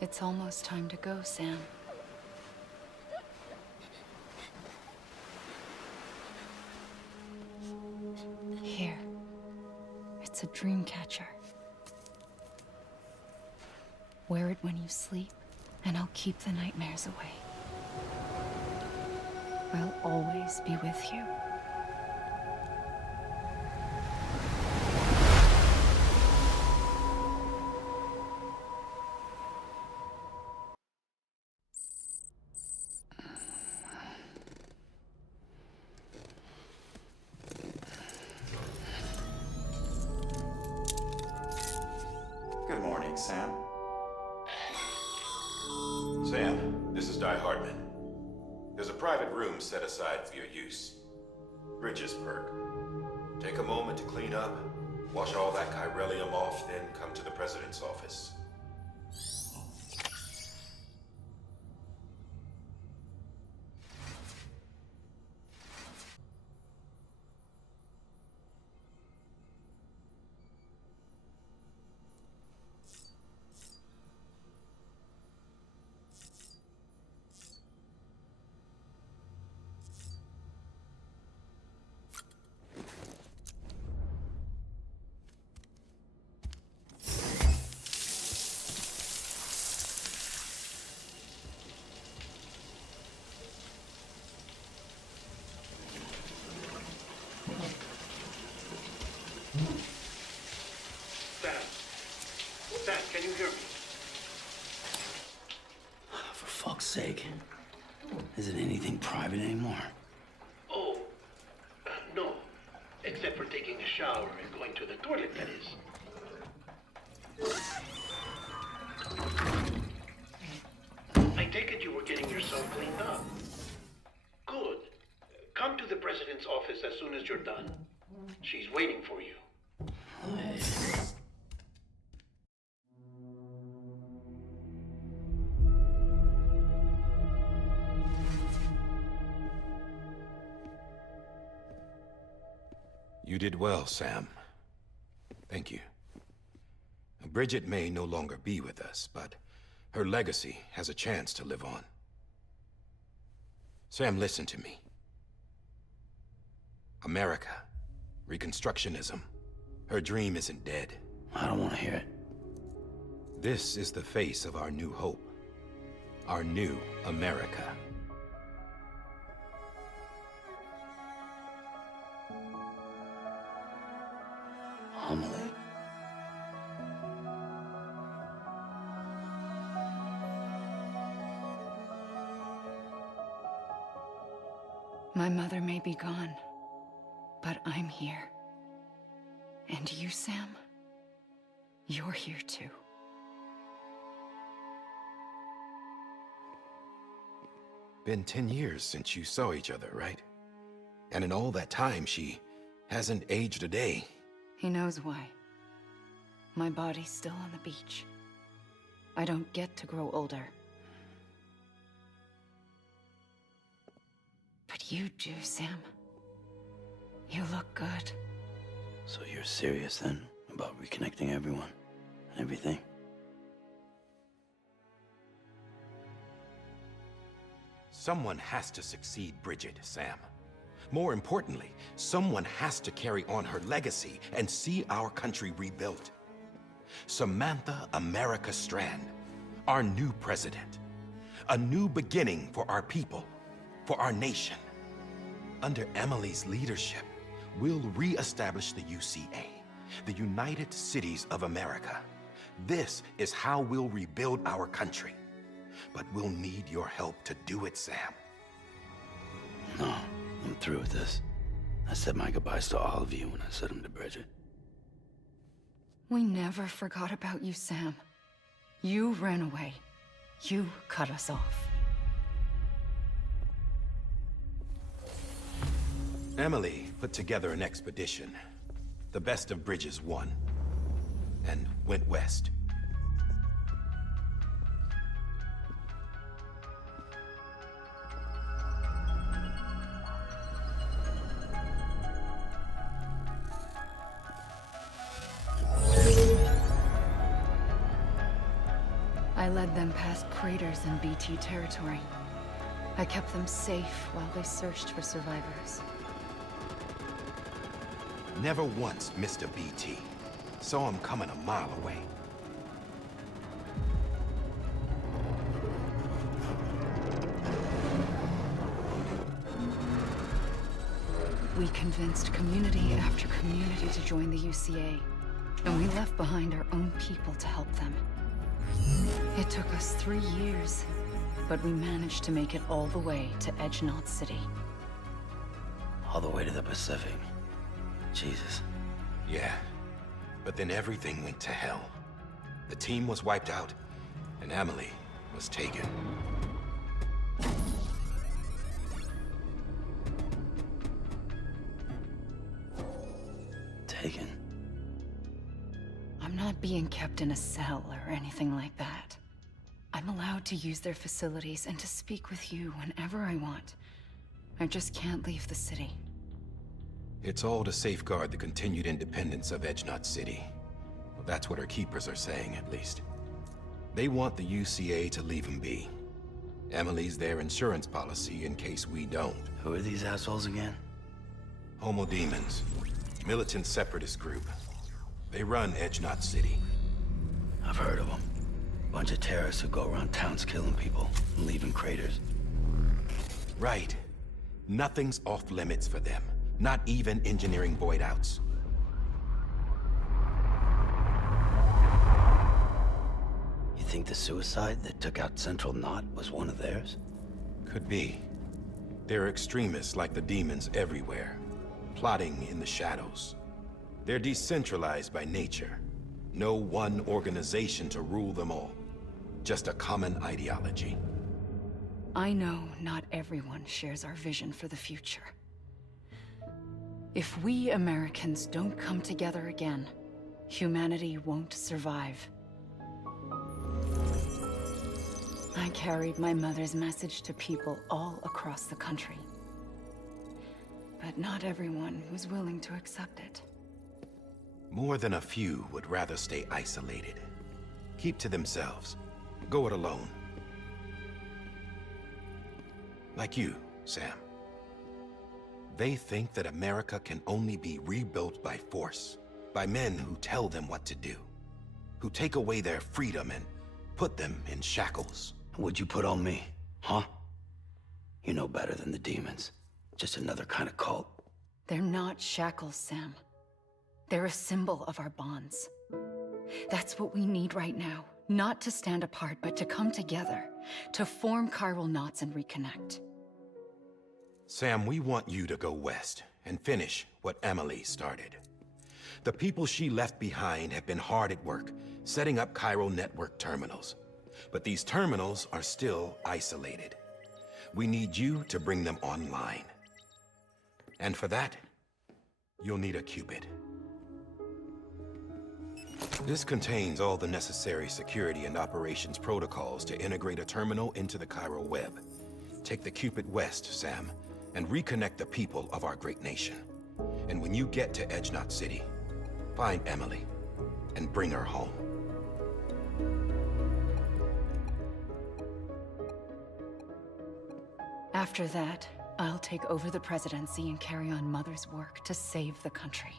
It's almost time to go, Sam. Here. It's a dream catcher. Wear it when you sleep, and I'll keep the nightmares away. I'll always be with you. Good morning, Sam. Sam, this is Di Hartman. There's a private room set aside for your use. Bridges perk. Take a moment to clean up, wash all that chiralium off, then come to the president's office. Sam, can you hear me? For fuck's sake. Isn't anything private anymore? Oh, no. Except for taking a shower and going to the toilet, that is. I take it you were getting yourself cleaned up. Good. Come to the president's office as soon as you're done. She's waiting for you. You did well, Sam. Thank you. Bridget may no longer be with us, but her legacy has a chance to live on. Sam, listen to me. America, Reconstructionism, her dream isn't dead. I don't want to hear it. This is the face of our new hope. Our new America. Amelie. My mother may be gone, but I'm here. And you, Sam? You're here too. Been 10 years since you saw each other, right? And in all that time, she hasn't aged a day. He knows why. My body's still on the beach. I don't get to grow older. But you do, Sam. You look good. So you're serious then about reconnecting everyone and everything? Someone has to succeed Bridget, Sam. More importantly, someone has to carry on her legacy and see our country rebuilt. Samantha America Strand, our new president. A new beginning for our people, for our nation. Under Amelie's leadership, we'll re-establish the UCA, the United Cities of America. This is how we'll rebuild our country. But we'll need your help to do it, Sam. No, I'm through with this. I said my goodbyes to all of you when I said them to Bridget. We never forgot about you, Sam. You ran away. You cut us off. Amelie put together an expedition. The best of Bridges won, and went west. I I led them past craters in BT territory. I kept them safe while they searched for survivors. Never once missed a BT. Saw him coming a mile away. We convinced community after community to join the UCA, and we left behind our own people to help them. It took us 3 years, but we managed to make it all the way to Edgenot City. All the way to the Pacific. Jesus. Yeah, but then everything went to hell. The team was wiped out, and Amelie was taken. Taken? I'm not being kept in a cell or anything like that. I'm allowed to use their facilities and to speak with you whenever I want. I just can't leave the city. It's all to safeguard the continued independence of Edgenot City. Well, that's what our keepers are saying, at least. They want the UCA to leave him be. Amelie's their insurance policy in case we don't. Who are these assholes again? Homo Demons. Militant separatist group. They run Edgenot City. I've heard of them. Bunch of terrorists who go around towns killing people and leaving craters. Right. Nothing's off limits for them. Not even engineering void outs. You think the suicide that took out Central Knot was one of theirs? Could be. There are extremists like the demons everywhere, plotting in the shadows. They're decentralized by nature. No one organization to rule them all. Just a common ideology. I know not everyone shares our vision for the future. If we Americans don't come together again, humanity won't survive. I carried my mother's message to people all across the country. But not everyone was willing to accept it. More than a few would rather stay isolated. Keep to themselves. Go it alone. Like you, Sam. They think that America can only be rebuilt by force, by men who tell them what to do, who take away their freedom and put them in shackles. What'd you put on me, huh? You know better than the demons. Just another kind of cult. They're not shackles, Sam. They're a symbol of our bonds. That's what we need right now. Not to stand apart, but to come together, to form chiral knots and reconnect. Sam, we want you to go west and finish what Amelie started. The people she left behind have been hard at work, setting up chiral network terminals. But these terminals are still isolated. We need you to bring them online. And for that, you'll need a Cupid. This contains all the necessary security and operations protocols to integrate a terminal into the chiral web. Take the Cupid west, Sam, and reconnect the people of our great nation. And when you get to Edgenot City, find Amelie and bring her home. After that, I'll take over the presidency and carry on Mother's work to save the country.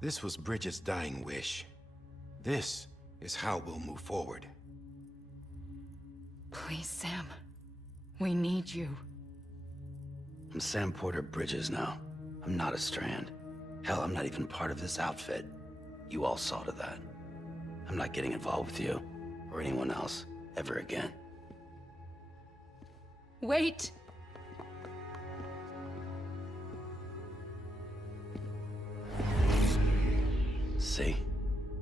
This was Bridget's dying wish. This is how we'll move forward. Please, Sam. We need you. I'm Sam Porter Bridges now. I'm not a Strand. Hell, I'm not even part of this outfit. You all saw to that. I'm not getting involved with you, or anyone else, ever again. Wait! See?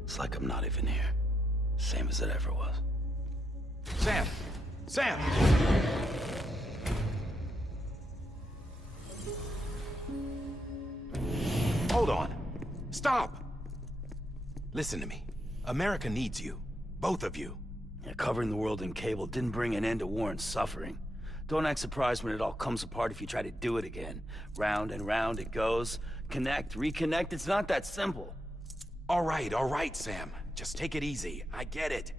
It's like I'm not even here. Same as it ever was. Sam! Sam! Hold on. Stop! Listen to me. America needs you. Both of you. Yeah, covering the world in cable didn't bring an end to war and suffering. Don't act surprised when it all comes apart if you try to do it again. Round and round it goes. Connect, reconnect, it's not that simple. All right, Sam. Just take it easy. I get it.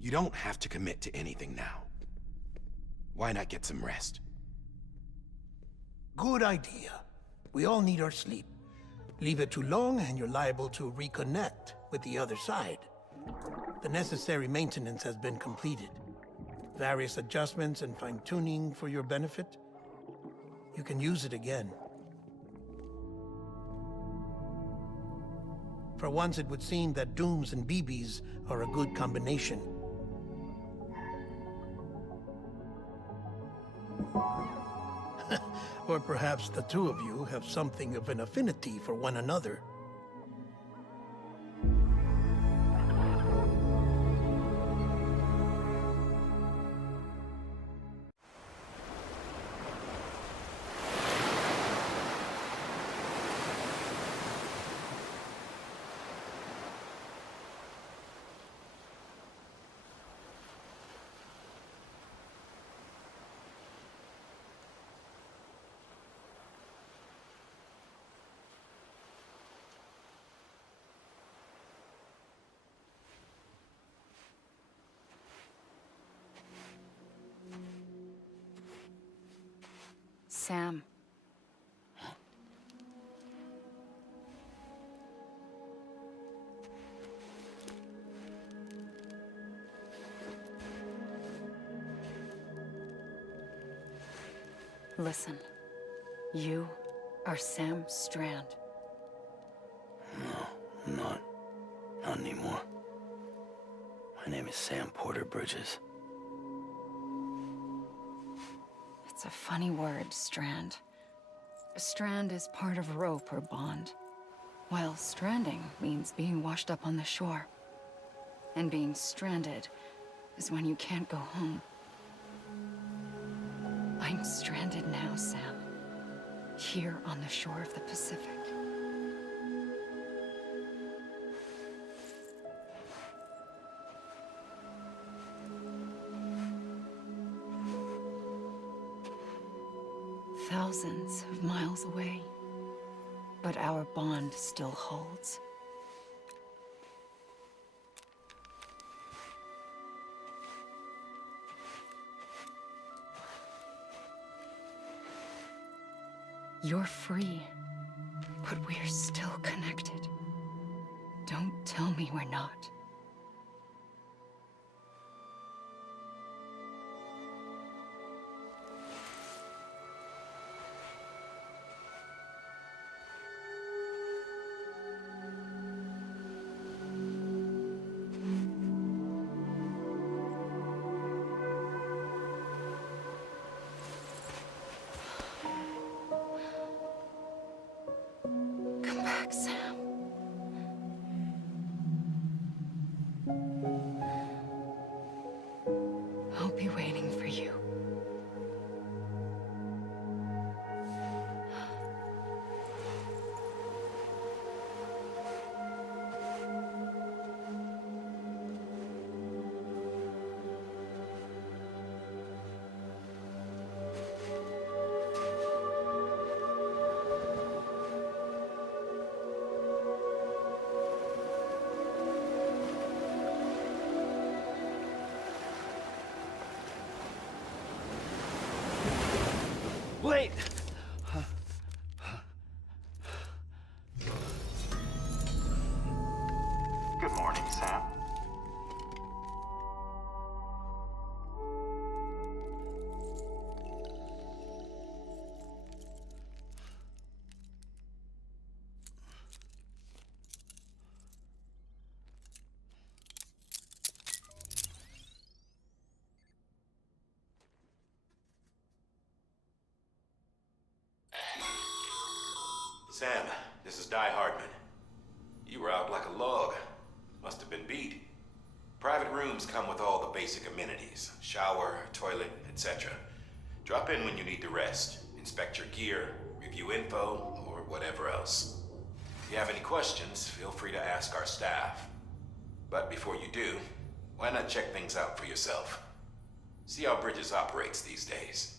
You don't have to commit to anything now. Why not get some rest? Good idea. We all need our sleep. Leave it too long and you're liable to reconnect with the other side. The necessary maintenance has been completed. Various adjustments and fine-tuning for your benefit. You can use it again. For once, it would seem that dooms and BBs are a good combination. Or perhaps the two of you have something of an affinity for one another. Sam. Listen. You are Sam Strand. No, I'm not. Not anymore. My name is Sam Porter Bridges. It's a funny word, strand. A strand is part of rope or bond, while stranding means being washed up on the shore. And being stranded is when you can't go home. I'm stranded now, Sam. Here on the shore of the Pacific. Thousands of miles away, but our bond still holds. You're free, but we're still connected. Don't tell me we're not. Come back, Sam. I'll be waiting for you. Wait! Good morning, Sam. Sam, this is Di Hardman. You were out like a log. Must have been beat. Private rooms come with all the basic amenities. Shower, toilet, etc. Drop in when you need to rest. Inspect your gear, review info, or whatever else. If you have any questions, feel free to ask our staff. But before you do, why not check things out for yourself? See how Bridges operates these days.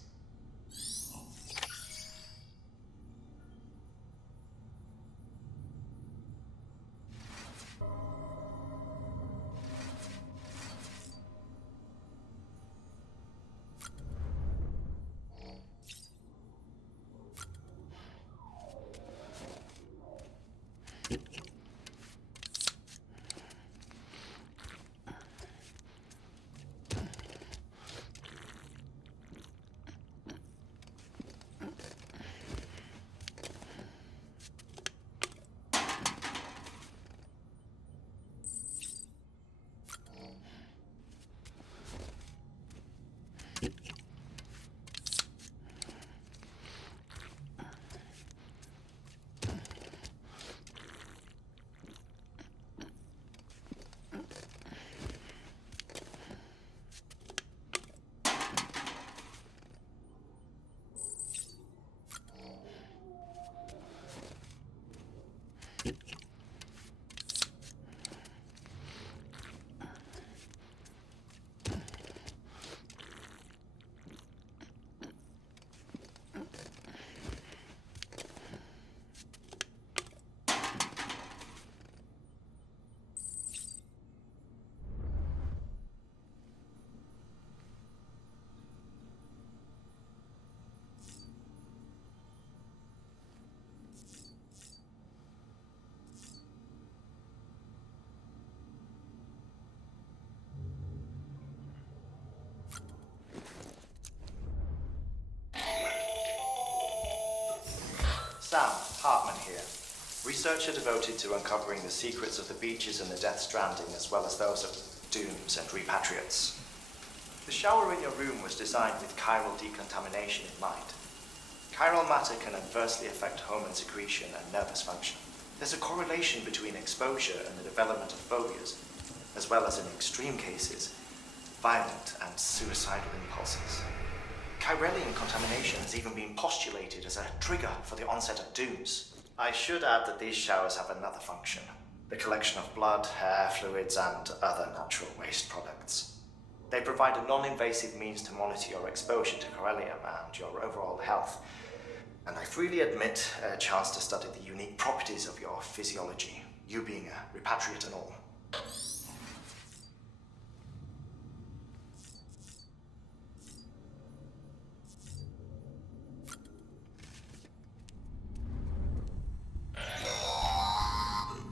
researcher devoted to uncovering the secrets of the beaches in the Death Stranding, as well as those of dooms and repatriates. The shower in your room was designed with chiral decontamination in mind. Chiral matter can adversely affect hormone secretion and nervous function. There's a correlation between exposure and the development of phobias, as well as in extreme cases, violent and suicidal impulses. Chiralian contamination has even been postulated as a trigger for the onset of dooms. I should add that these showers have another function: the collection of blood, hair, fluids, and other natural waste products. They provide a non-invasive means to monitor your exposure to chiralium and your overall health, and I freely admit a chance to study the unique properties of your physiology, you being a repatriate and all.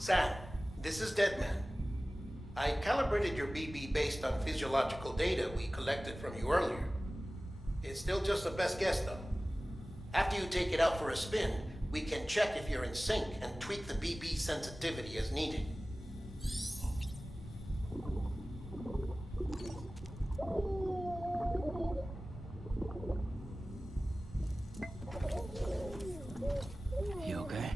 Sam, this is Deadman. I calibrated your BB based on physiological data we collected from you earlier. It's still just a best guess, though. After you take it out for a spin, we can check if you're in sync and tweak the BB sensitivity as needed. You okay?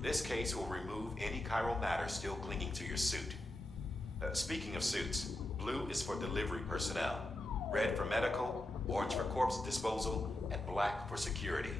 This case will remove any chiral matter still clinging to your suit. Speaking of suits, blue is for delivery personnel, red for medical, orange for corpse disposal, and black for security.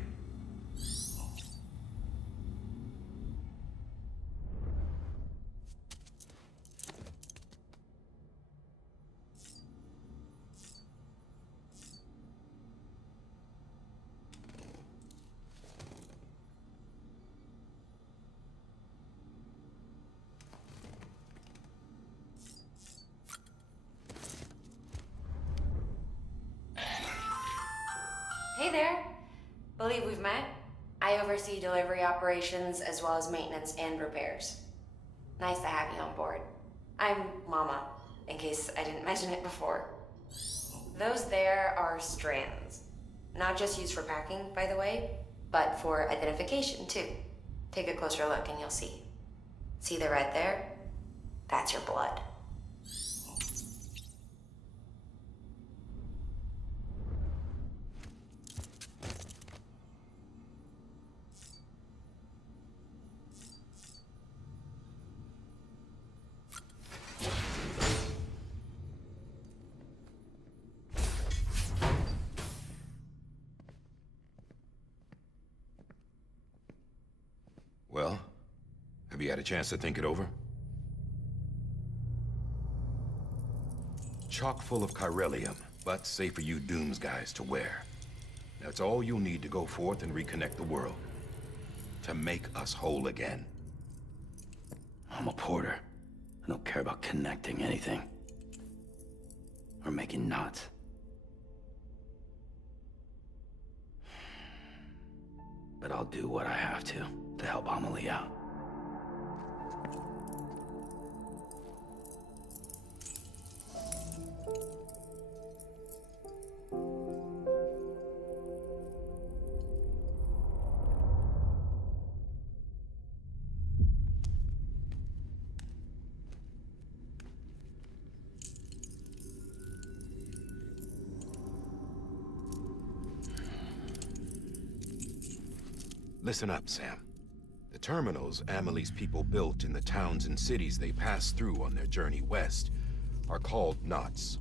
Hey there. Believe we've met. I oversee delivery operations as well as maintenance and repairs. Nice to have you on board. I'm Mama, in case I didn't mention it before. Those there are strands. Not just used for packing, by the way, but for identification too. Take a closer look and you'll see. See the red there? That's your blood. Well, have you had a chance to think it over? Chock full of chiralium, but safe for you Dooms guys to wear. That's all you'll need to go forth and reconnect the world. To make us whole again. I'm a porter. I don't care about connecting anything. Or making knots. But I'll do what I have to help Amelie out. Listen up, Sam. The terminals Amelie's people built in the towns and cities they passed through on their journey west are called knots.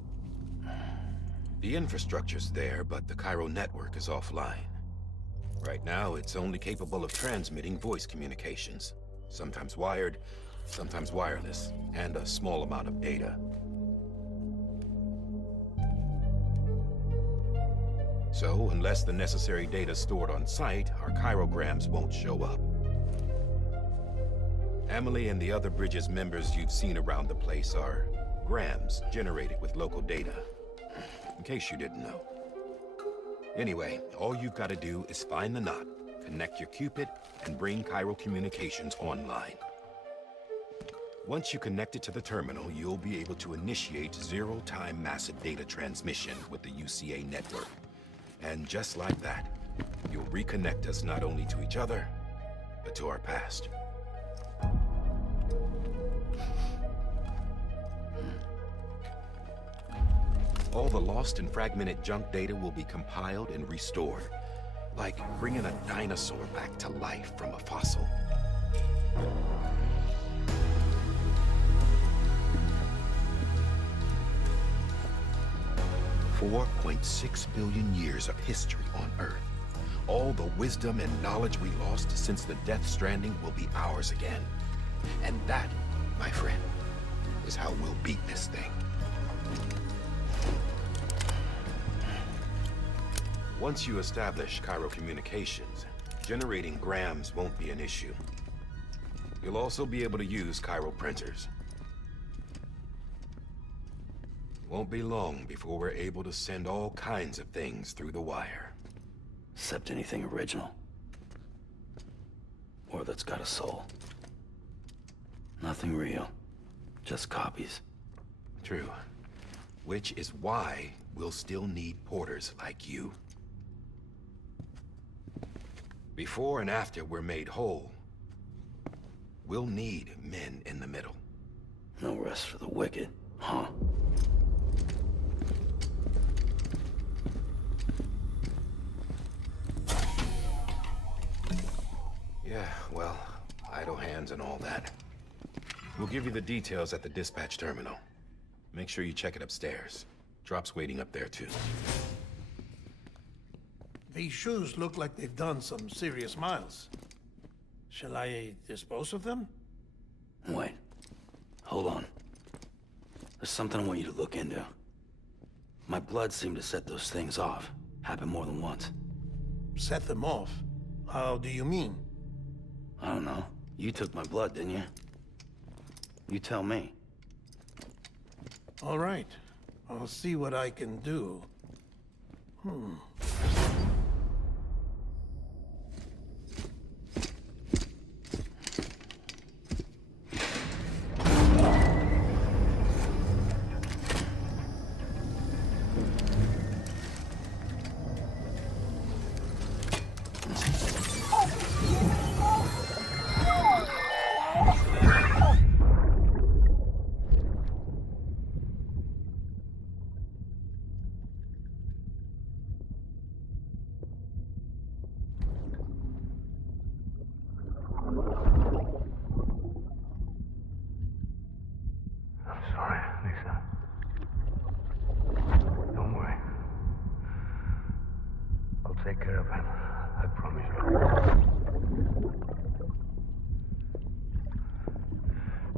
The infrastructure's there, but the chiral network is offline. Right now, it's only capable of transmitting voice communications, sometimes wired, sometimes wireless, and a small amount of data. So, unless the necessary data is stored on site, our chirograms won't show up. Amelie and the other Bridges members you've seen around the place are grams generated with local data, in case you didn't know. Anyway, all you've got to do is find the knot, connect your Cupid, and bring chiral communications online. Once you connect it to the terminal, you'll be able to initiate zero-time massive data transmission with the UCA network. And just like that, you'll reconnect us not only to each other, but to our past. All the lost and fragmented junk data will be compiled and restored, like bringing a dinosaur back to life from a fossil. $4.6 billion years of history on Earth. All the wisdom and knowledge we lost since the Death Stranding will be ours again. And that, my friend, is how we'll beat this thing. Once you establish chiral communications, generating grams won't be an issue. You'll also be able to use chiral printers. Won't be long before we're able to send all kinds of things through the wire. Except anything original. Or that's got a soul. Nothing real. Just copies. True. Which is why we'll still need porters like you. Before and after we're made whole, we'll need men in the middle. No rest for the wicked, huh? Yeah, well, idle hands and all that. We'll give you the details at the dispatch terminal. Make sure you check it upstairs. Drop's waiting up there, too. These shoes look like they've done some serious miles. Shall I dispose of them? Wait. Hold on. There's something I want you to look into. My blood seemed to set those things off. Happened more than once. Set them off? How do you mean? I don't know. You took my blood, didn't you? You tell me. All right. I'll see what I can do. Take care of him. I promise you.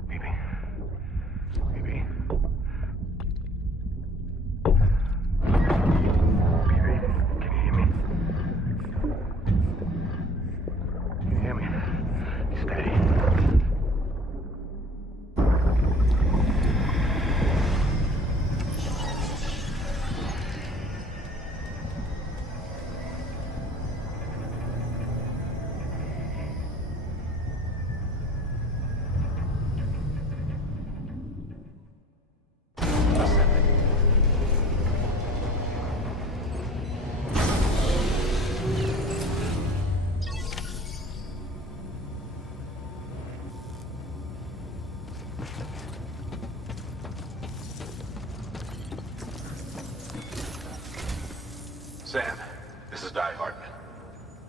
Baby. Baby. Baby, can you hear me? Can you hear me? Steady. Sam, this is Di Hartman.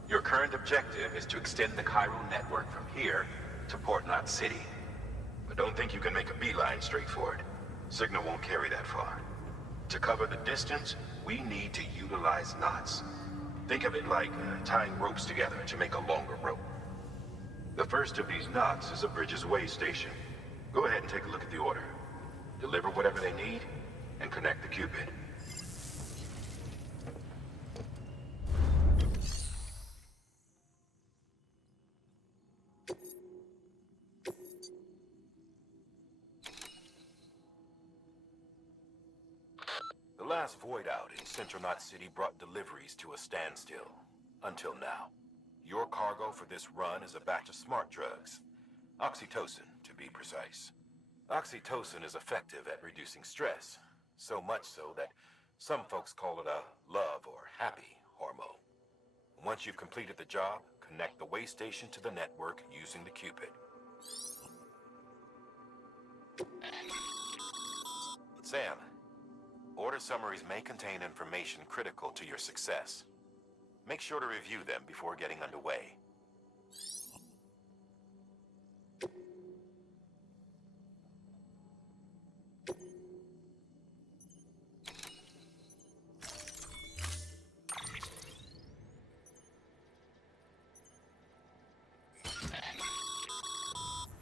Your current objective is to extend the chiral network from here to Port Knot City. But don't think you can make a beeline straight for it. Signal won't carry that far. To cover the distance, we need to utilize knots. Think of it like tying ropes together to make a longer rope. The first of these knots is a Bridges way station, Go ahead and take a look at the order. Deliver whatever they need, and connect the Cupid. The last void out in Central Knot City brought deliveries to a standstill. Until now. Your cargo for this run is a batch of smart drugs. Oxytocin, to be precise. Oxytocin is effective at reducing stress. So much so that some folks call it a love or happy hormone. Once you've completed the job, connect the way station to the network using the Cupid. Sam, order summaries may contain information critical to your success. Make sure to review them before getting underway.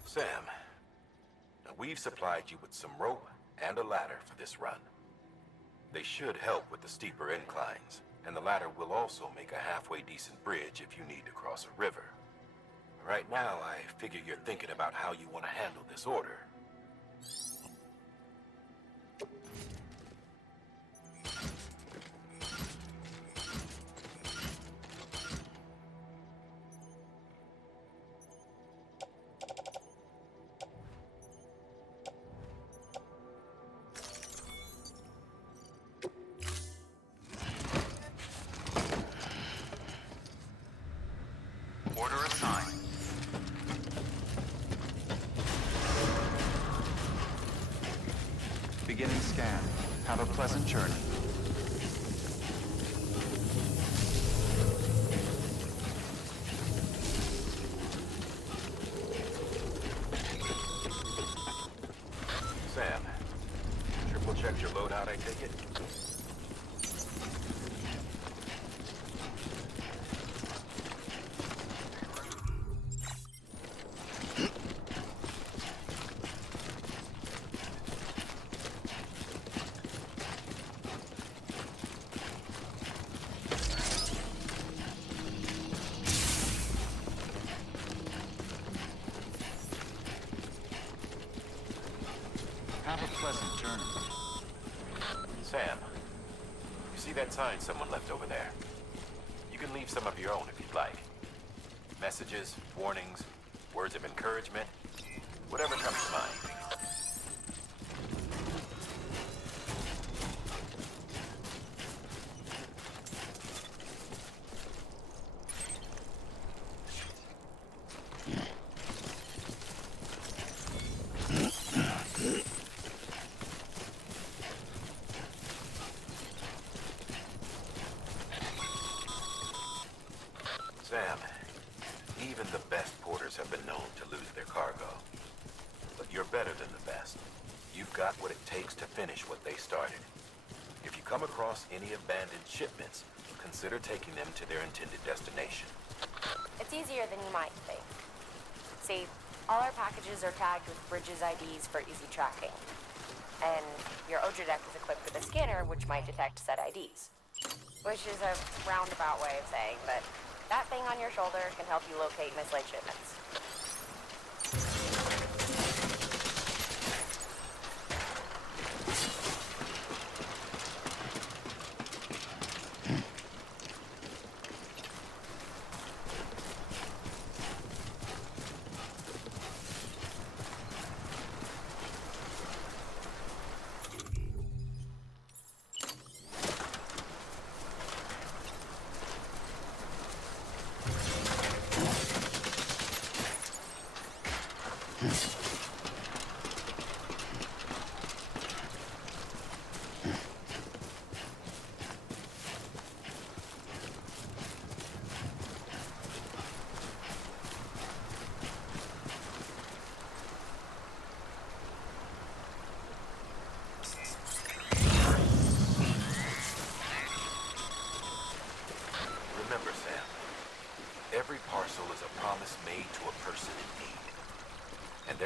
Sam, now we've supplied you with some rope and a ladder for this run. They should help with the steeper inclines, and the ladder will also make a halfway decent bridge if you need to cross a river. Right now, I figure you're thinking about how you want to handle this order. Order assigned. Beginning scan. Have a pleasant journey. Sam, triple checked your loadout, I take it? Have a pleasant journey. Sam, you see that sign someone left over there? You can leave some of your own if you'd like. Messages, warnings, words of encouragement, whatever comes to mind. Sam, even the best porters have been known to lose their cargo. But you're better than the best. You've got what it takes to finish what they started. If you come across any abandoned shipments, consider taking them to their intended destination. It's easier than you might think. See, all our packages are tagged with Bridges IDs for easy tracking. And your Odra deck is equipped with a scanner which might detect said IDs. Which is a roundabout way of saying that that thing on your shoulder can help you locate mislaid shipments.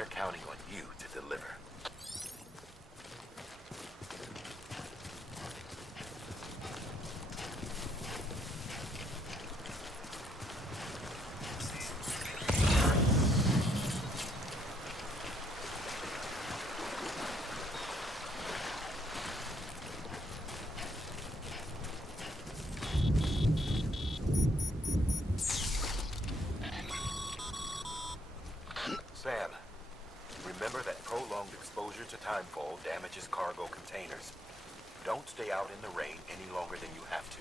They're counting on you to deliver. Sam, remember that prolonged exposure to timefall damages cargo containers. Don't stay out in the rain any longer than you have to.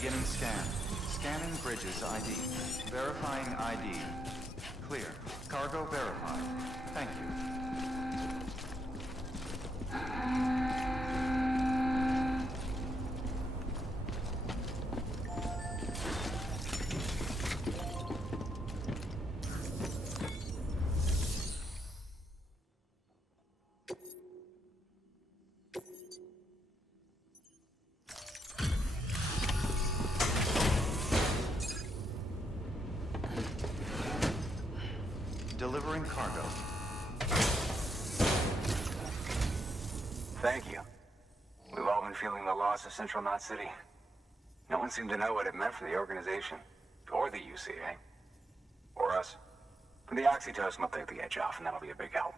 Beginning scan. Scanning bridges ID. Verifying ID. Clear. Cargo verified. Thank you. Delivering cargo. Thank you. We've all been feeling the loss of Central Knot City. No one seemed to know what it meant for the organization, or the UCA, or us. But the oxytocin will take the edge off, and that'll be a big help.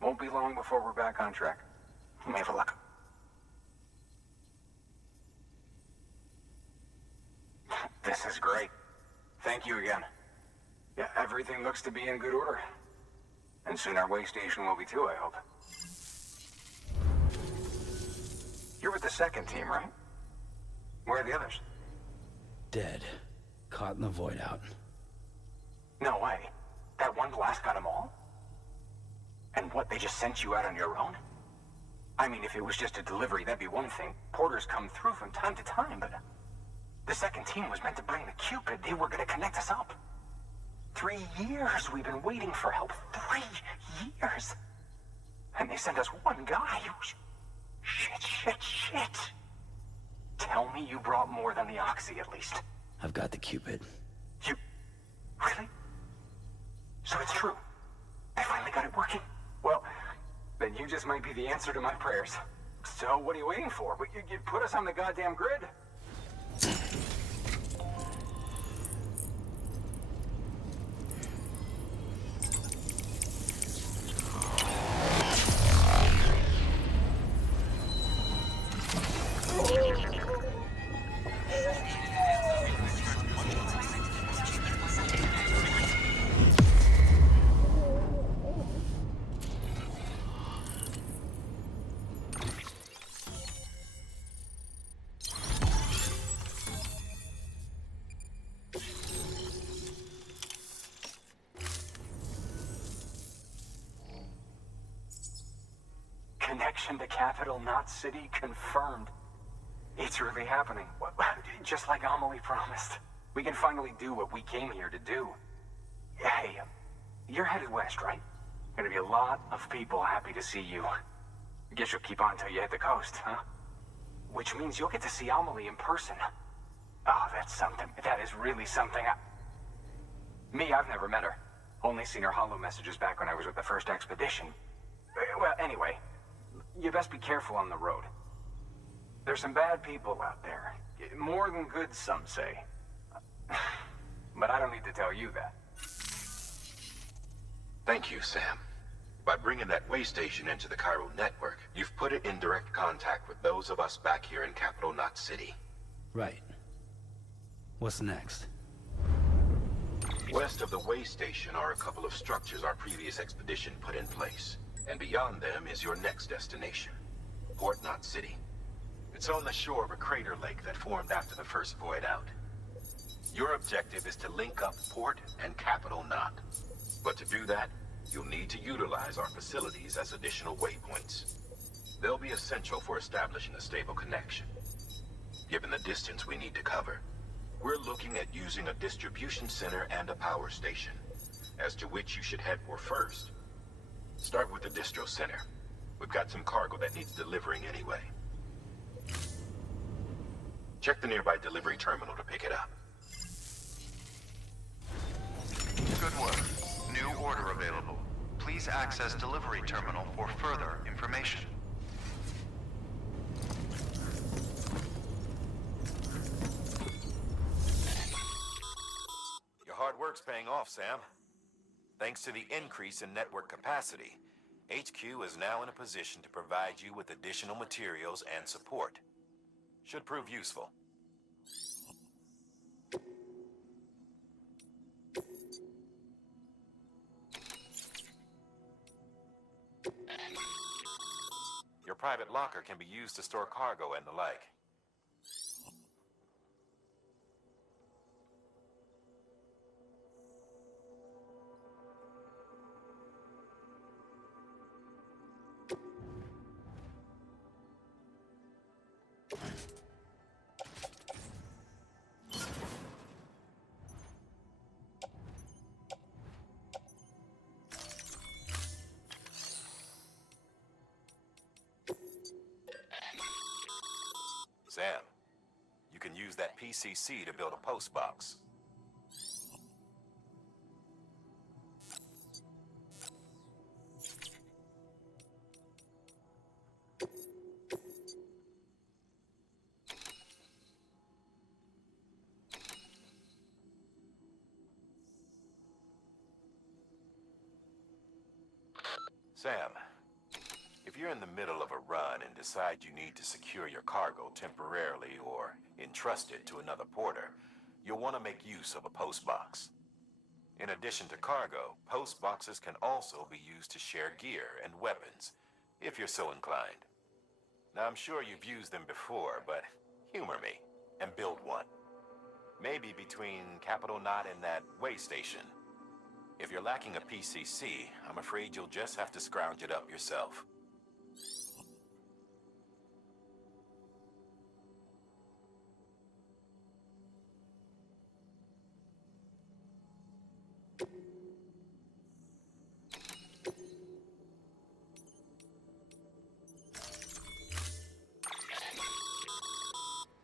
Won't be long before we're back on track. You may have a look. This is great. Thank you again. Yeah, everything looks to be in good order. And soon our way station will be too, I hope. You're with the second team, right? Where are the others? Dead. Caught in the void out. No way. That one blast got them all? And what, they just sent you out on your own? I mean, if it was just a delivery, that'd be one thing. Porters come through from time to time, but... The second team was meant to bring the Cupid. They were gonna connect us up. 3 years we've been waiting for help. 3 years! And they sent us one guy. Shit. Tell me you brought more than the Oxy, at least. I've got the Cupid. You... Really? So it's true. They finally got it working? Well, then you just might be the answer to my prayers. So what are you waiting for? You put us on the goddamn grid? Connection to Capital Knot City confirmed. It's really happening. Just like Amelie promised. We can finally do what we came here to do. Hey, you're headed west, right? Gonna be a lot of people happy to see you. Guess you'll keep on till you hit the coast, huh? Which means you'll get to see Amelie in person. Oh, that's something. That is really something. Me, I've never met her. Only seen her holo messages back when I was with the first expedition. Well, anyway, you best be careful on the road. There's some bad people out there. More than good, some say. But I don't need to tell you that. Thank you, Sam. By bringing that way station into the Cairo network, you've put it in direct contact with those of us back here in Capital Knot City. Right. What's next? West of the way station are a couple of structures our previous expedition put in place. And beyond them is your next destination, Port Knot City. It's on the shore of a crater lake that formed after the first void out. Your objective is to link up Port and Capital Knot. But to do that, you'll need to utilize our facilities as additional waypoints. They'll be essential for establishing a stable connection. Given the distance we need to cover, we're looking at using a distribution center and a power station, as to which you should head for first. Start with the distro center. We've got some cargo that needs delivering anyway. Check the nearby delivery terminal to pick it up. Good work. New order available. Please access delivery terminal for further information. Your hard work's paying off, Sam. Thanks to the increase in network capacity, HQ is now in a position to provide you with additional materials and support. Should prove useful. Your private locker can be used to store cargo and the like. Sam, you can use that PCC to build a post box. Sam, if you're in the middle of a run and decide you need to secure your cargo temporarily or entrust it to another porter, you'll want to make use of a post box. In addition to cargo, post boxes can also be used to share gear and weapons, if you're so inclined. Now, I'm sure you've used them before, but humor me and build one. Maybe between Capital Knot and that way station. If you're lacking a PCC, I'm afraid you'll just have to scrounge it up yourself.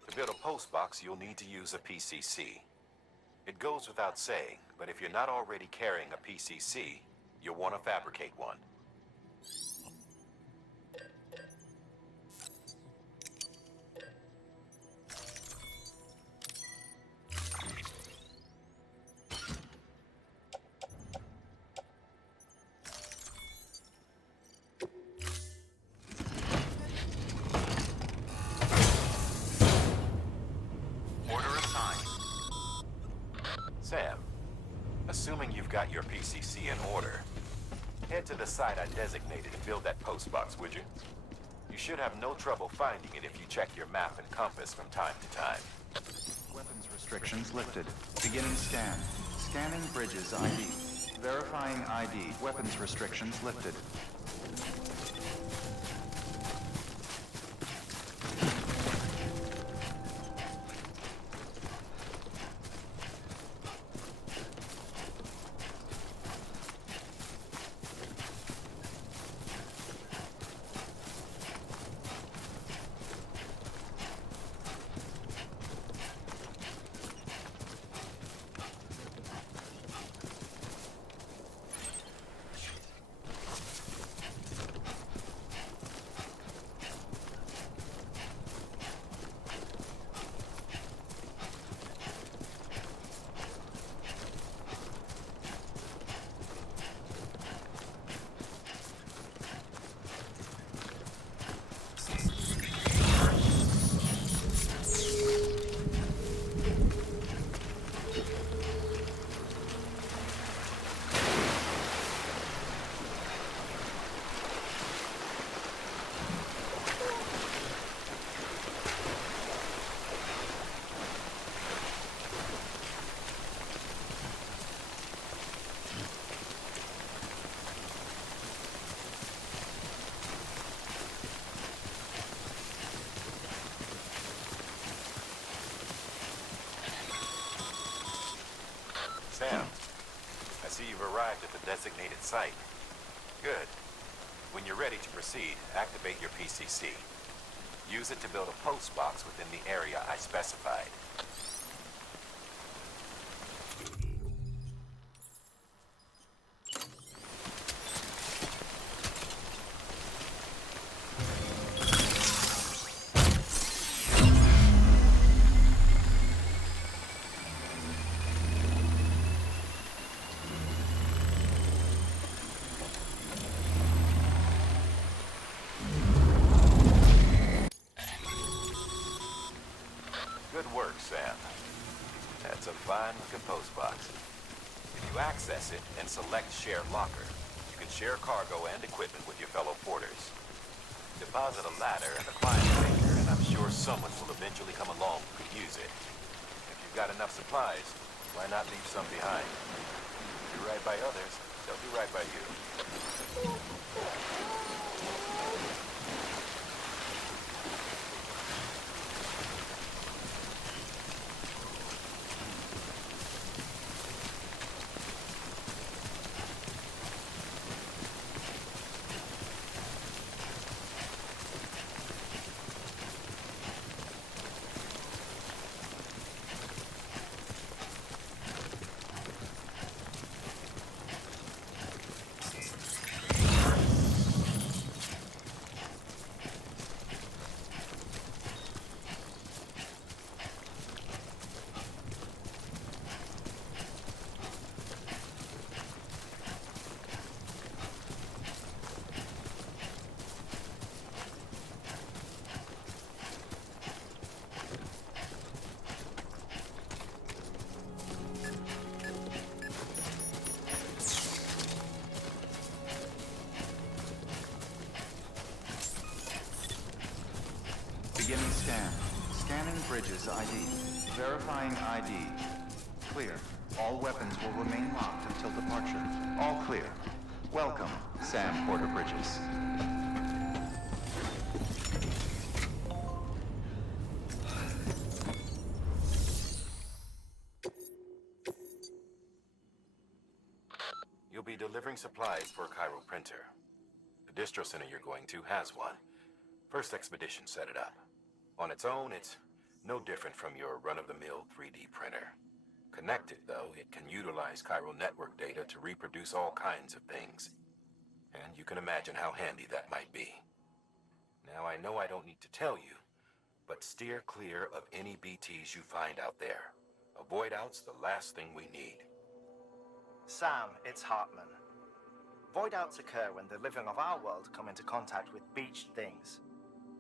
To build a post box, you'll need to use a PCC. It goes without saying, but if you're not already carrying a PCC, you'll want to fabricate one. Sam, assuming you've got your PCC in order, head to the site I designated and build that post box, would you? You should have no trouble finding it if you check your map and compass from time to time. Weapons restrictions lifted. Beginning scan. Scanning bridges ID. Verifying ID. Weapons restrictions lifted. Sam, I see you've arrived at the designated site. Good. When you're ready to proceed, activate your PCC. Use it to build a post box within the area I specified. Sam. That's a fine-looking post box. If you access it and select Share Locker, you can share cargo and equipment with your fellow porters. Deposit a ladder and a client maker, and I'm sure someone will eventually come along who could use it. If you've got enough supplies, why not leave some behind? Do right by others, they'll do right by you. Beginning scan. Scanning bridges ID. Verifying ID. Clear. All weapons will remain locked until departure. All clear. Welcome, Sam Porter Bridges. You'll be delivering supplies for a Cairo printer. The distro center you're going to has one. First expedition set it up. On its own, it's no different from your run-of-the-mill 3D printer. Connected, though, it can utilize Cairo network data to reproduce all kinds of things. And you can imagine how handy that might be. Now, I know I don't need to tell you, but steer clear of any BTs you find out there. Avoid out's the last thing we need. Sam, it's Hartman. Void outs occur when the living of our world come into contact with beached things.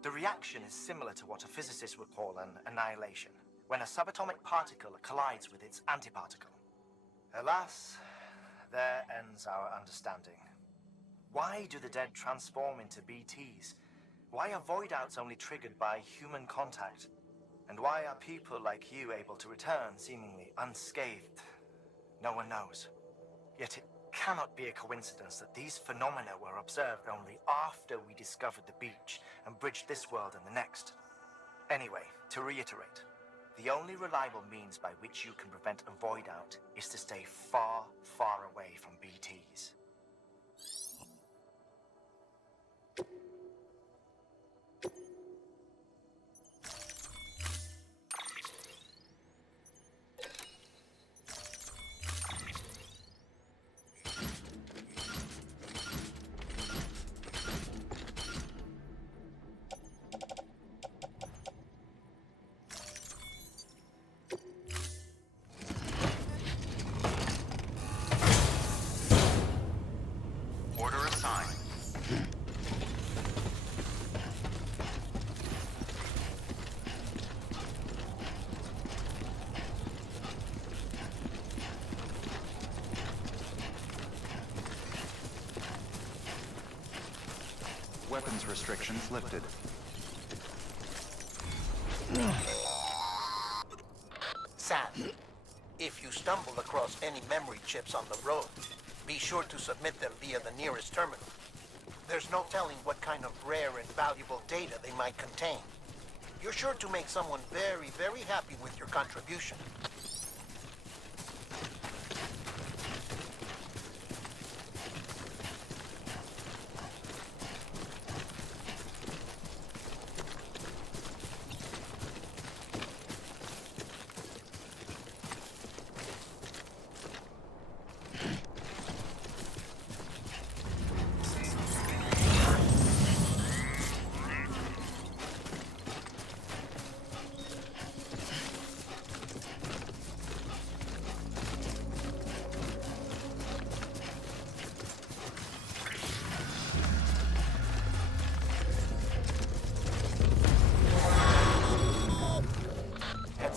The reaction is similar to what a physicist would call an annihilation, when a subatomic particle collides with its antiparticle. Alas, there ends our understanding. Why do the dead transform into BTs? Why are void outs only triggered by human contact? And why are people like you able to return seemingly unscathed? No one knows. Yet it cannot be a coincidence that these phenomena were observed only after we discovered the beach and bridged this world and the next. Anyway, to reiterate, the only reliable means by which you can prevent a void out is to stay far, far away from BTs. Weapons restrictions lifted. Sam, if you stumble across any memory chips on the road, be sure to submit them via the nearest terminal. There's no telling what kind of rare and valuable data they might contain. You're sure to make someone very, very happy with your contribution.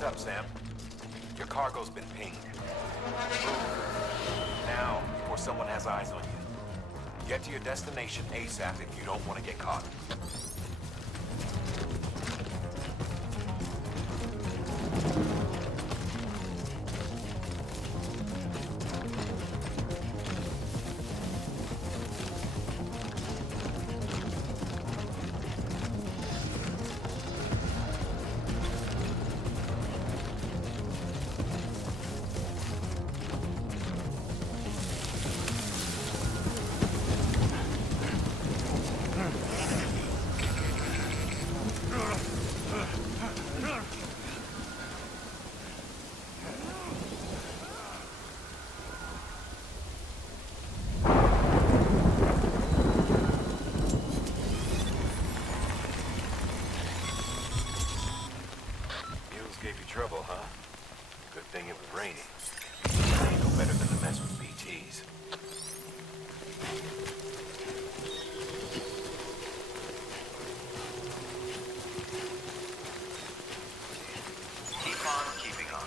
Up, Sam. Your cargo's been pinged. Move. Now, before someone has eyes on you. Get to your destination ASAP if you don't want to get caught. Trouble, huh? Good thing it was raining. Ain't no better than to mess with BTs. Keep on keeping on.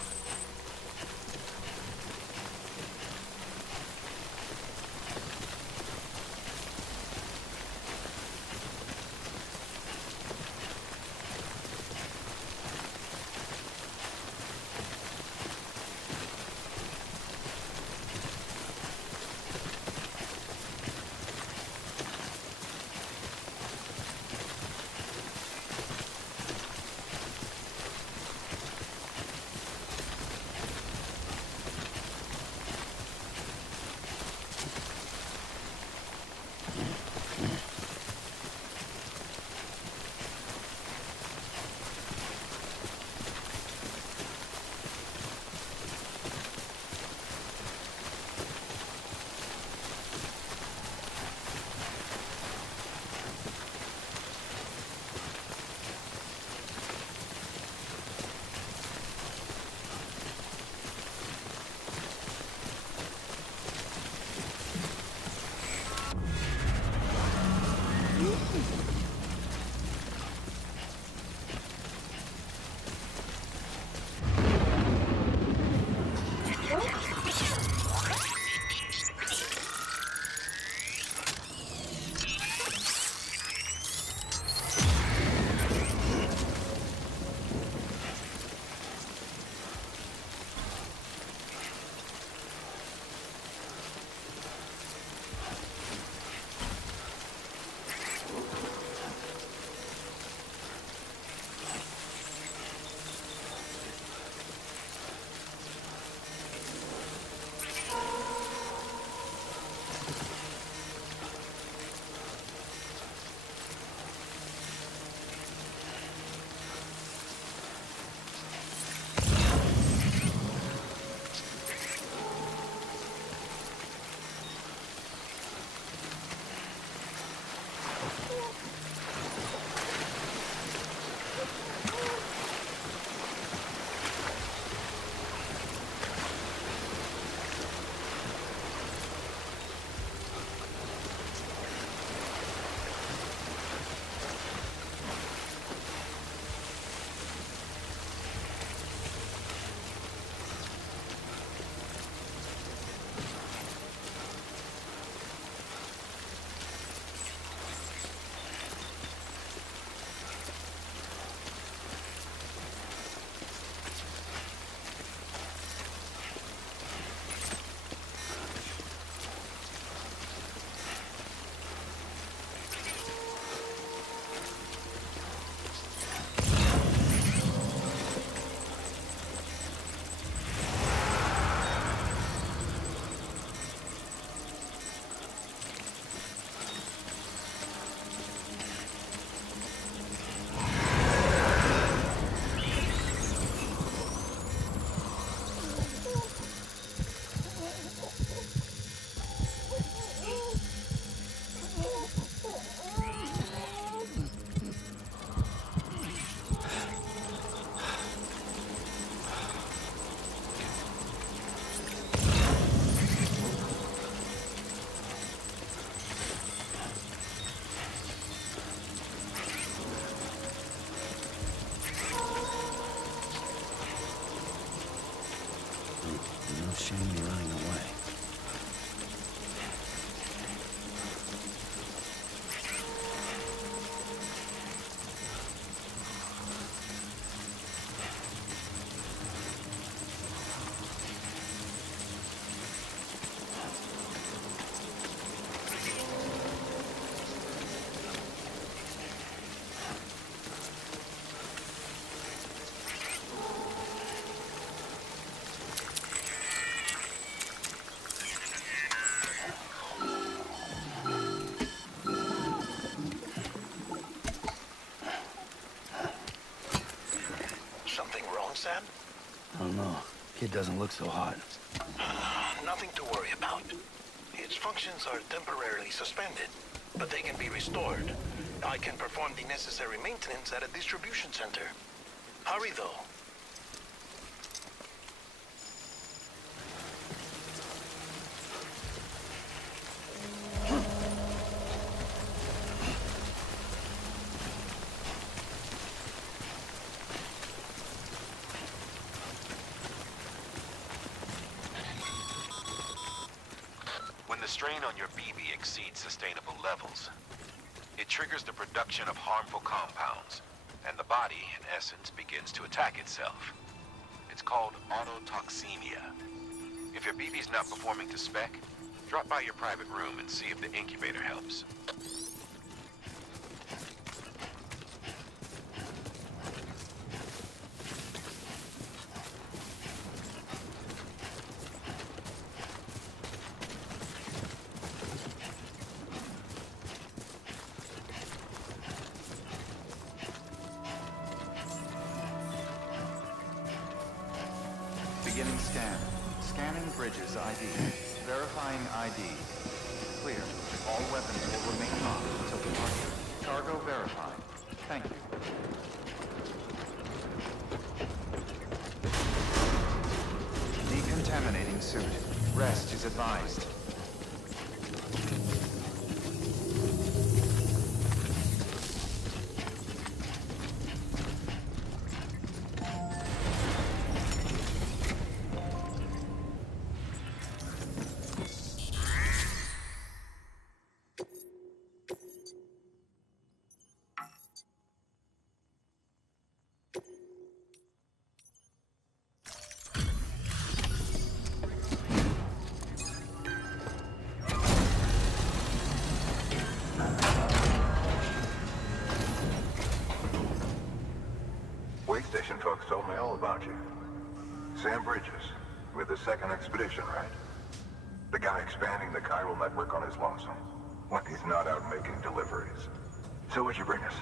shame you're running away. Sam? I don't know. Kid doesn't look so hot. Nothing to worry about. Its functions are temporarily suspended, but they can be restored. I can perform the necessary maintenance at a distribution center. Hurry, though. When the strain on your BB exceeds sustainable levels, it triggers the production of harmful compounds, and the body, in essence, begins to attack itself. It's called autotoxemia. If your BB's not performing to spec, drop by your private room and see if the incubator helps. Beginning scan. Scanning bridges ID. Verifying ID. Clear. All weapons will remain locked until departure. Cargo verified. Thank you. Decontaminating suit. Rest is advised. Station folks told me all about you. Sam Bridges, with the second expedition, right? The guy expanding the chiral network on his lonesome, when he's not out making deliveries. So what'd you bring us?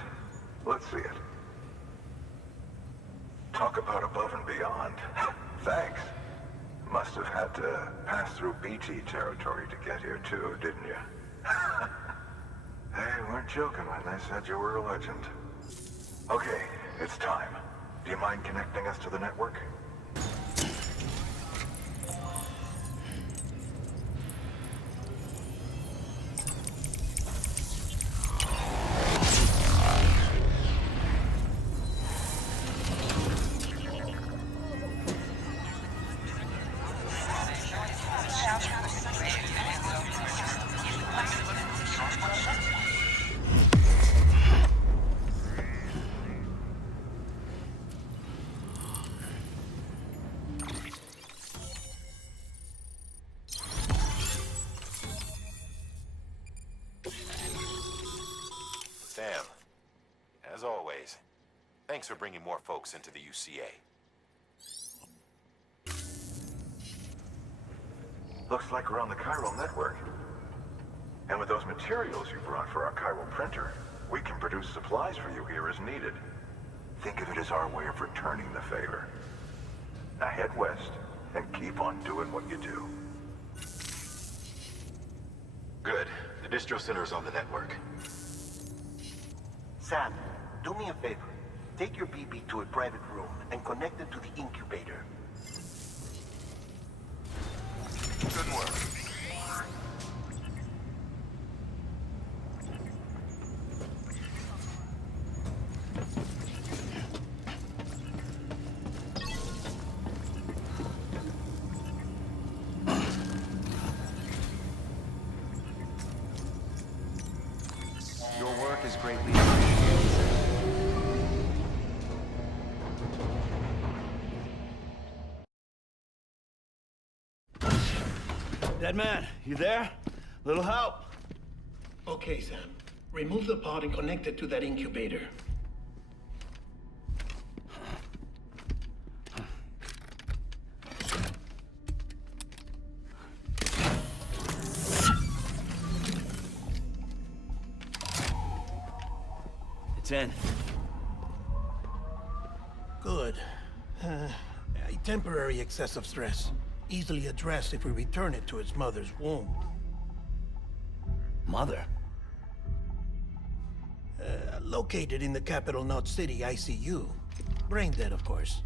Let's see it. Talk about above and beyond. Thanks. Must have had to pass through BT territory to get here too, didn't you? They weren't joking when they said you were a legend. Okay, it's time. Do you mind connecting us to the network? Sam, as always, thanks for bringing more folks into the UCA. Looks like we're on the chiral network. And with those materials you brought for our chiral printer, we can produce supplies for you here as needed. Think of it as our way of returning the favor. Now head west and keep on doing what you do. Good. The distro center is on the network. Sam, do me a favor. Take your BB to a private room and connect it to the incubator. Good work. greatly appreciated, Sam. Dead man, you there? Little help? Okay, Sam. Remove the pod and connect it to that incubator. It's in. Good. A temporary excessive stress. Easily addressed if we return it to its mother's womb. Mother? Located in the capital Knot City ICU. Brain dead, of course.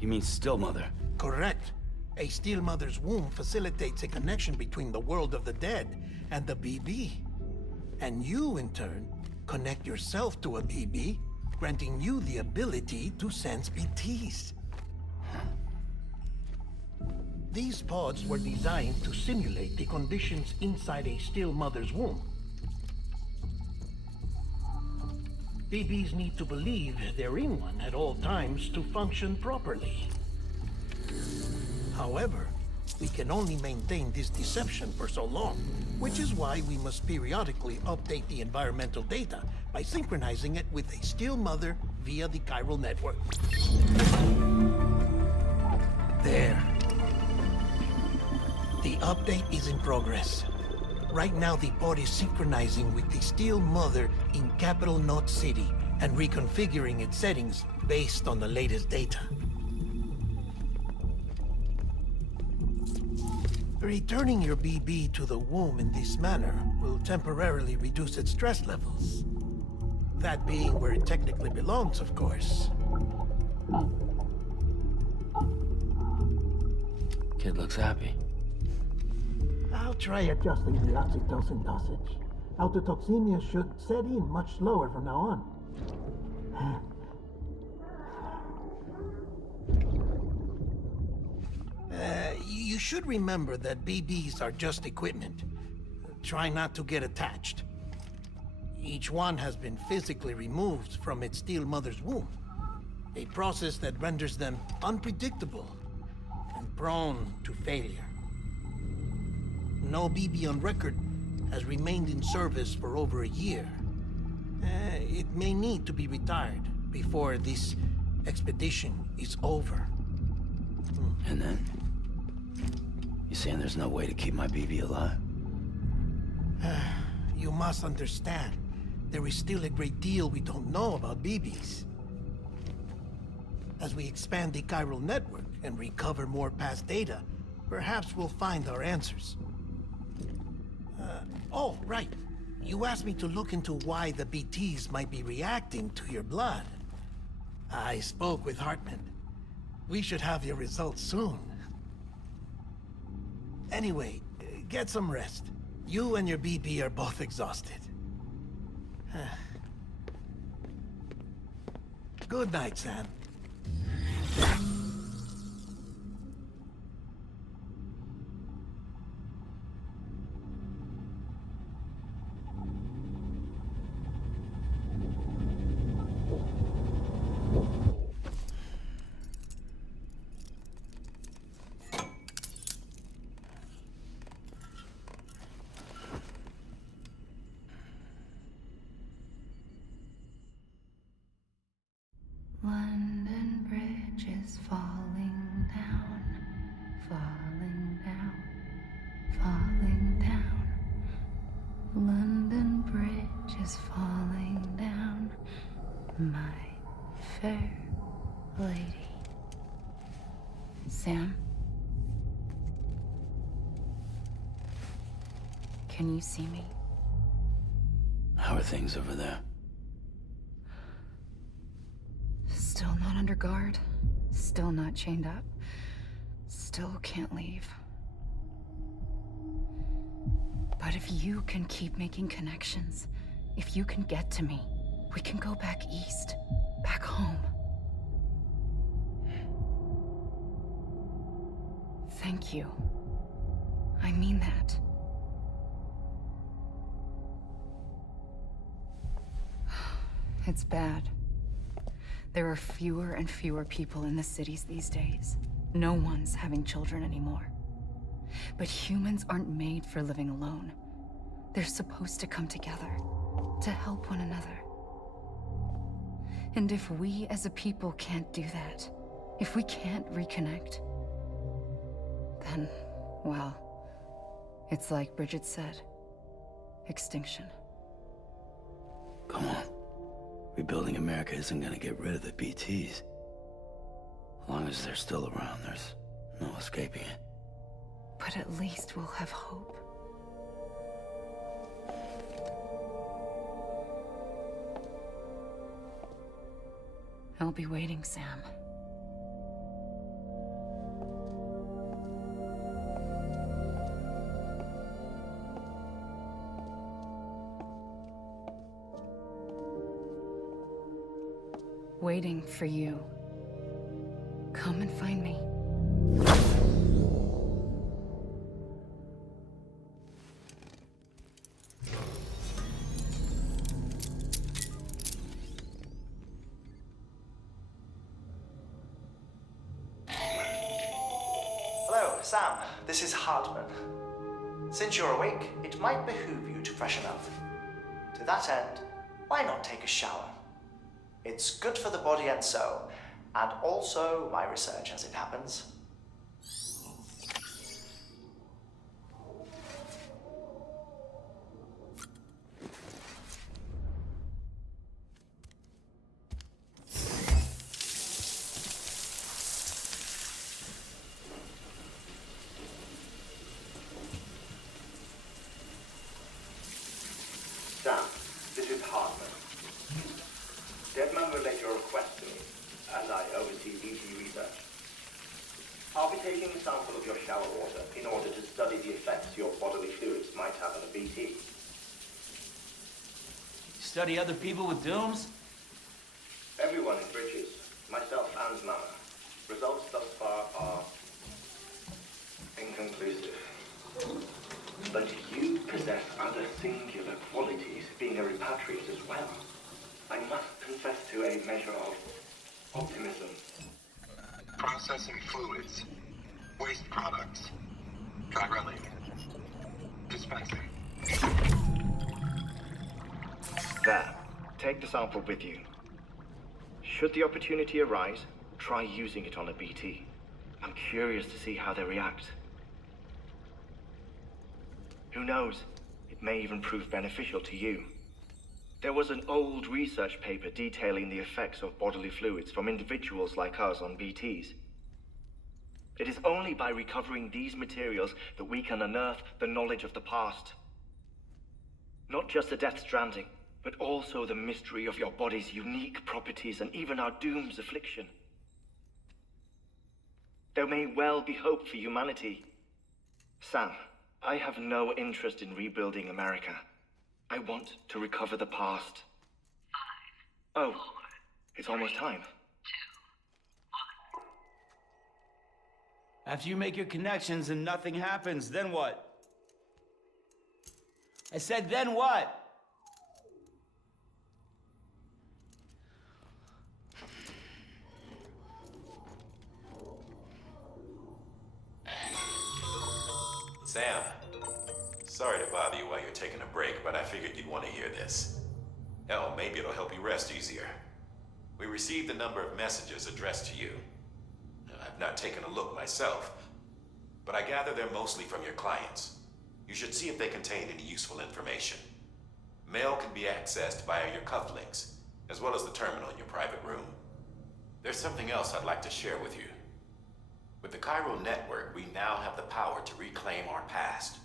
You mean still mother? Correct. A still mother's womb facilitates a connection between the world of the dead and the BB. And you, in turn, connect yourself to a BB, granting you the ability to sense BTs. These pods were designed to simulate the conditions inside a still mother's womb. BBs need to believe they're in one at all times to function properly. However, we can only maintain this deception for so long, which is why we must periodically update the environmental data by synchronizing it with a still mother via the chiral network. There. The update is in progress. Right now, the pod is synchronizing with the still mother in capital Knot City and reconfiguring its settings based on the latest data. Returning your BB to the womb in this manner will temporarily reduce its stress levels. That being where it technically belongs, of course. Kid looks happy. I'll try adjusting the oxytocin dosage. Autotoxemia should set in much slower from now on. You should remember that BBs are just equipment. Try not to get attached. Each one has been physically removed from its still mother's womb. A process that renders them unpredictable and prone to failure. No BB on record has remained in service for over a year. It may need to be retired before this expedition is over. And then? You saying there's no way to keep my BB alive? You must understand, there is still a great deal we don't know about BBs. As we expand the chiral network and recover more past data, perhaps we'll find our answers. Oh, right. You asked me to look into why the BTs might be reacting to your blood. I spoke with Hartman. We should have your results soon. Anyway, get some rest. You and your BB are both exhausted. Good night, Sam. London Bridge is falling down, falling down, falling down. London Bridge is falling down, my fair lady. Sam? Can you see me? How are things over there? Still not under guard, still not chained up, still can't leave. But if you can keep making connections, if you can get to me, we can go back east, back home. Thank you. I mean that. It's bad. There are fewer and fewer people in the cities these days. No one's having children anymore. But humans aren't made for living alone. They're supposed to come together, to help one another. And if we as a people can't do that, if we can't reconnect, then, well, it's like Bridget said, extinction. Come on. Rebuilding America isn't gonna get rid of the BTs. As long as they're still around, there's no escaping it. But at least we'll have hope. I'll be waiting, Sam. Waiting for you. Come and find me. Hello, Sam. This is Hartman. Since you're awake, it might behoove you to freshen up. To that end, why not take a shower? It's good for the body and soul, and also my research as it happens. Sam, this is Hartman. Deadman relayed your request to me, as I oversee BT research. I'll be taking a sample of your shower water in order to study the effects your bodily fluids might have on a BT. Study other people with dooms? Everyone in Bridges, myself and Mama. Results thus far are inconclusive. But you possess other singular qualities, being a repatriate as well. I must confess to a measure of optimism. Processing fluids. Waste products. Chiralic. Dispensing. There. Take the sample with you. Should the opportunity arise, try using it on a BT. I'm curious to see how they react. Who knows? It may even prove beneficial to you. There was an old research paper detailing the effects of bodily fluids from individuals like us on BTs. It is only by recovering these materials that we can unearth the knowledge of the past. Not just the Death Stranding, but also the mystery of your body's unique properties and even our doom's affliction. There may well be hope for humanity. Sam, I have no interest in rebuilding America. I want to recover the past. 5, oh, 4, it's almost time. 2, 1. After you make your connections and nothing happens, then what? I said, then what? Sam, sorry to bother you while you're taking a break, but I figured you'd want to hear this. Hell, maybe it'll help you rest easier. We received a number of messages addressed to you. I've not taken a look myself, but I gather they're mostly from your clients. You should see if they contain any useful information. Mail can be accessed via your cufflinks, as well as the terminal in your private room. There's something else I'd like to share with you. With the chiral network, we now have the power to reclaim our past.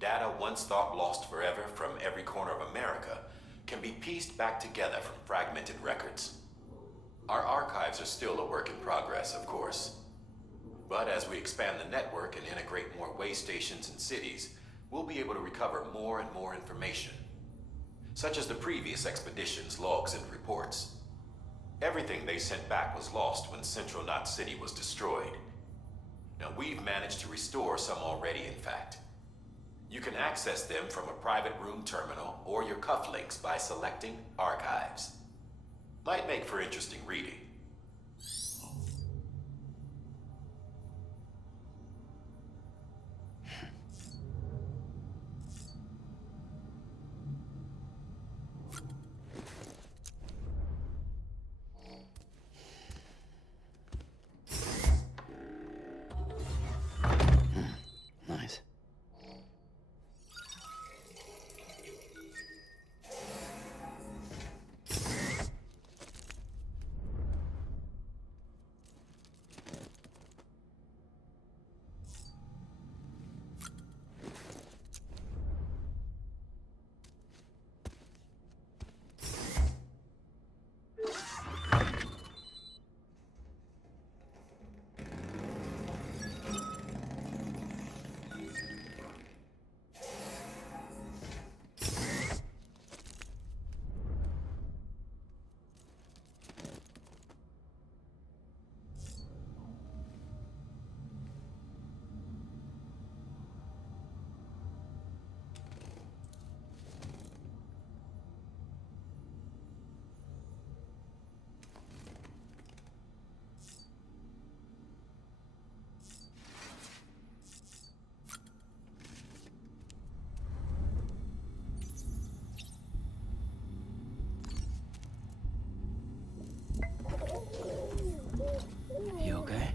Data once thought lost forever from every corner of America can be pieced back together from fragmented records. Our archives are still a work in progress, of course. But as we expand the network and integrate more way stations and cities, we'll be able to recover more and more information, such as the previous expedition's logs and reports. Everything they sent back was lost when Central Knot City was destroyed. Now, we've managed to restore some already, in fact. You can access them from a private room terminal or your cufflinks by selecting Archives. Might make for interesting reading. Nice. You okay?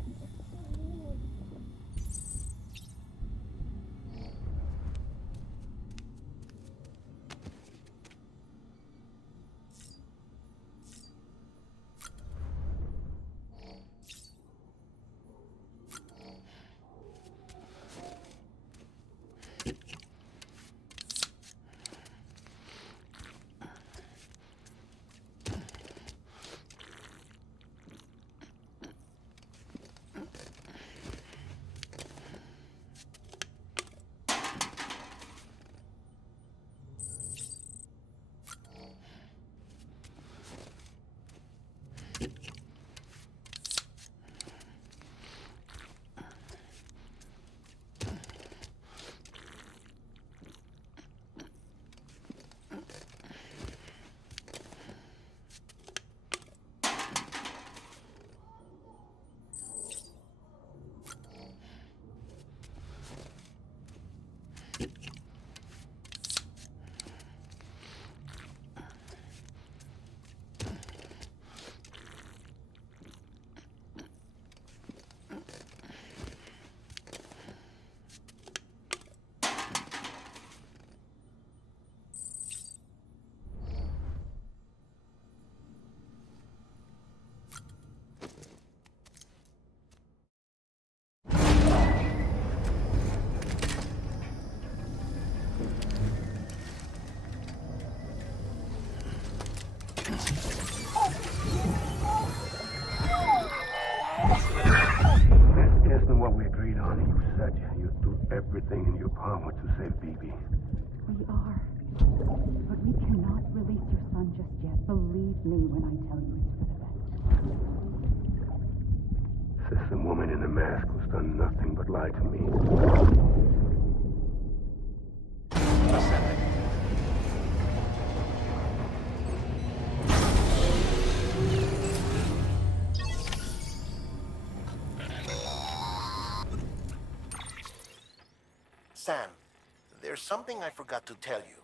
Everything in your power to save BB. We are. But we cannot release your son just yet. Believe me when I tell you it's for the best. Says the woman in the mask who's done nothing but lie to me. Sam, there's something I forgot to tell you.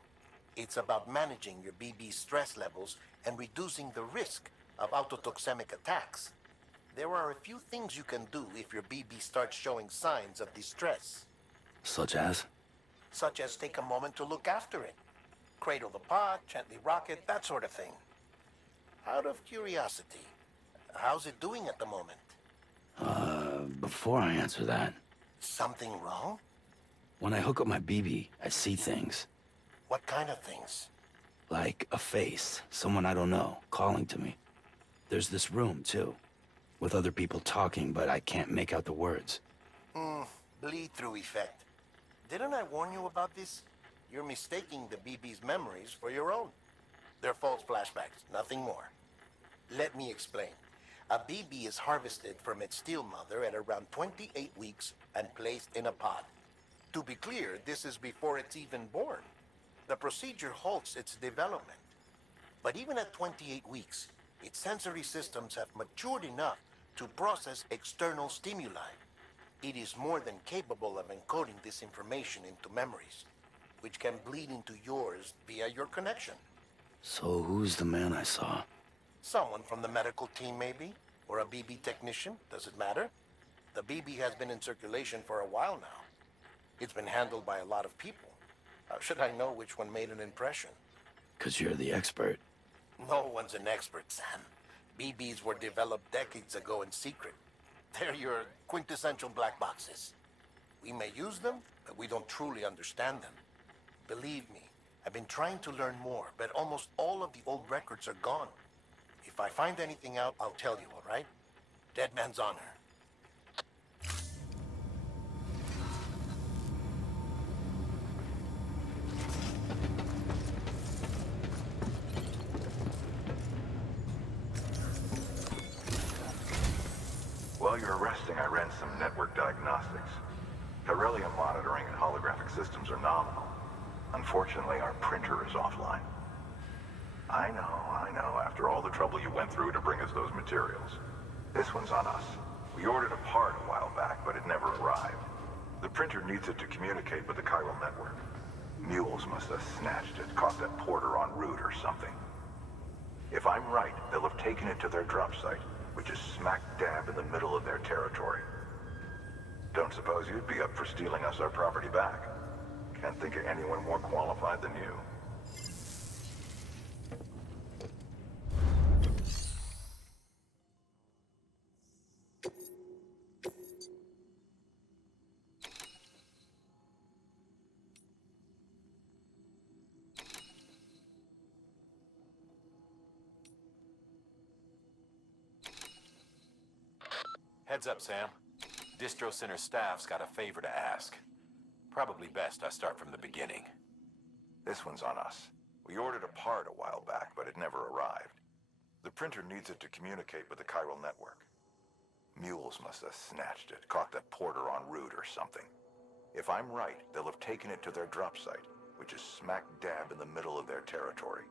It's about managing your BB stress levels and reducing the risk of autotoxemic attacks. There are a few things you can do if your BB starts showing signs of distress. Such as? Such as take a moment to look after it. Cradle the pot, gently rock it, that sort of thing. Out of curiosity, how's it doing at the moment? Before I answer that... Something wrong? When I hook up my BB, I see things. What kind of things? Like a face, someone I don't know, calling to me. There's this room, too, with other people talking, but I can't make out the words. Bleed-through effect. Didn't I warn you about this? You're mistaking the BB's memories for your own. They're false flashbacks, nothing more. Let me explain. A BB is harvested from its steel mother at around 28 weeks and placed in a pod. To be clear, this is before it's even born. The procedure halts its development. But even at 28 weeks, Its sensory systems have matured enough to process external stimuli. It is more than capable of encoding this information into memories, which can bleed into yours via your connection. So who's the man I saw? Someone from the medical team, maybe? Or a BB technician? Does it matter? The BB has been in circulation for a while now. It's been handled by a lot of people. How should I know which one made an impression? 'Cause you're the expert. No one's an expert, Sam. BBs were developed decades ago in secret. They're your quintessential black boxes. We may use them, but we don't truly understand them. Believe me, I've been trying to learn more, but almost all of the old records are gone. If I find anything out, I'll tell you, all right? Dead man's honor. While you're resting, I ran some network diagnostics. Beryllium monitoring and holographic systems are nominal. Unfortunately, our printer is offline. I know. After all the trouble you went through to bring us those materials. This one's on us. We ordered a part a while back, but it never arrived. The printer needs it to communicate with the chiral network. Mules must have snatched it, caught that porter en route or something. If I'm right, they'll have taken it to their drop site, which is smack dab in the middle of their territory. Don't suppose you'd be up for stealing us our property back? Can't think of anyone more qualified than you. Heads up, Sam. Distro Center staff's got a favor to ask. Probably best I start from the beginning. This one's on us. We ordered a part a while back, but it never arrived. The printer needs it to communicate with the chiral network. Mules must have snatched it, caught that porter en route or something. If I'm right, they'll have taken it to their drop site, which is smack dab in the middle of their territory.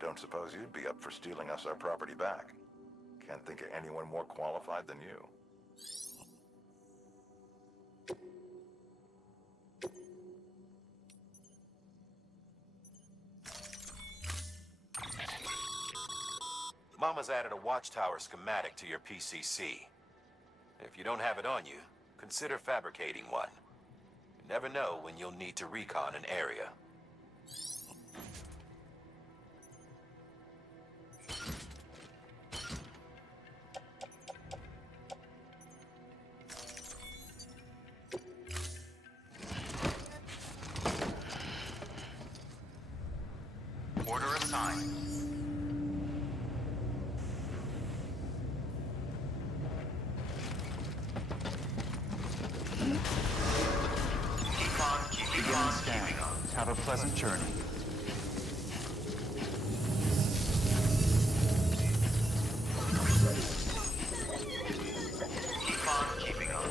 Don't suppose you'd be up for stealing us our property back? Can't think of anyone more qualified than you. Mama's added a watchtower schematic to your PCC. If you don't have it on you, consider fabricating one. You never know when you'll need to recon an area. Order assigned. Keep on scanning. Have a pleasant journey. Keep on keeping on.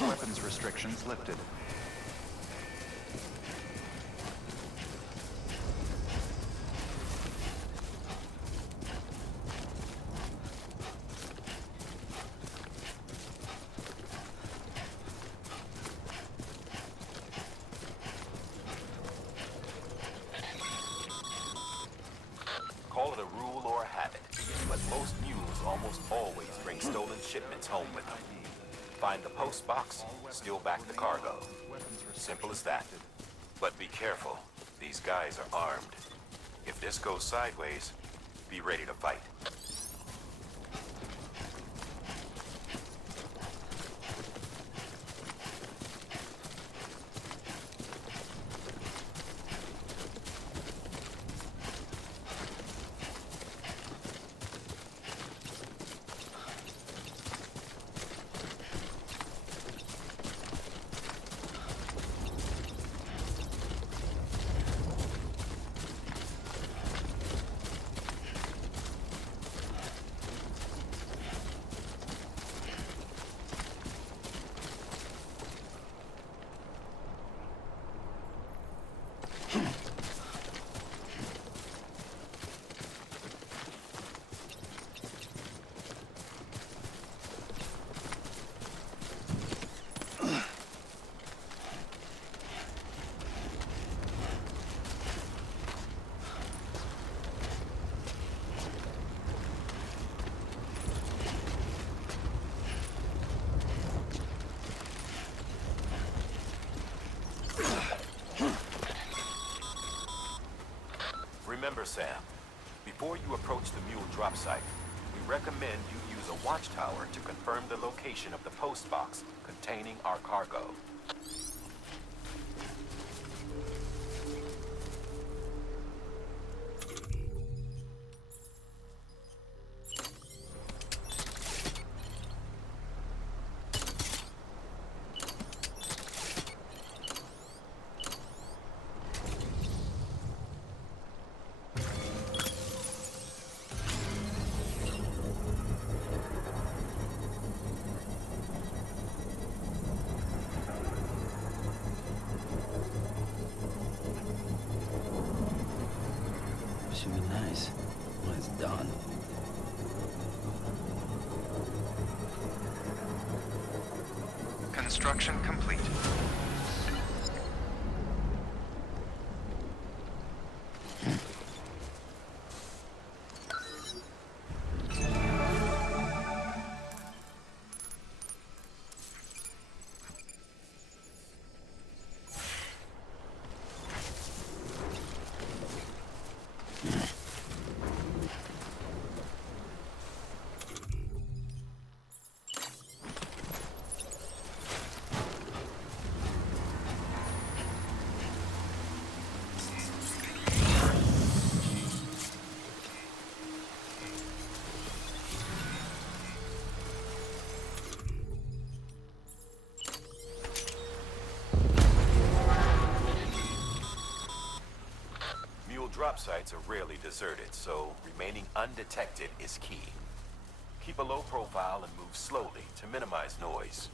Weapons restrictions lifted. Call it a rule or a habit, but most mules almost always bring stolen shipments home with them. Find the post box, steal back the cargo. Simple as that. But be careful. These guys are armed. If this goes sideways, be ready to fight. Remember, Sam, before you approach the mule drop site, we recommend you use a watchtower to confirm the location of the post box containing our cargo. Should be nice when it's done. Construction complete. Drop sites are rarely deserted, so remaining undetected is key. Keep a low profile and move slowly to minimize noise.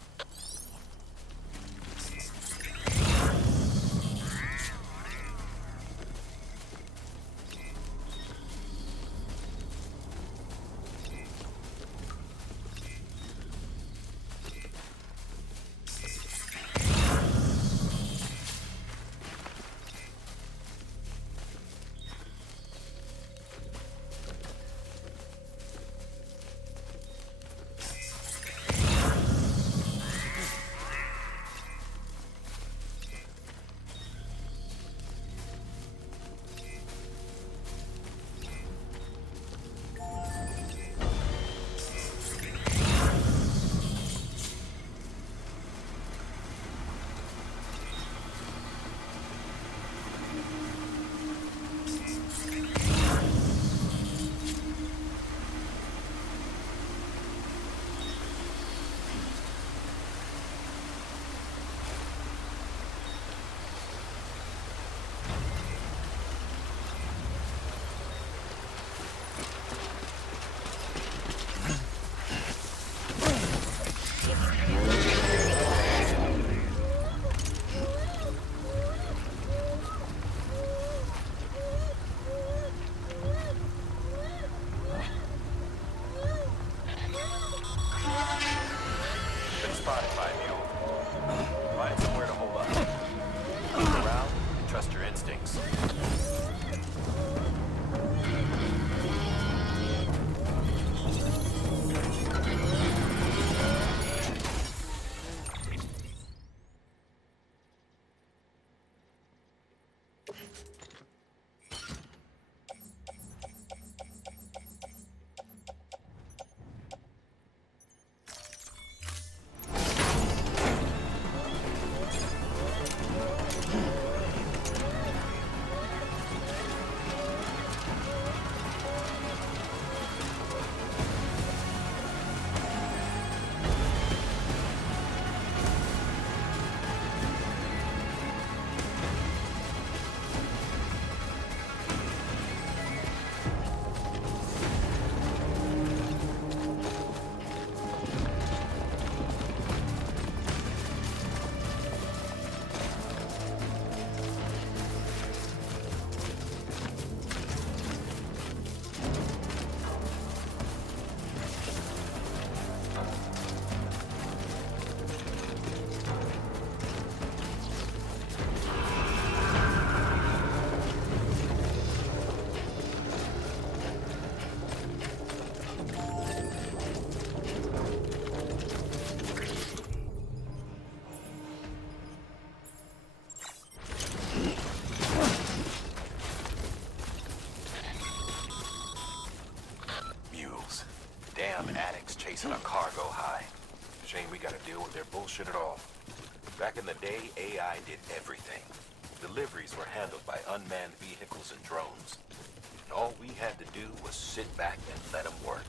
cargo high. Shame we gotta deal with their bullshit at all. Back in the day, AI did everything. Deliveries were handled by unmanned vehicles and drones. And all we had to do was sit back and let them work.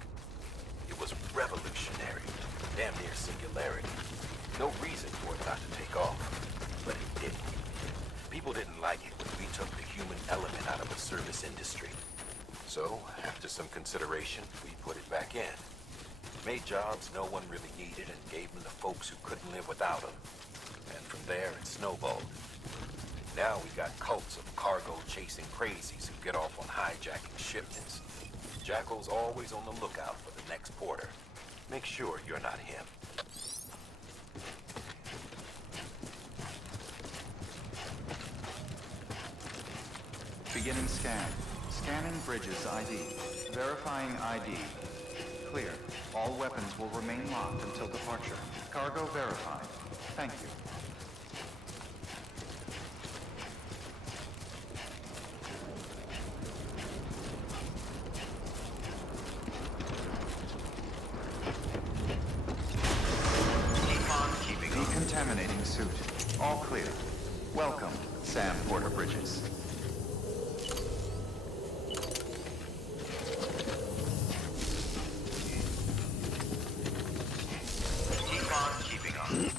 It was revolutionary, damn near singularity. No reason for it not to take off, but it didn't. People didn't like it when we took the human element out of the service industry. So, after some consideration, we put it back in. Made jobs no one really needed and gave them to folks who couldn't live without them. And from there, it snowballed. Now we got cults of cargo-chasing crazies who get off on hijacking shipments. Jackal's always on the lookout for the next porter. Make sure you're not him. Beginning scan. Scanning bridges ID. Verifying ID. Clear. All weapons will remain locked until departure. Cargo verified. Thank you. Decontaminating suit. All clear. Welcome, Sam Porter Bridges. Keep on keeping on.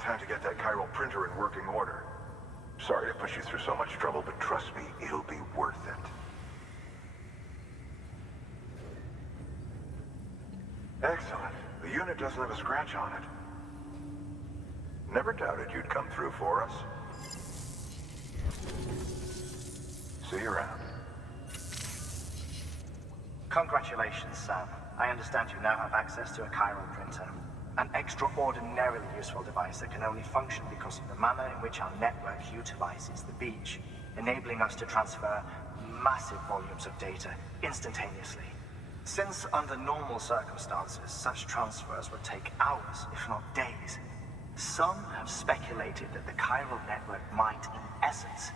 Time to get that chiral printer in working order. Sorry to push you through so much trouble, but trust me, it'll be worth it. Excellent. The unit doesn't have a scratch on it. Never doubted you'd come through for us. See you around. Congratulations, Sam. I understand you now have access to a chiral printer. An extraordinarily useful device that can only function because of the manner in which our network utilizes the beach, enabling us to transfer massive volumes of data instantaneously. Since under normal circumstances, such transfers would take hours, if not days, some have speculated that the chiral network might, in essence,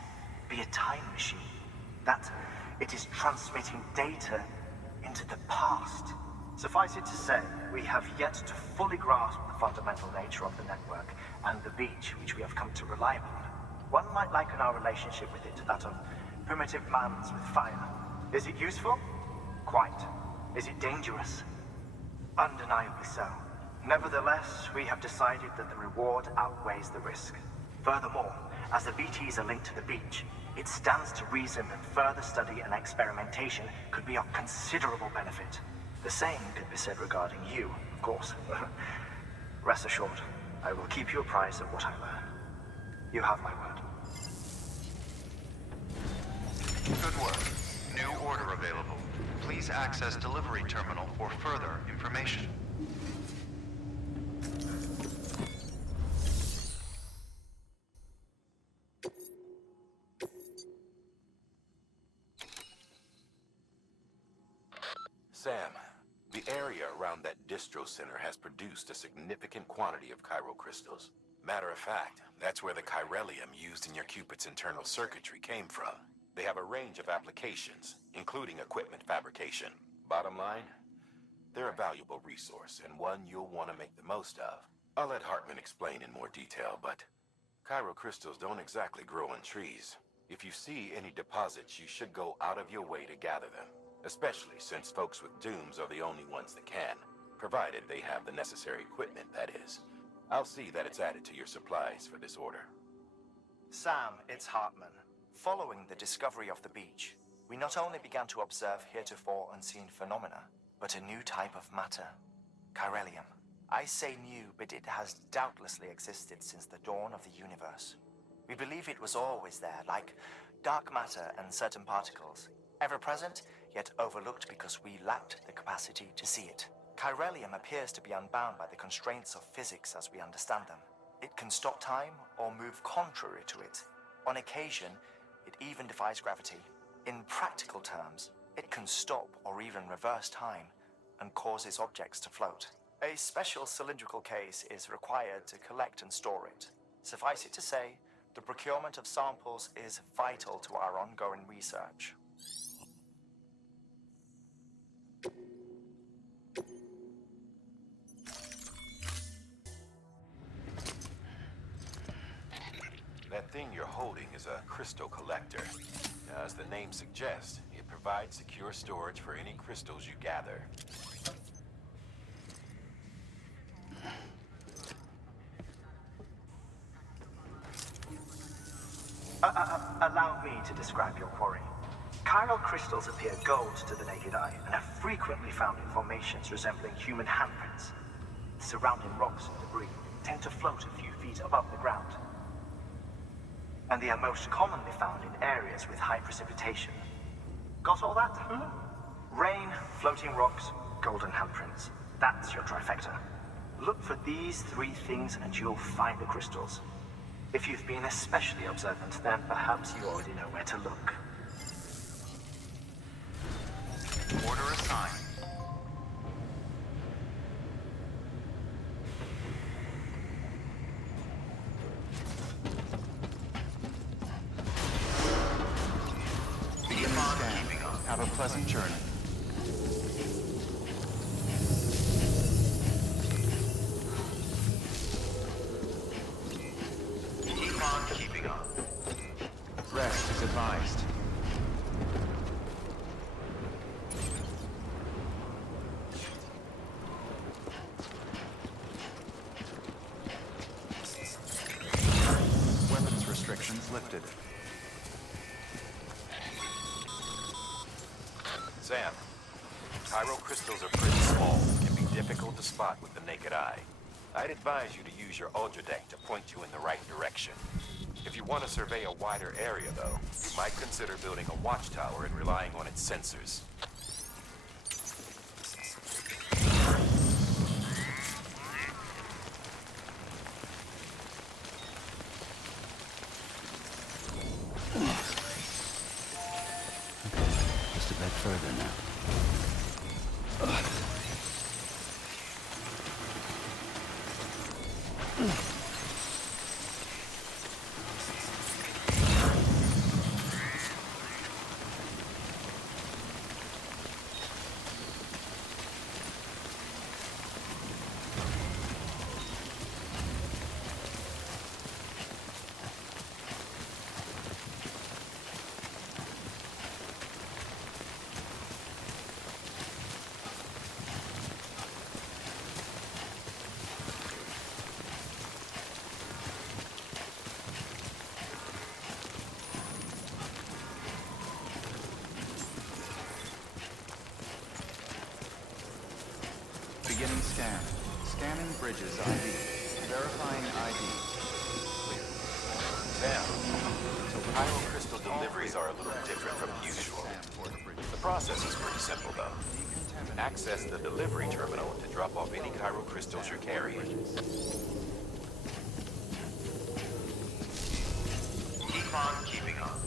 be a time machine. That it is transmitting data into the past. Suffice it to say, we have yet to fully grasp the fundamental nature of the network and the beach which we have come to rely upon. One might liken our relationship with it to that of primitive mans with fire. Is it useful? Quite. Is it dangerous? Undeniably so. Nevertheless, we have decided that the reward outweighs the risk. Furthermore, as the BTs are linked to the beach, it stands to reason that further study and experimentation could be of considerable benefit. The same could be said regarding you, of course. Rest assured, I will keep you apprised of what I learn. You have my word. Good work. New order available. Please access delivery terminal for further information. Sam, the area around that distro center has produced a significant quantity of chiral crystals. Matter of fact, that's where the chiralium used in your Cupid's internal circuitry came from. They have a range of applications, including equipment fabrication. Bottom line, they're a valuable resource and one you'll want to make the most of. I'll let Hartman explain in more detail, but chiral crystals don't exactly grow on trees. If you see any deposits, you should go out of your way to gather them. Especially since folks with dooms are the only ones that can, provided they have the necessary equipment, that is. I'll see that it's added to your supplies for this order. Sam, it's Hartman. Following the discovery of the beach, we not only began to observe heretofore unseen phenomena, but a new type of matter, chiralium. I say new, but it has doubtlessly existed since the dawn of the universe. We believe it was always there, like dark matter and certain particles, ever present, yet overlooked because we lacked the capacity to see it. Chiralium appears to be unbound by the constraints of physics as we understand them. It can stop time or move contrary to it. On occasion, it even defies gravity. In practical terms, it can stop or even reverse time and causes objects to float. A special cylindrical case is required to collect and store it. Suffice it to say, the procurement of samples is vital to our ongoing research. That thing you're holding is a crystal collector. Now, as the name suggests, it provides secure storage for any crystals you gather. Allow me to describe your quarry. Chiral crystals appear gold to the naked eye and are frequently found in formations resembling human handprints. Surrounding rocks and debris tend to float a few feet above the ground. And they are most commonly found in areas with high precipitation. Got all that? Rain, floating rocks, golden handprints. That's your trifecta. Look for these three things and you'll find the crystals. If you've been especially observant, then perhaps you already know where to look. Order assigned. Begin scan. Have a pleasant journey. Keeping up. Rest is advised. Weapons restrictions lifted. Sam, chiral crystals are pretty small and can be difficult to spot with the naked eye. I'd advise you to use your ultra deck to point you in the right direction. If you want to survey a wider area, though, you might consider building a watchtower and relying on its sensors. Just a bit further now. Beginning scan. Scanning bridges ID. Verifying ID. Clear. Sam, so chiral crystal deliveries are a little different from usual. The process is pretty simple, though. Access the delivery terminal to drop off any chiral crystals you're carrying. Keep on keeping up.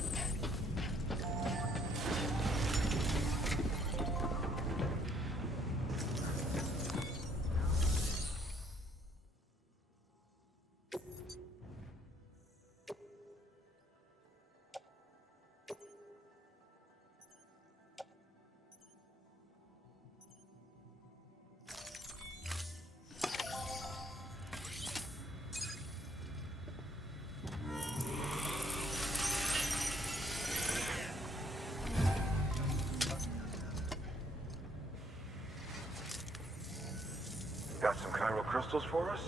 Got some chiral crystals for us?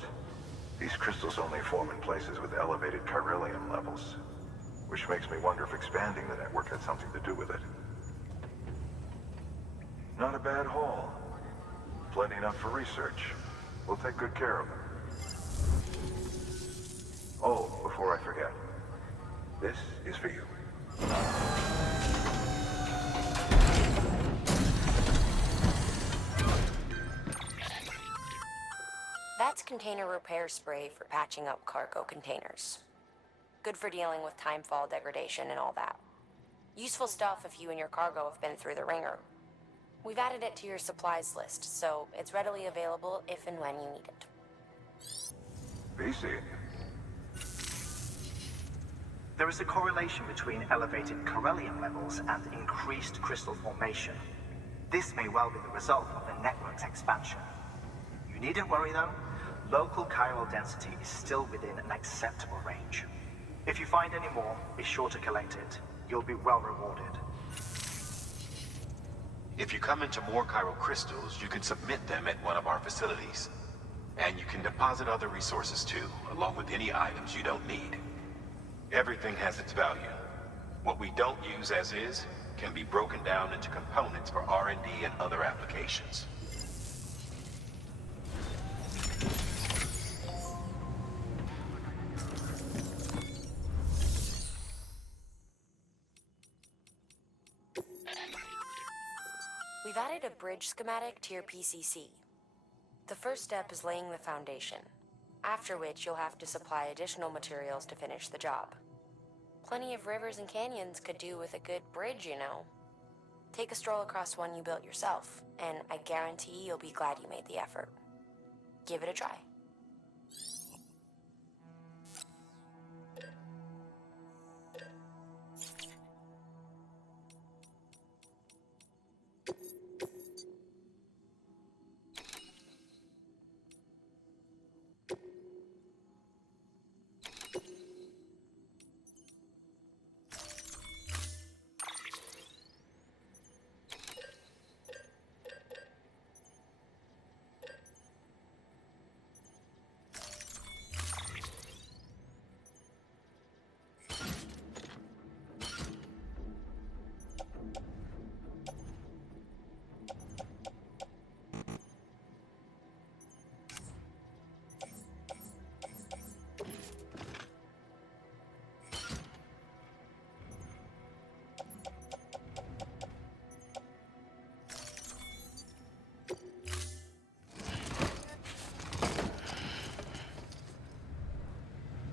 These crystals only form in places with elevated chiralium levels, which makes me wonder if expanding the network had something to do with it. Not a bad haul. Plenty enough for research. We'll take good care of them. Oh, before I forget, this is for you. container repair spray for patching up cargo containers. Good for dealing with timefall degradation and all that. Useful stuff if you and your cargo have been through the ringer. We've added it to your supplies list, so it's readily available if and when you need it. BC. There is a correlation between elevated corellium levels and increased crystal formation. This may well be the result of the network's expansion. You needn't worry though. Local chiral density is still within an acceptable range. If you find any more, be sure to collect it. You'll be well rewarded. If you come into more chiral crystals, you can submit them at one of our facilities. And you can deposit other resources too, along with any items you don't need. Everything has its value. What we don't use as is can be broken down into components for R&D and other applications. We've added a bridge schematic to your PCC. The first step is laying the foundation, after which you'll have to supply additional materials to finish the job. Plenty of rivers and canyons could do with a good bridge, you know. Take a stroll across one you built yourself, and I guarantee you'll be glad you made the effort. Give it a try.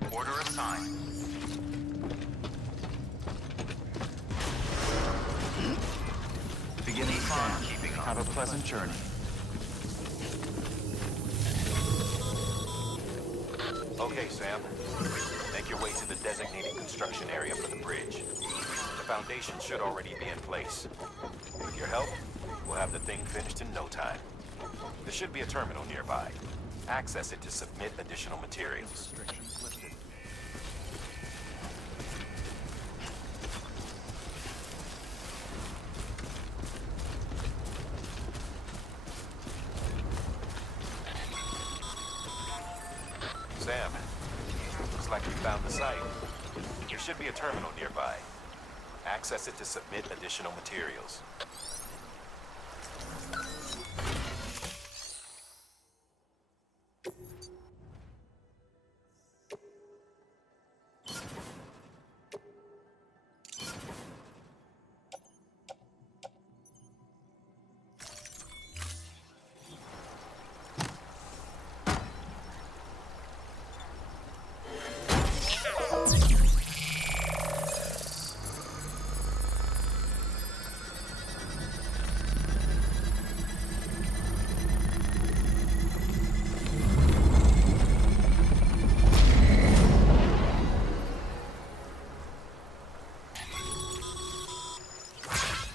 Order assigned. Beginning scan. Have a pleasant journey. Okay, Sam. Make your way to the designated construction area for the bridge. The foundation should already be in place. With your help, we'll have the thing finished in no time. There should be a terminal nearby. Access it to submit additional materials. Restrictions lifted. Sam, looks like we found the site. There should be a terminal nearby. Access it to submit additional materials.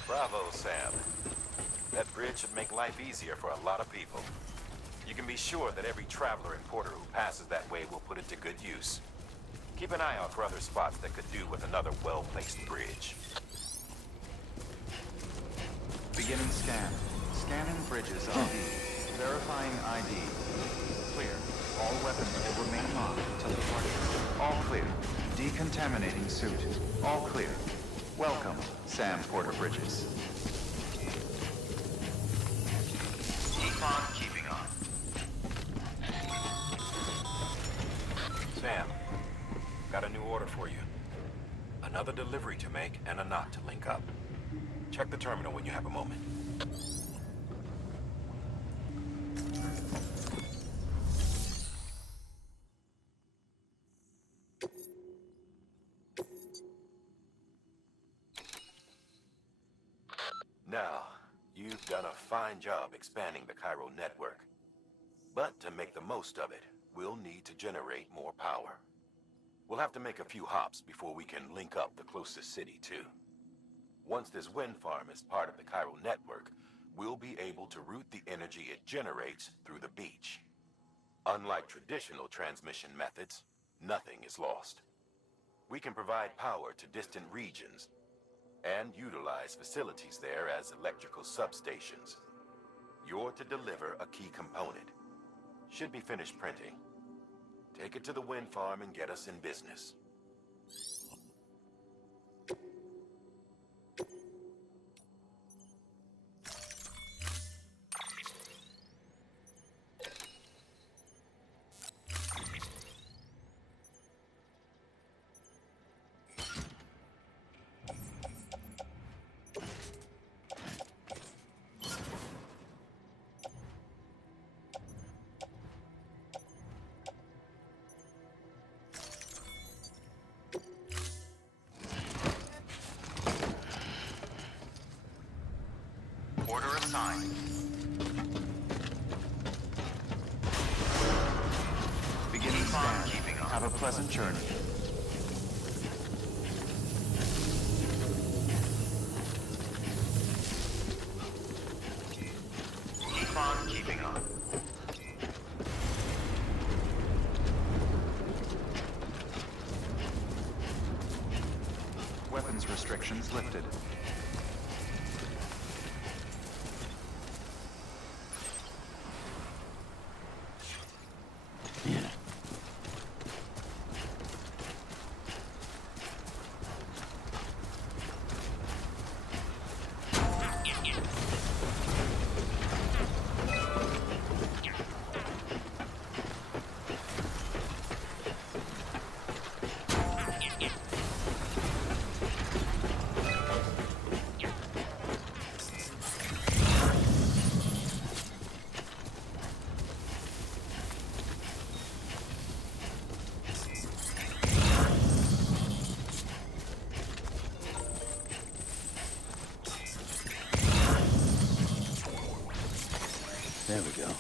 Bravo, Sam. That bridge should make life easier for a lot of people. You can be sure that every traveler and porter who passes that way will put it to good use. Keep an eye out for other spots that could do with another well-placed bridge. Beginning scan. Scanning bridges ID. Verifying ID. Clear. All weapons will remain locked until departure. All clear. Decontaminating suit. All clear. Welcome, Sam Porter Bridges. Keep on keeping on. Sam, got a new order for you. Another delivery to make and a knot to link up. Check the terminal when you have a moment. Now, you've done a fine job expanding the Cairo network. But to make the most of it, we'll need to generate more power. We'll have to make a few hops before we can link up the closest city, too. Once this wind farm is part of the Cairo network, we'll be able to route the energy it generates through the beach. Unlike traditional transmission methods, nothing is lost. We can provide power to distant regions and utilize facilities there as electrical substations. You're to deliver a key component. Should be finished printing. Take it to the wind farm and get us in business. Order assigned. Beginning scan. Have a pleasant journey. Keep on keeping on. Weapons restrictions lifted. There we go.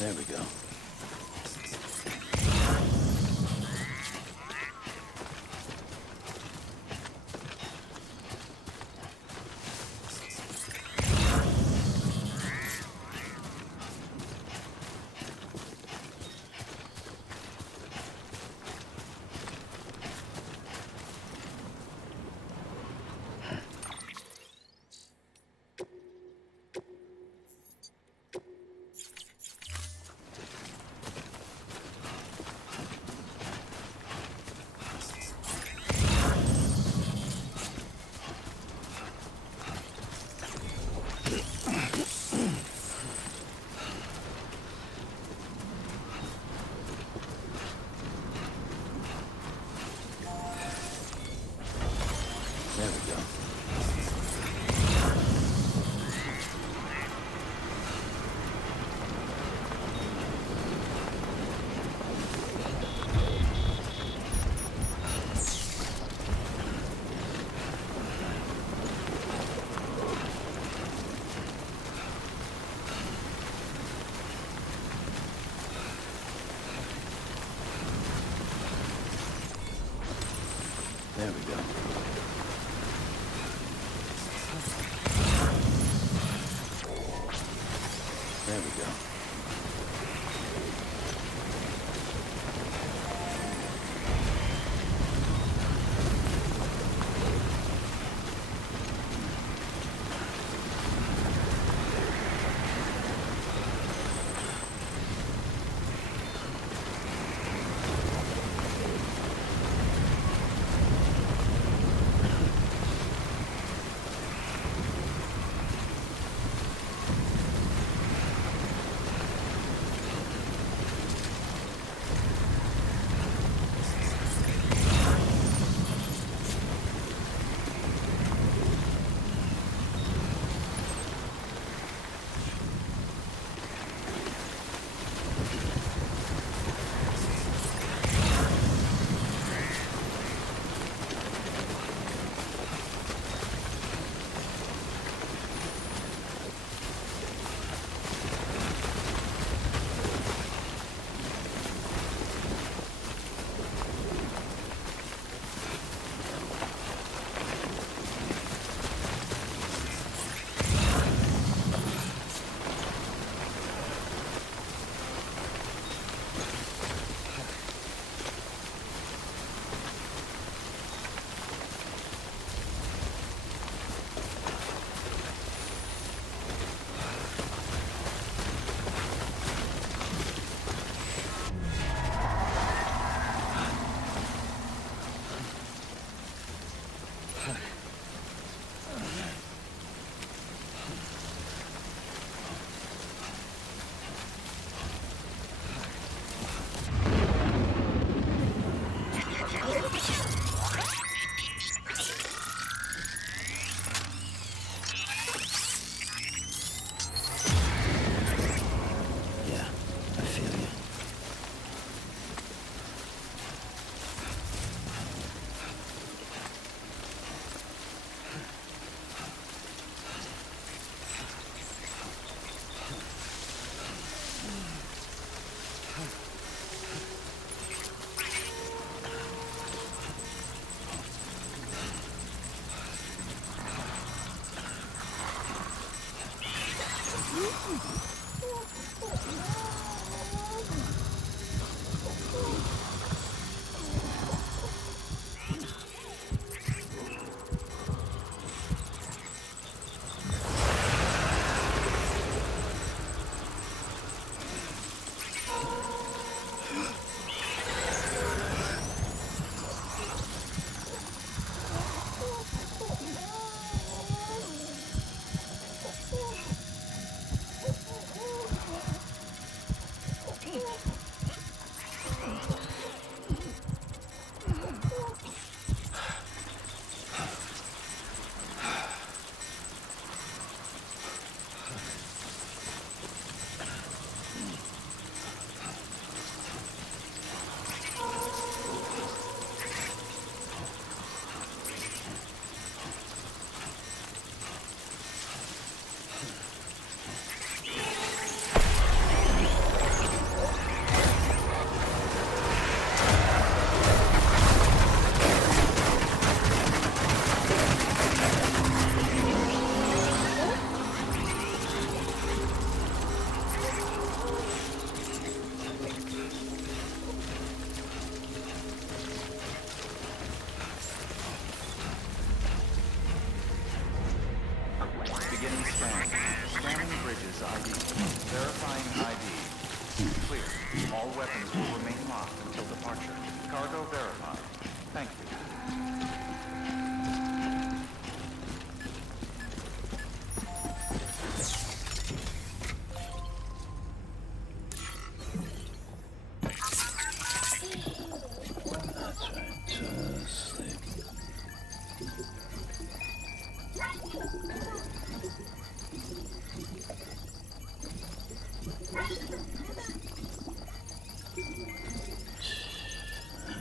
There we go. There we go.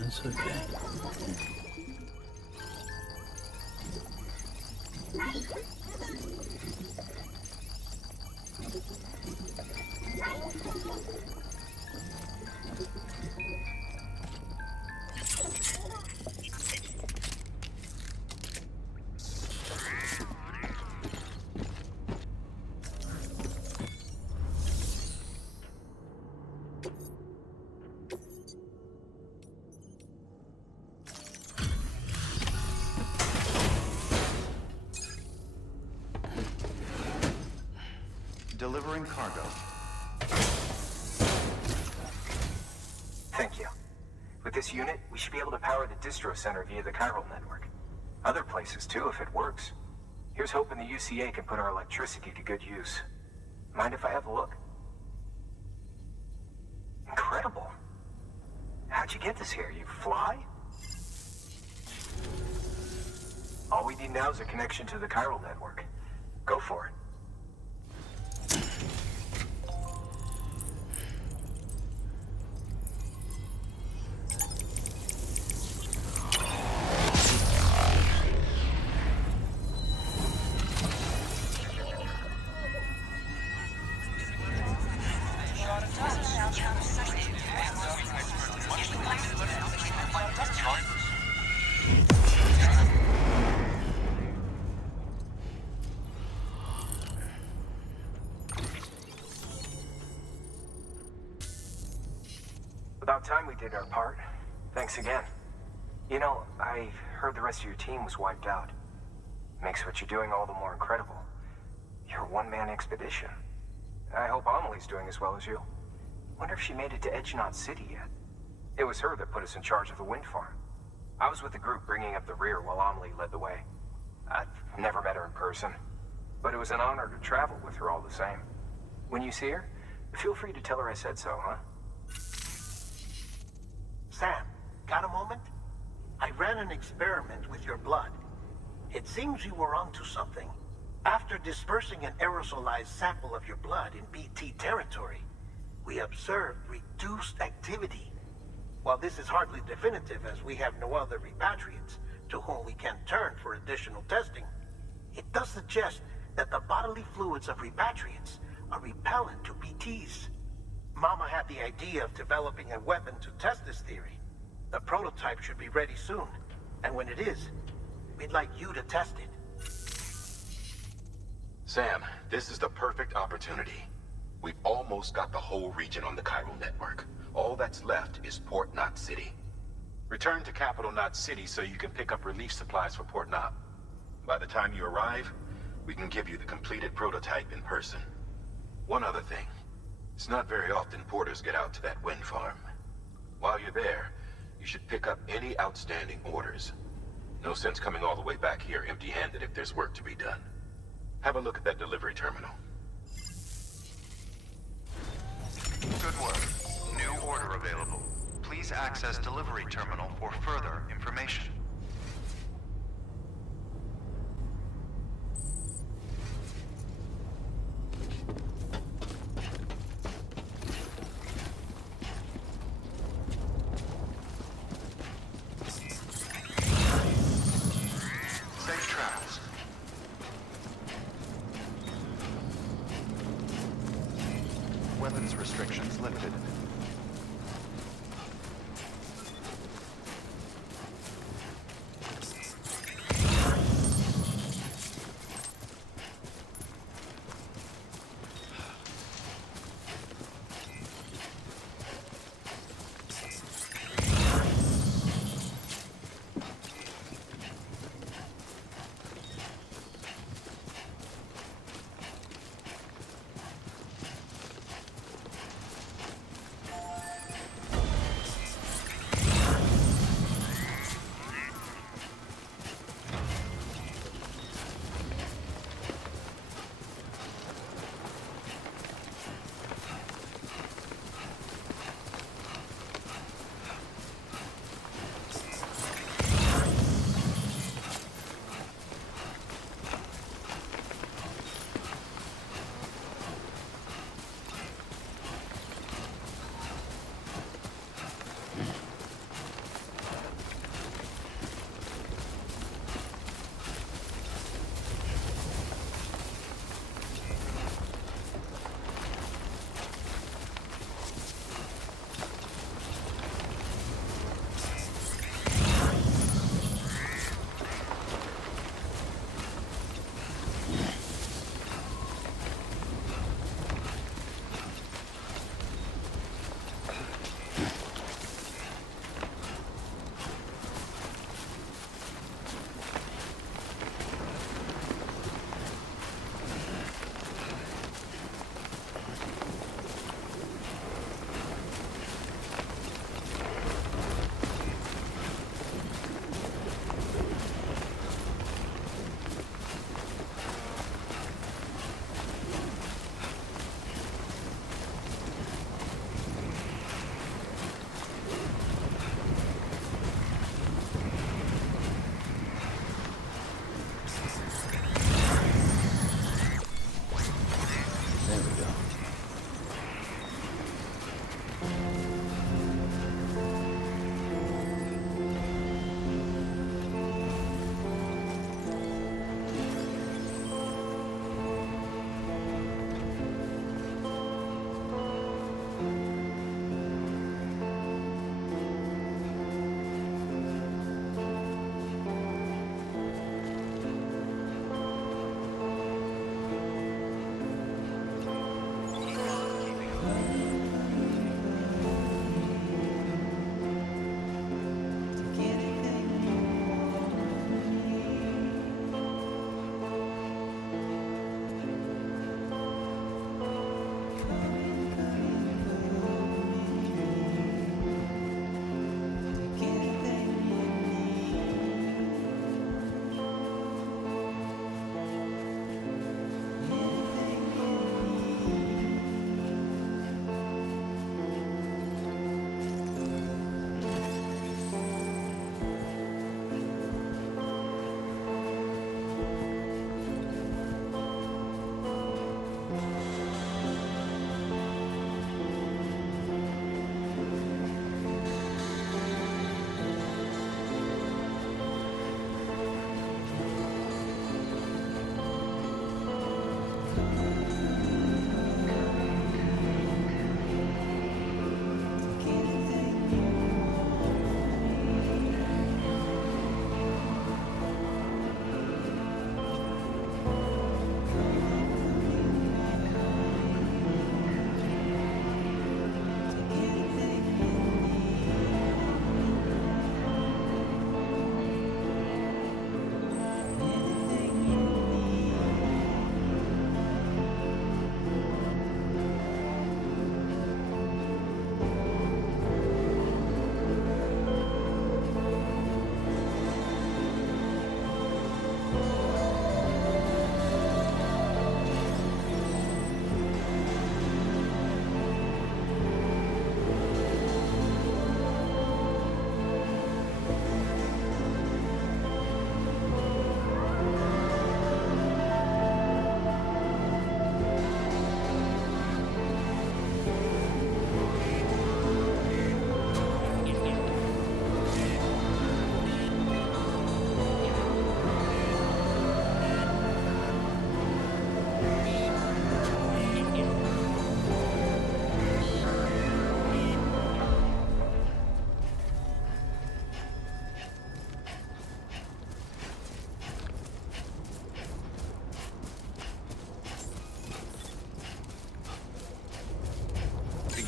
That's okay. Delivering cargo. Thank you. With this unit, we should be able to power the distro center via the chiral network. Other places too, if it works. Here's hoping the UCA can put our electricity to good use. Mind if I have a look? Incredible. How'd you get this here? You fly? All we need now is a connection to the chiral network. Go for it. About time we did our part. Thanks again. You know, I heard the rest of your team was wiped out. Makes what you're doing all the more incredible. You're a one-man expedition. I hope Amelie's doing as well as you. Wonder if she made it to Edgenot City yet. It was her that put us in charge of the wind farm. I was with the group bringing up the rear while Amelie led the way. I've never met her in person, but it was an honor to travel with her all the same. When you see her, feel free to tell her I said so, huh? Sam, got a moment? I ran an experiment with your blood. It seems you were onto something. After dispersing an aerosolized sample of your blood in BT territory, we observed reduced activity. While this is hardly definitive as we have no other repatriates to whom we can turn for additional testing, it does suggest that the bodily fluids of repatriates are repellent to BTs. Mama had the idea of developing a weapon to test this theory. The prototype should be ready soon, and when it is, we'd like you to test it. Sam, this is the perfect opportunity. We've almost got the whole region on the chiral network. All that's left is Port Knot City. Return to Capital Knot City so you can pick up relief supplies for Port Knot. By the time you arrive, we can give you the completed prototype in person. One other thing. It's not very often porters get out to that wind farm. While you're there, you should pick up any outstanding orders. No sense coming all the way back here empty-handed if there's work to be done. Have a look at that delivery terminal. Good work. New order available. Please access delivery terminal for further information. Safe travels. Weapons restrictions lifted.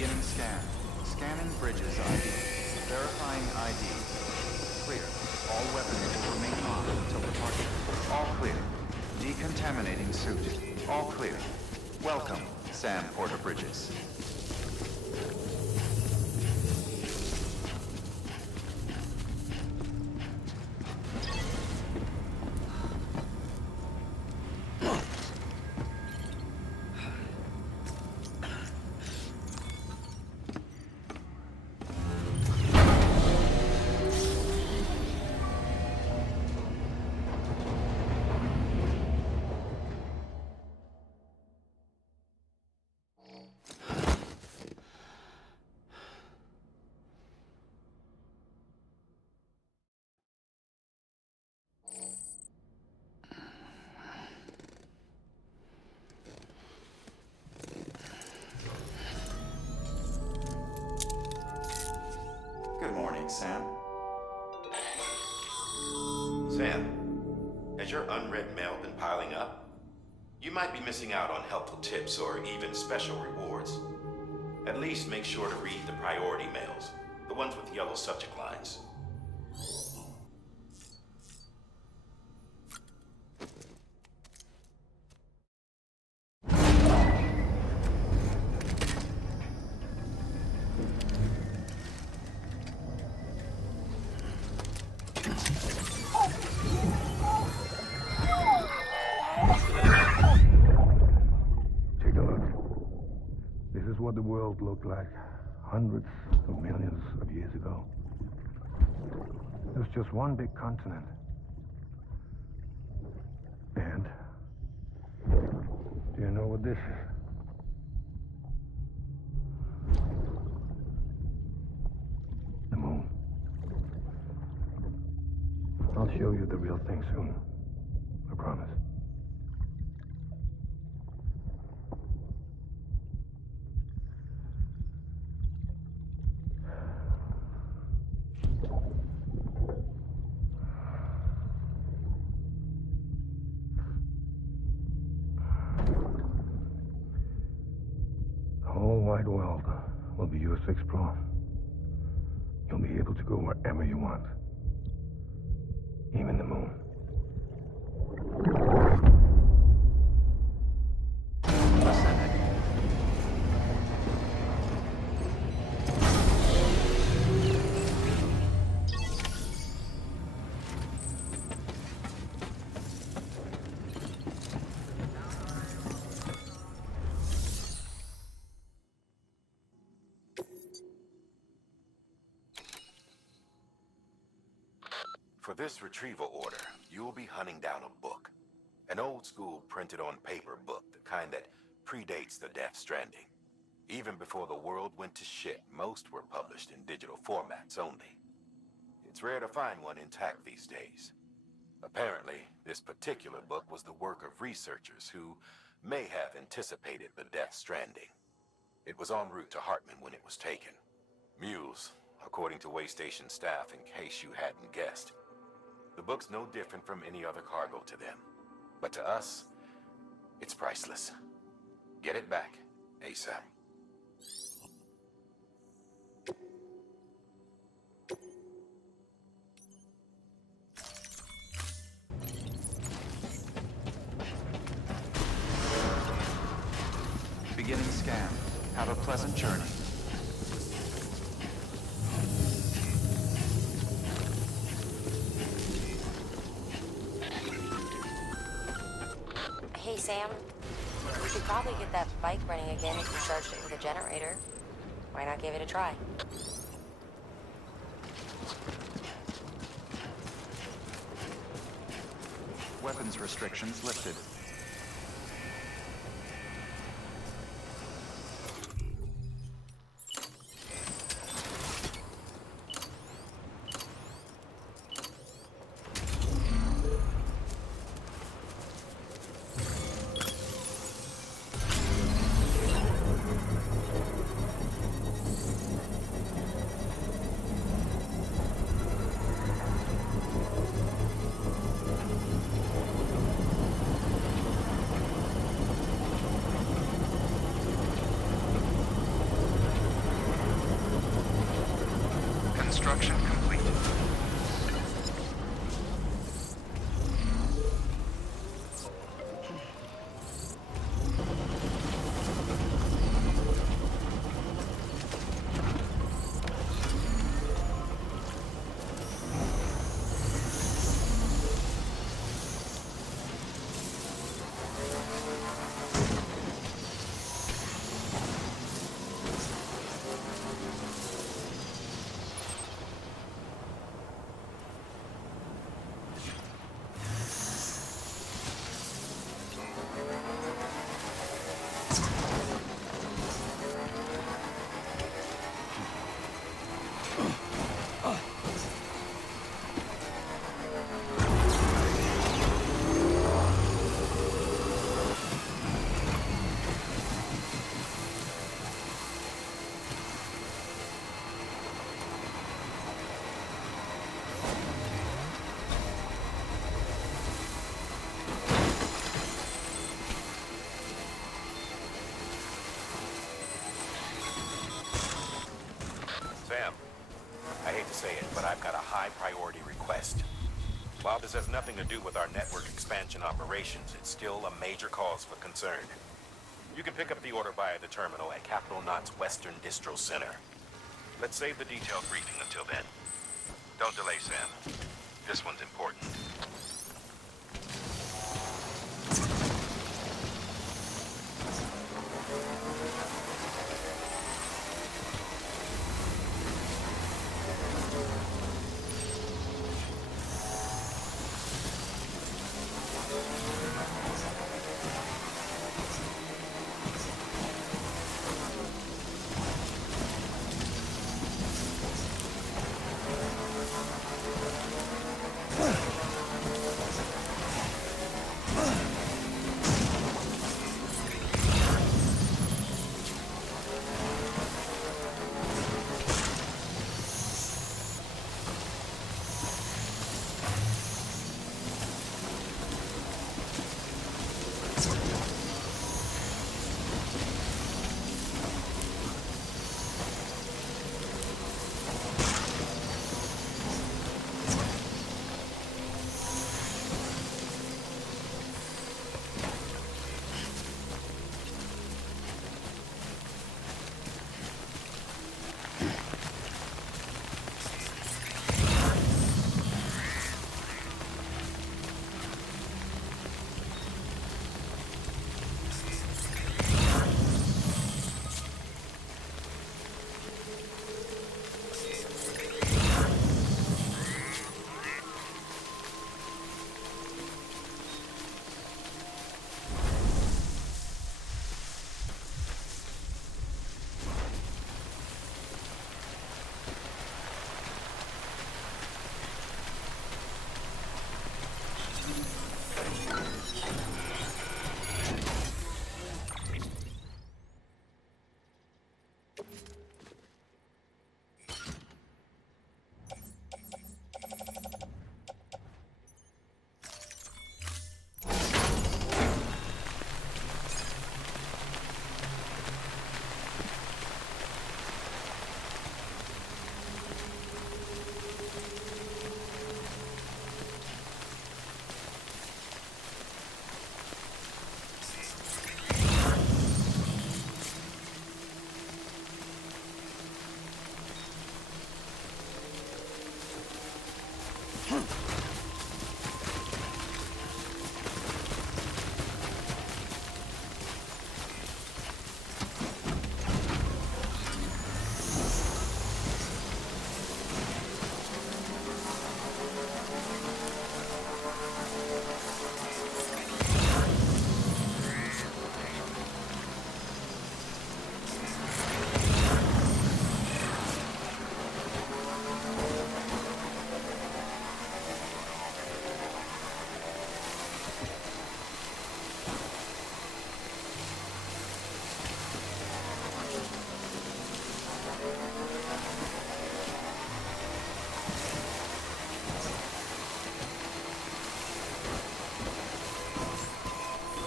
Beginning scan. Scanning bridges ID. Verifying ID. Clear. All weapons will remain on until departure. All clear. Decontaminating suit. All clear. Welcome, Sam Porter Bridges. Good morning, Sam. Sam, has your unread mail been piling up? You might be missing out on helpful tips or even special rewards. At least make sure to read the priority mails, the ones with yellow subject lines. Take a look. This is what the world looked like hundreds of millions of years ago. It was just one big continent. And do you know what this is? The moon. I'll show you the real thing soon. I promise. The whole wide world will be yours to explore. You'll be able to go wherever you want. Even the moon. For this retrieval order, you will be hunting down a book. An old-school printed-on-paper book, the kind that predates the Stranding. Even before the world went to shit, most were published in digital formats only. It's rare to find one intact these days. Apparently, this particular book was the work of researchers who may have anticipated the Stranding. It was en route to Hartman when it was taken. Mules, according to Waystation staff, in case you hadn't guessed. The book's no different from any other cargo to them. But to us, it's priceless. Get it back, ASAP. Beginning scan. Have a pleasant journey. Hey, Sam. We could probably get that bike running again if you charged it with a generator. Why not give it a try? Weapons restrictions lifted. Construction complete. Sam, I hate to say it, but I've got a high priority request. While this has nothing to do with our network expansion operations, it's still a major cause for concern. You can pick up the order via the terminal at Capital Knot's Western Distro Center. Let's save the detailed briefing until then. Don't delay, Sam. This one's important.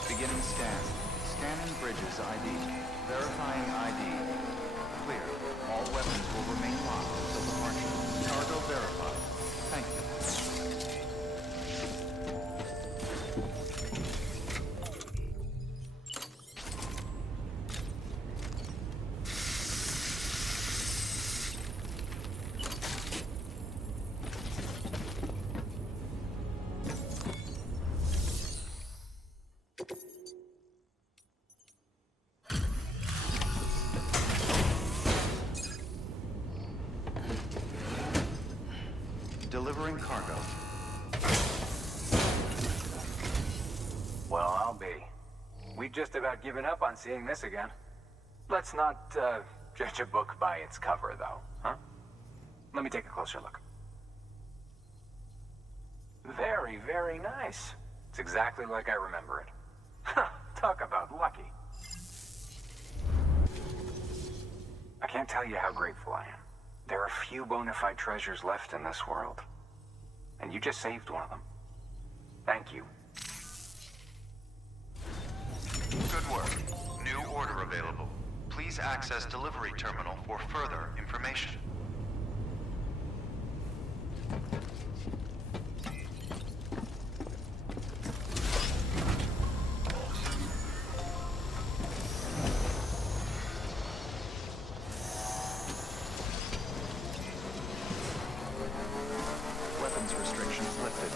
Beginning scan. Scanning bridges ID. Verifying ID. Clear. All weapons will remain locked until departure. Cargo verified. Thank you. Delivering cargo. Well, I'll be. We've just about given up on seeing this again. Let's not, judge a book by its cover, though, huh? Let me take a closer look. Very, very nice. It's exactly like I remember it. Talk about lucky. I can't tell you how grateful I am. There are few bona fide treasures left in this world. And you just saved one of them. Thank you. Good work. New order available. Please access delivery terminal for further information. Weapons restrictions lifted.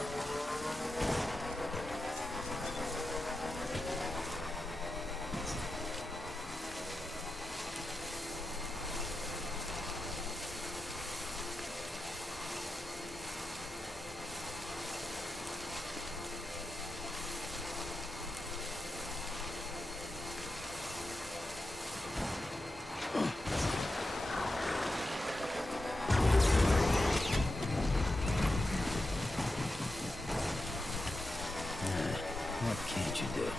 What can't you do?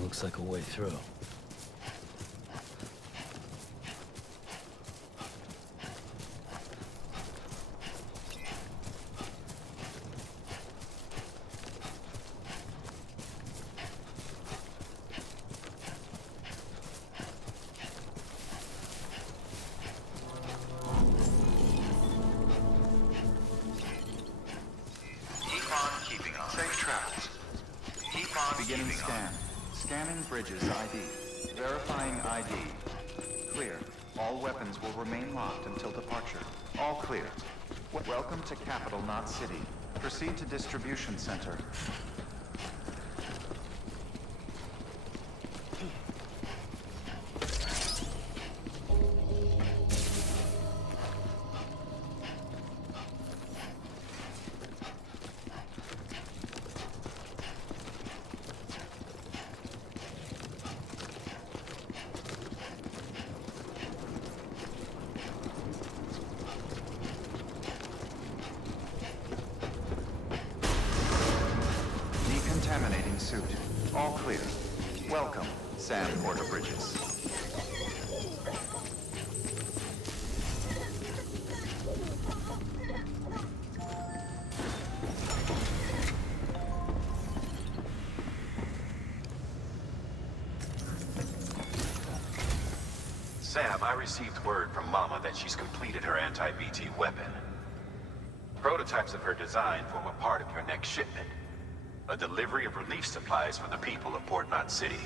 Looks like a way through. Beginning scan. Scanning bridges ID. Verifying ID. Clear. All weapons will remain locked until departure. All clear. Welcome to Capital, not City. Proceed to Distribution Center. suit. All clear. Welcome, Sam Porter Bridges. Sam, I received word from Mama that she's completed her anti-BT weapon. Prototypes of her design form a part of your next shipment. A delivery of relief supplies for the people of Port Knot City.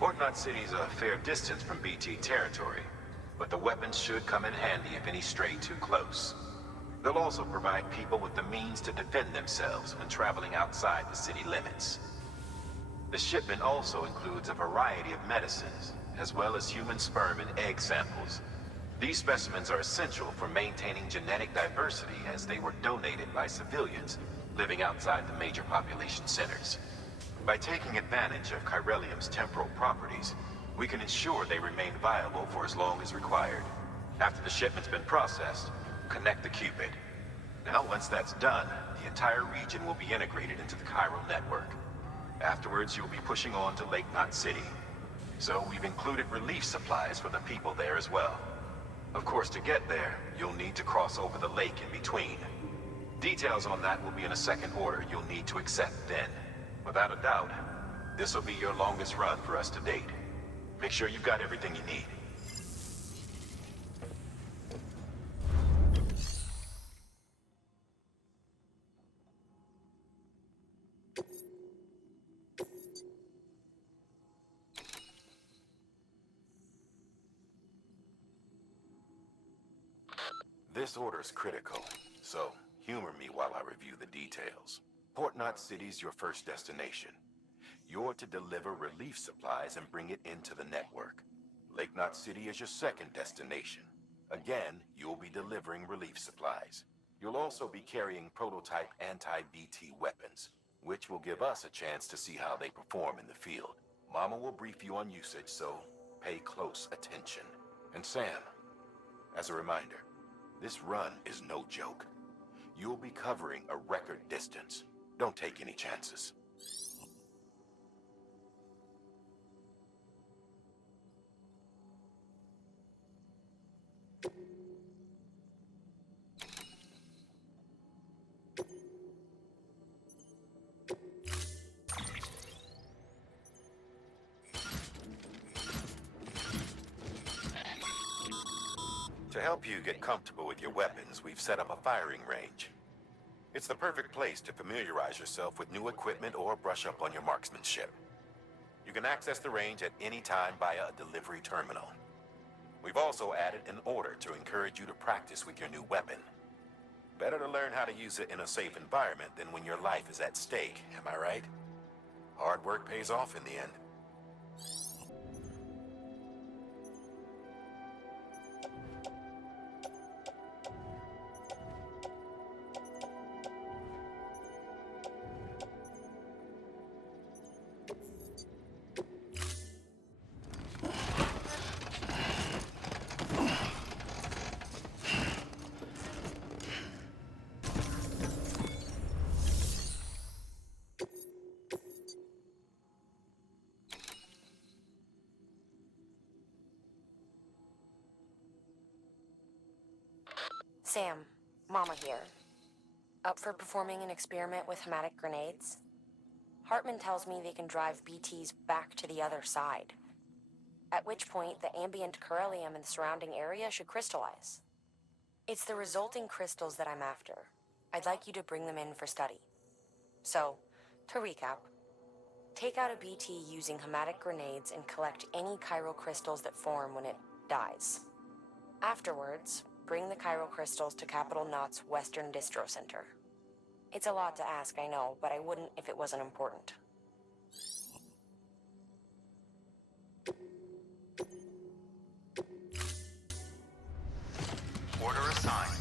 Port Knot City is a fair distance from BT territory, but the weapons should come in handy if any stray too close. They'll also provide people with the means to defend themselves when traveling outside the city limits. The shipment also includes a variety of medicines, as well as human sperm and egg samples. These specimens are essential for maintaining genetic diversity as they were donated by civilians living outside the major population centers. By taking advantage of chiralium's temporal properties, we can ensure they remain viable for as long as required. After the shipment's been processed, connect the Cupid. Now, once that's done, the entire region will be integrated into the chiral network. Afterwards, you'll be pushing on to Lake Knot City. So we've included relief supplies for the people there as well. Of course, to get there, you'll need to cross over the lake in between. Details on that will be in a second order you'll need to accept then. Without a doubt, this will be your longest run for us to date. Make sure you've got everything you need. This order is critical, so humor me while I review the details. Port Knot City's your first destination. You're to deliver relief supplies and bring it into the network. Lake Knot City is your second destination. Again, you'll be delivering relief supplies. You'll also be carrying prototype anti-BT weapons, which will give us a chance to see how they perform in the field. Mama will brief you on usage, so pay close attention. And Sam, as a reminder, this run is no joke. You'll be covering a record distance. Don't take any chances. To help you get comfortable with your weapons, we've set up a firing range. It's the perfect place to familiarize yourself with new equipment or brush up on your marksmanship. You can access the range at any time via a delivery terminal. We've also added an order to encourage you to practice with your new weapon. Better to learn how to use it in a safe environment than when your life is at stake, am I right? Hard work pays off in the end. Sam, Mama here. Up for performing an experiment with hematic grenades? Hartman tells me they can drive BTs back to the other side. At which point, the ambient chiralium in the surrounding area should crystallize. It's the resulting crystals that I'm after. I'd like you to bring them in for study. So, to recap, take out a BT using hematic grenades and collect any chiral crystals that form when it dies. Afterwards, bring the chiral crystals to Capital Knot's Western Distro Center. It's a lot to ask, I know, but I wouldn't if it wasn't important. Order assigned.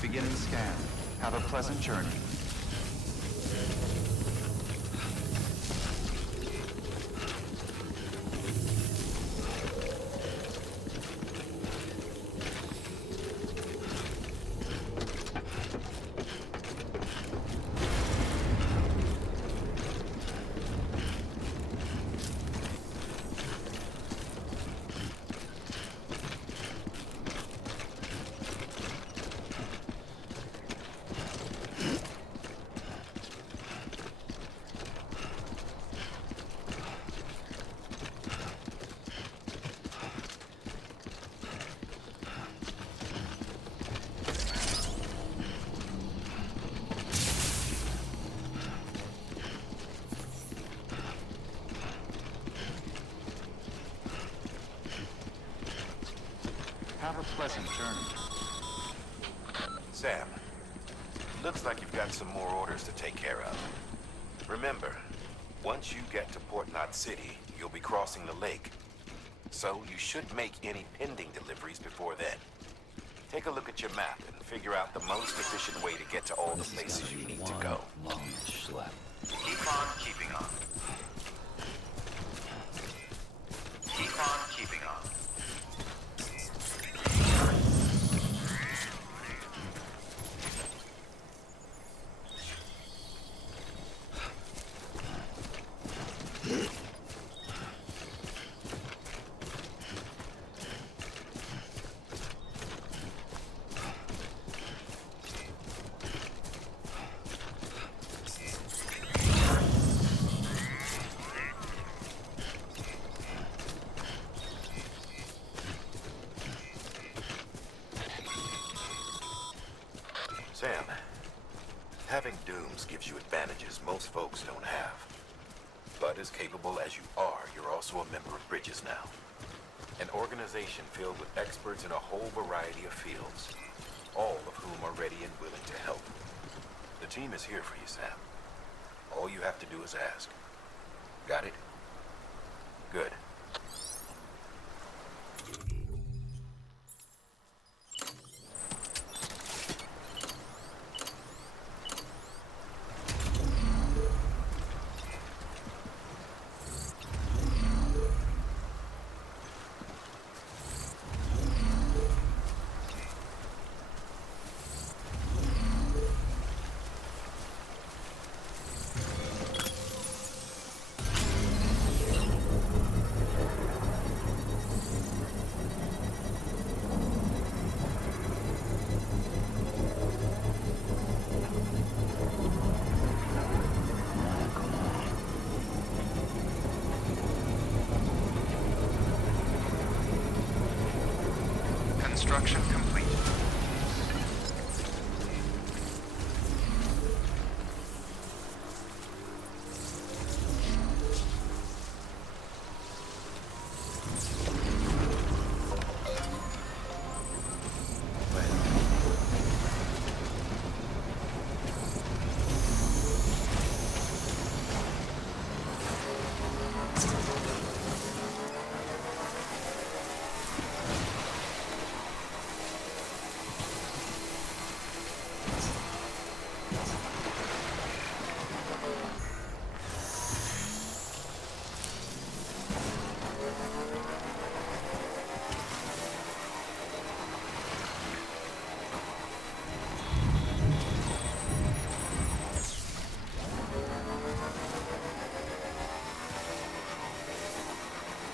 Beginning scan. Have a pleasant journey. Have a pleasant journey. Sam, looks like you've got some more orders to take care of. Remember, once you get to Port Knot City, you'll be crossing the lake. So you should make any pending deliveries before then. Take a look at your map and figure out the most efficient way to get to all the places you need to go. Long schlep. Keep on keeping on. Keep on keeping on. Sam, having dooms gives you advantages most folks don't have. But as capable as you are, you're also a member of Bridges now. An organization filled with experts in a whole variety of fields, all of whom are ready and willing to help. The team is here for you, Sam. All you have to do is ask. Got it? Good. Construction complete.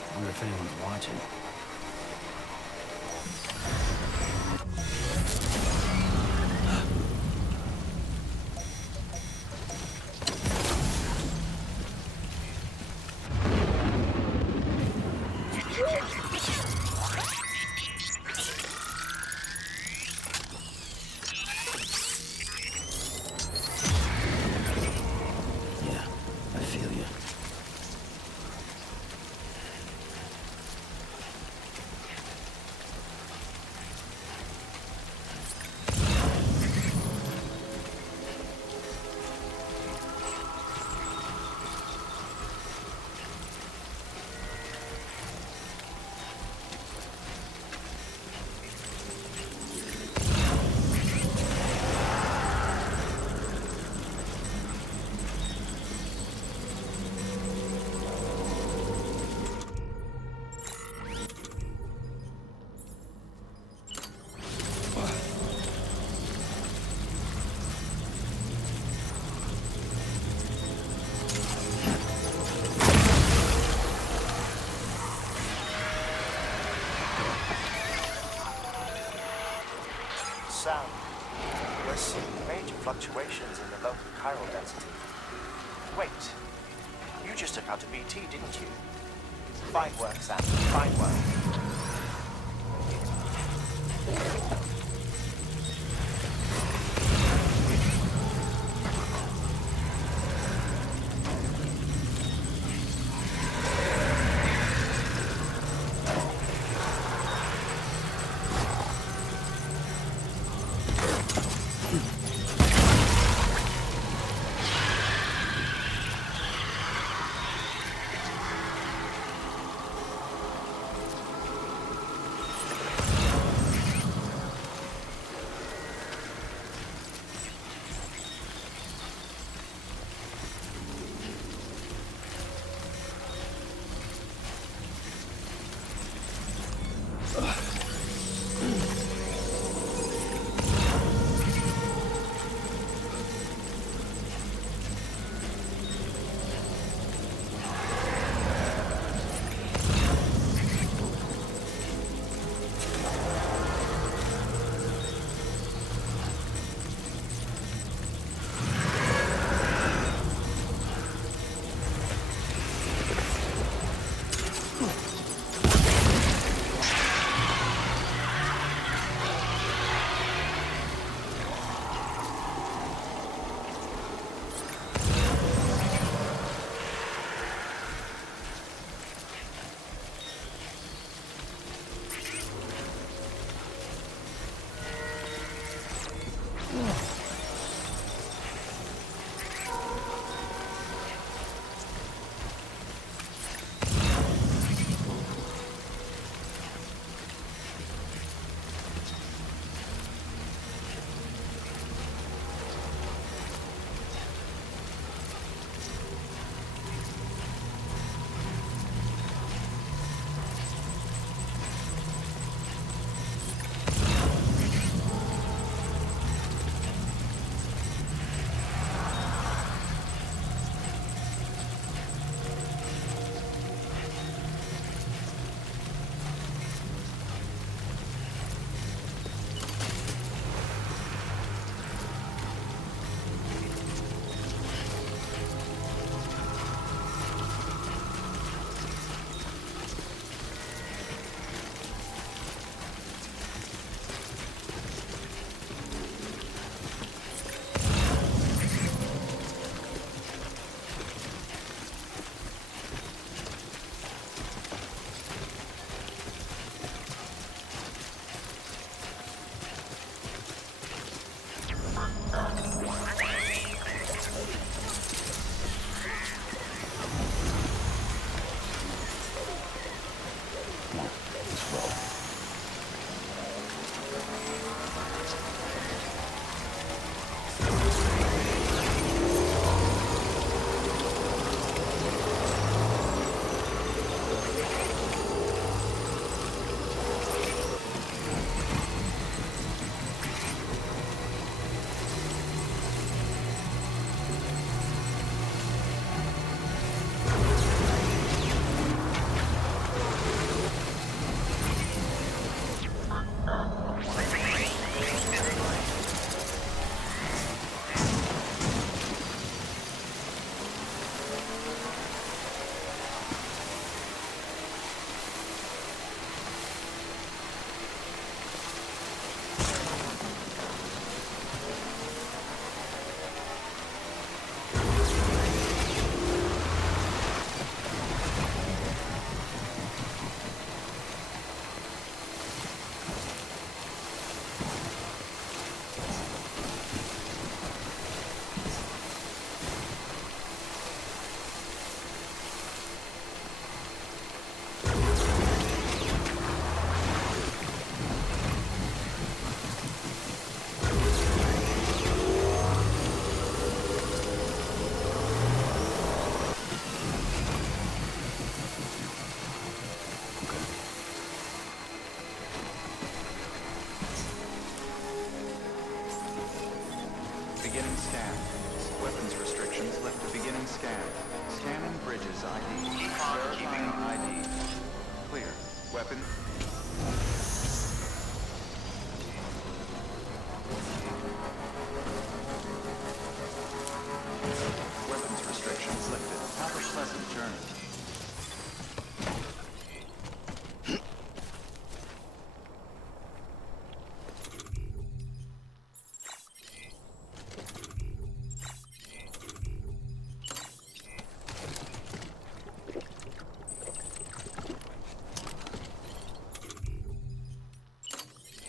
I wonder if anyone's watching. Yeah, I feel you. Sam, we're seeing major fluctuations in the local chiral density. Wait, you just took out a BT, didn't you? Fine work, Sam. Fine work. restrictions lifted. Beginning scan. Scanning bridges ID. Verifying ID. Clear. Weapon. Weapons restrictions lifted. Have a pleasant journey.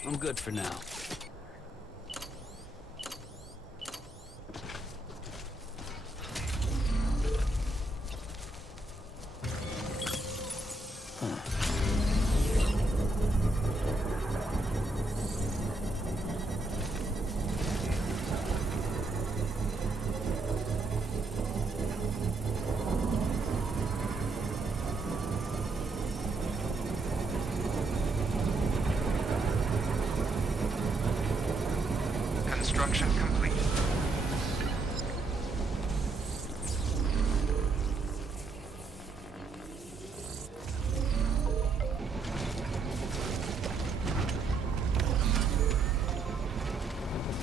I'm good for now. Construction complete.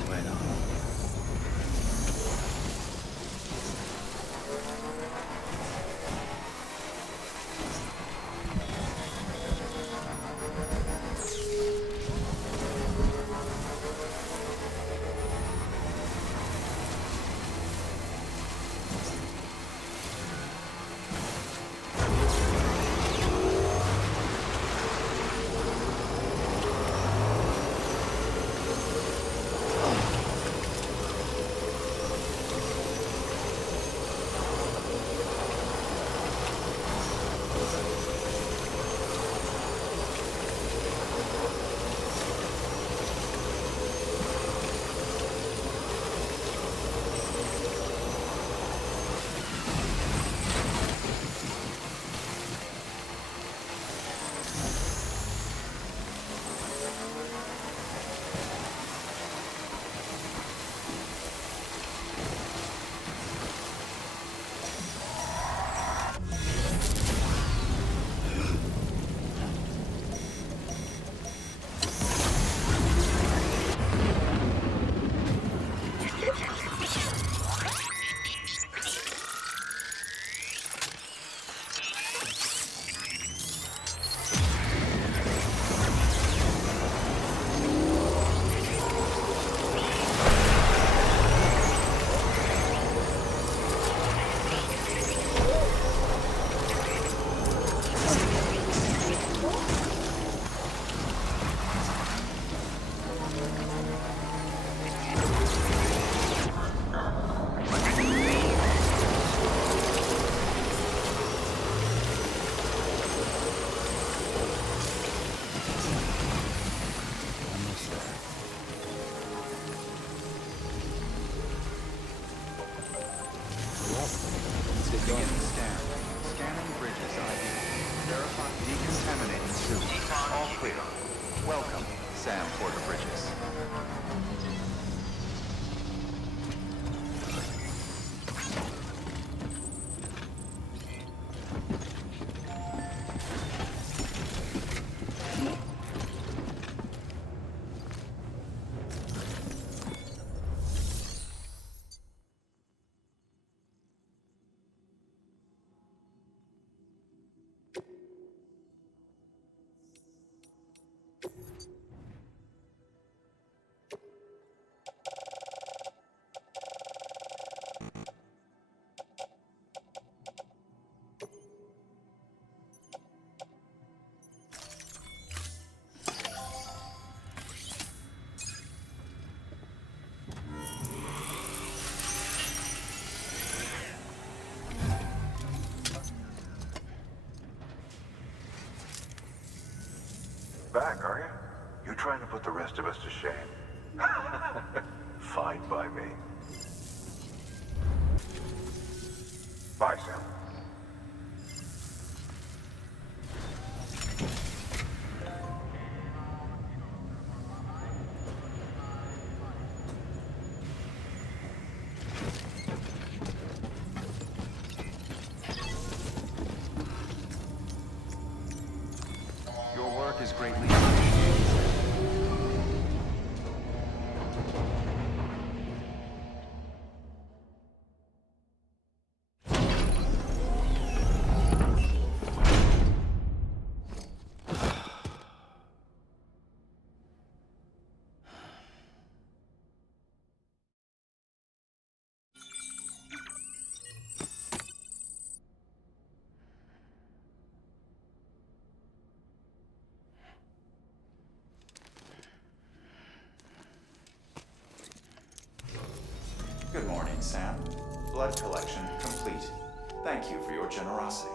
Right on. Beginning scan. Scanning bridges ID. Verify decontaminating suit. All clear. Welcome, Sam Porter Bridges. Back, are you? You're trying to put the rest of us to shame. Fine by me. Bye, Sam. Your work is greatly appreciated. Good morning, Sam. Blood collection complete. Thank you for your generosity.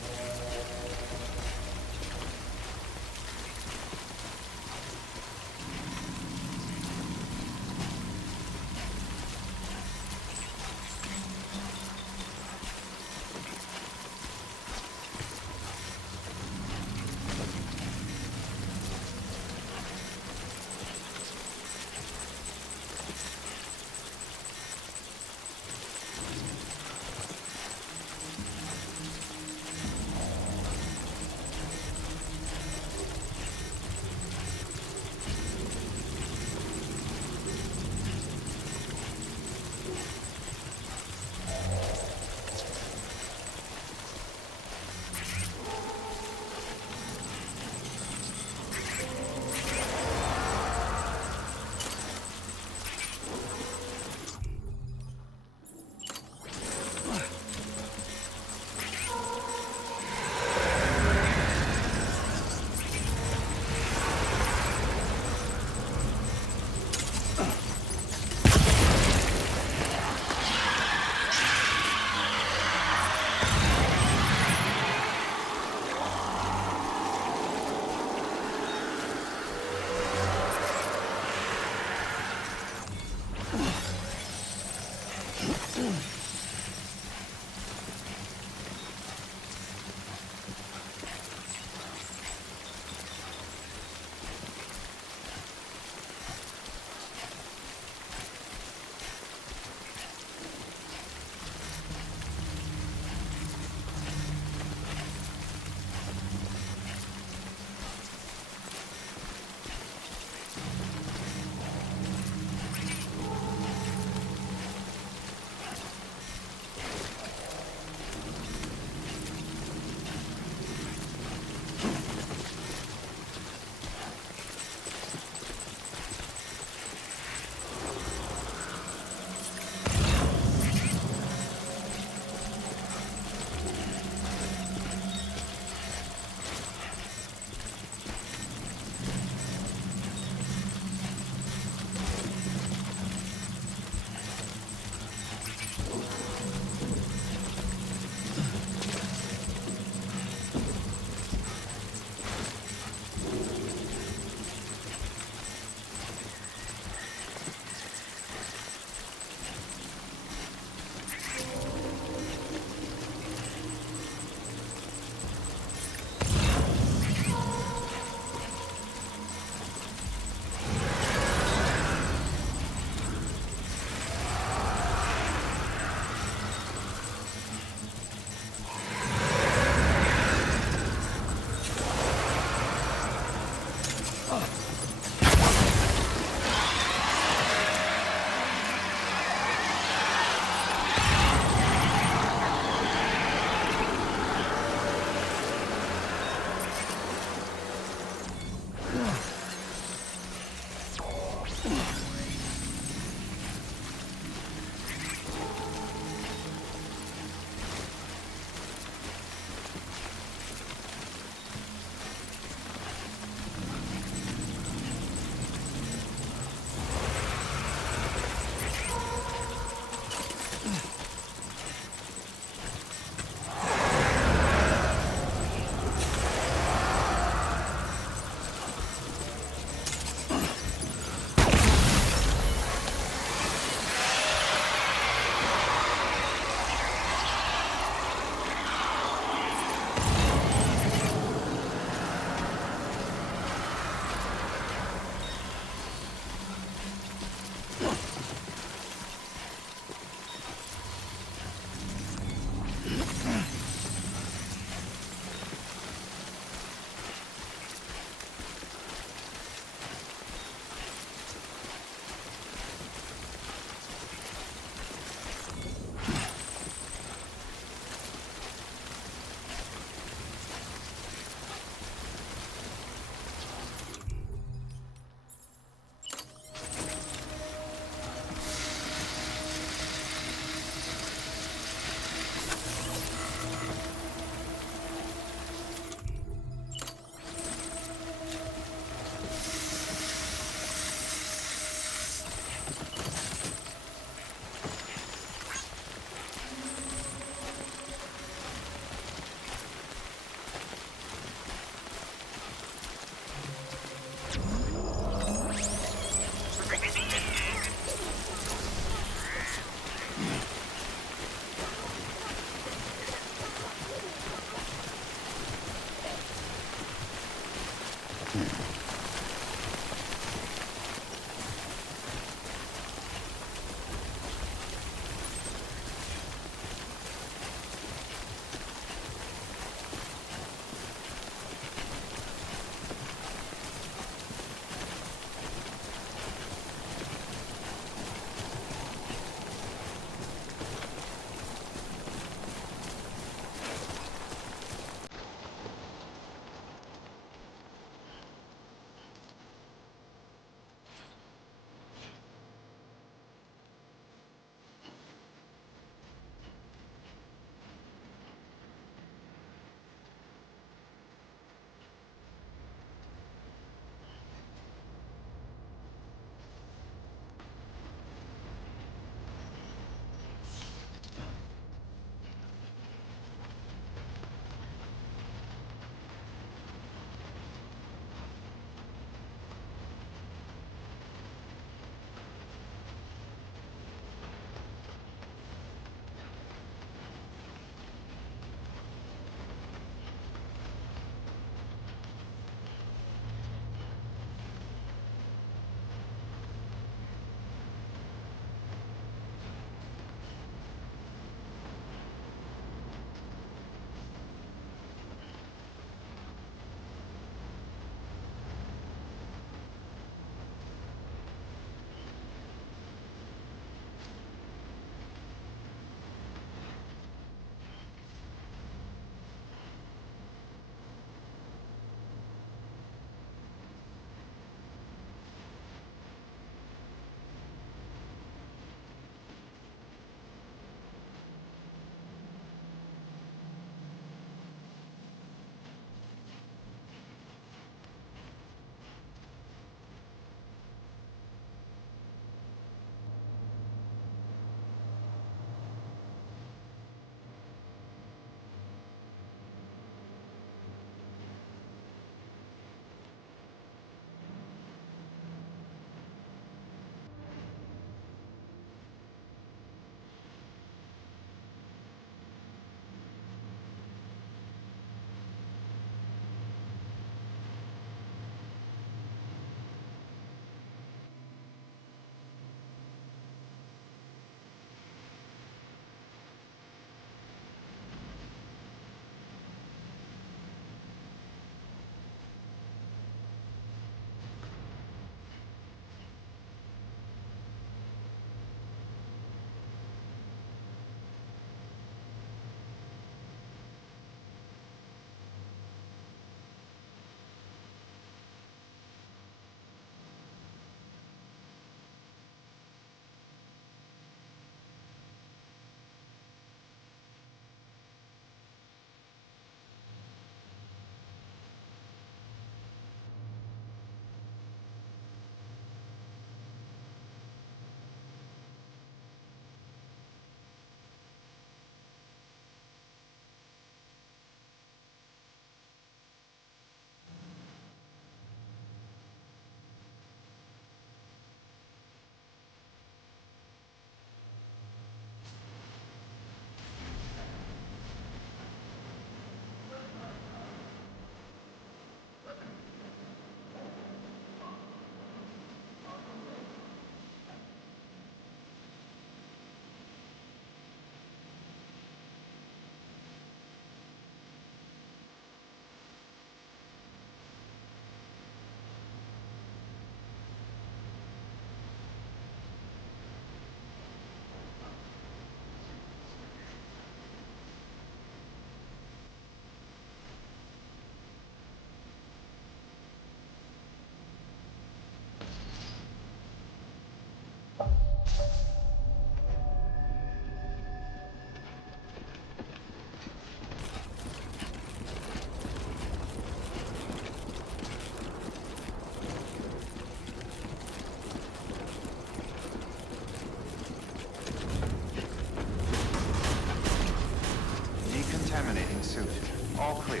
All clear.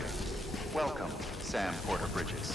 Welcome, Sam Porter Bridges.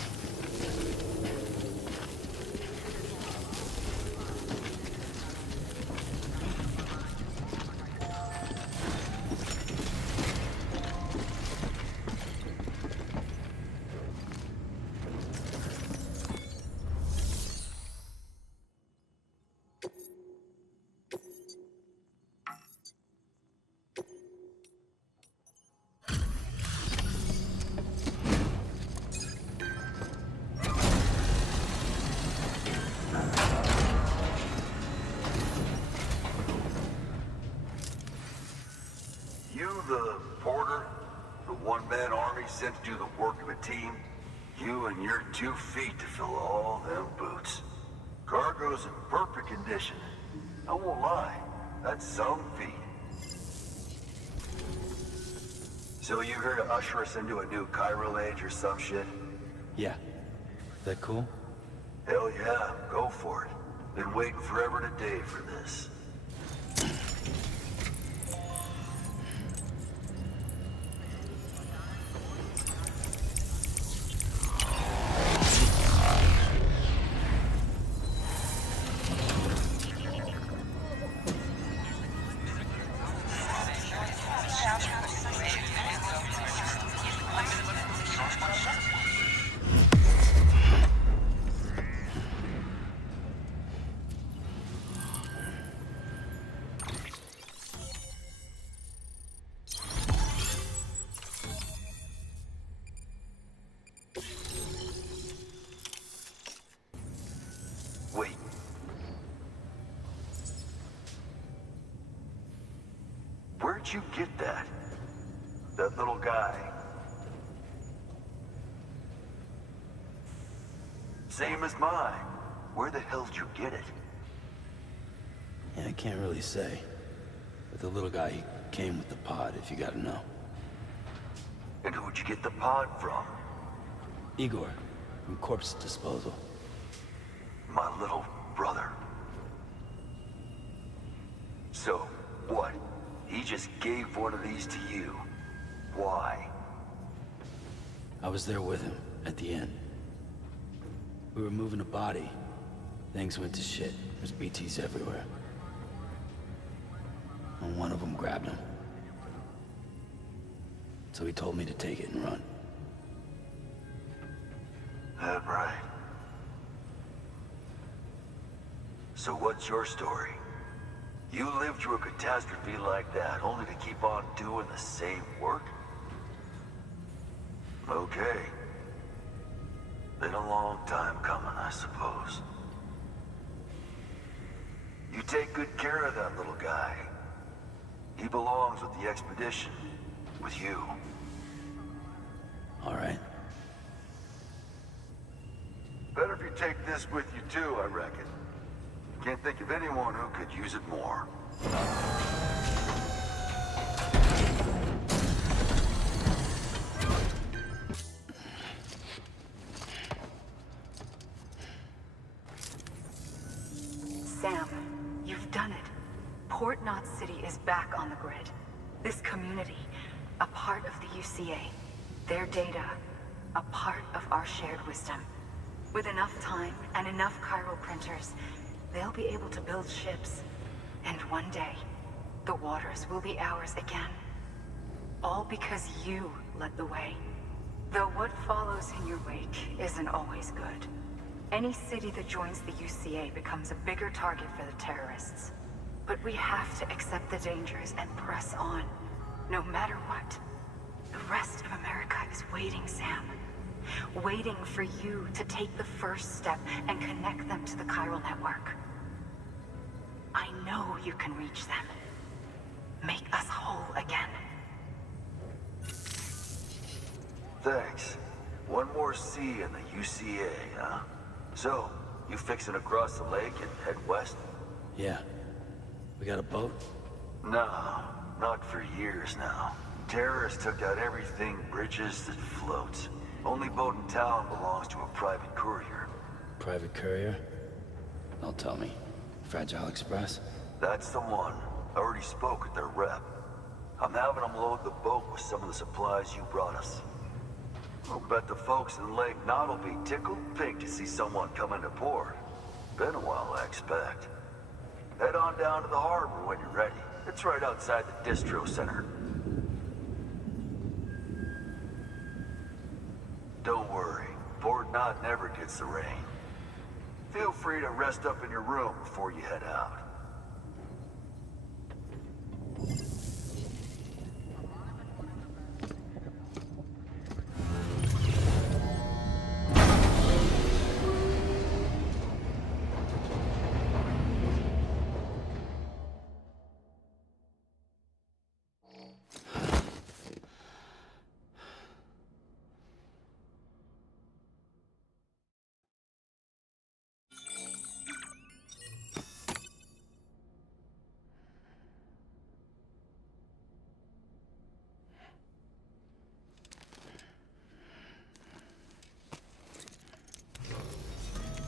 The porter, the one-man army sent to do the work of a team, you and your 2 feet to fill all them boots. Cargo's in perfect condition. I won't lie, that's some feat. So you here to usher us into a new chiral age or some shit? Yeah. That cool? Hell yeah, go for it. Been waiting forever today for this. Wait. Where'd you get that? That little guy? Same as mine. Where the hell did you get it? Yeah, I can't really say. But the little guy, he came with the pod, if you gotta know. And who'd you get the pod from? Igor, from Corpse Disposal. My little brother. So, what? He just gave one of these to you. Why? I was there with him, at the end. We were moving a body. Things went to shit. There's BTs everywhere. And one of them grabbed him. So he told me to take it and run. That right. So what's your story? You lived through a catastrophe like that, only to keep on doing the same work? Okay. Been a long time coming, I suppose. You take good care of that little guy. He belongs with the expedition, with you. All right. Better if you take this with you too, I reckon. Can't think of anyone who could use it more. Sam, you've done it. Port Knot City is back on the grid. This community, a part of the UCA. Their data, a part of our shared wisdom. With enough time and enough chiral printers, they'll be able to build ships. And one day, the waters will be ours again. All because you led the way. Though what follows in your wake isn't always good. Any city that joins the UCA becomes a bigger target for the terrorists. But we have to accept the dangers and press on, no matter what. The rest of America is waiting, Sam. Waiting for you to take the first step and connect them to the chiral network. I know you can reach them. Make us whole again. Thanks. One more C in the UCA, huh? So, you fixing to cross the lake and head west? Yeah. We got a boat? No, not for years now. Terrorists took out everything bridges that floats. Only boat in town belongs to a private courier. Private courier? Don't tell me. Fragile Express? That's the one. I already spoke with their rep. I'm having them load the boat with some of the supplies you brought us. I'll bet the folks in Lake Knot will be tickled pink to see someone come into port. Been a while, I expect. Head on down to the harbor when you're ready. It's right outside the distro center. Don't worry, Port Knot never gets the rain. Feel free to rest up in your room before you head out.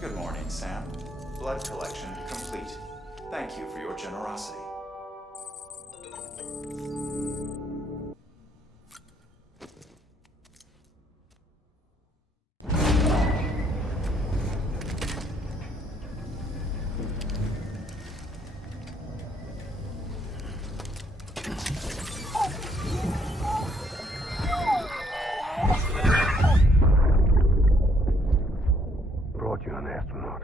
Good morning, Sam. Blood collection complete. Thank you for your generosity. Brought you an astronaut.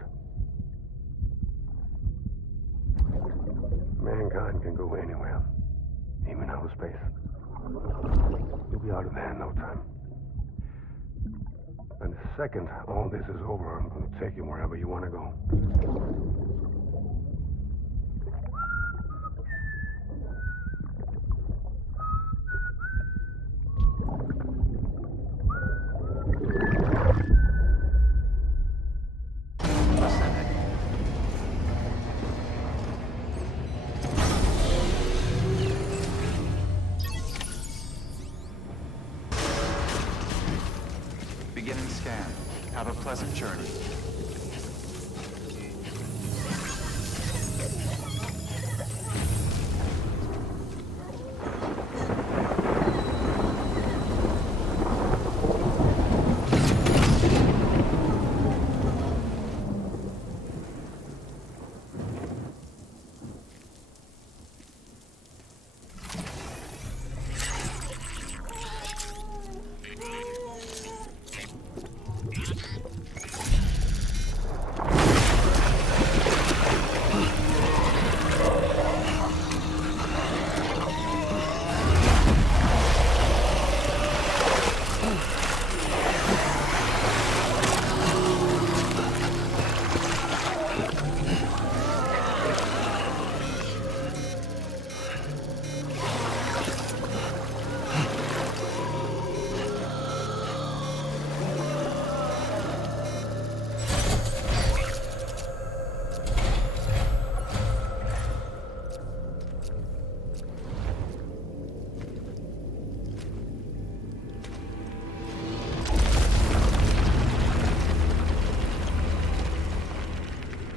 Mankind can go anywhere, even outer space. You'll be out of there in no time. And the second all this is over, I'm going to take you wherever you want to go. Beginning scan. Have a pleasant journey.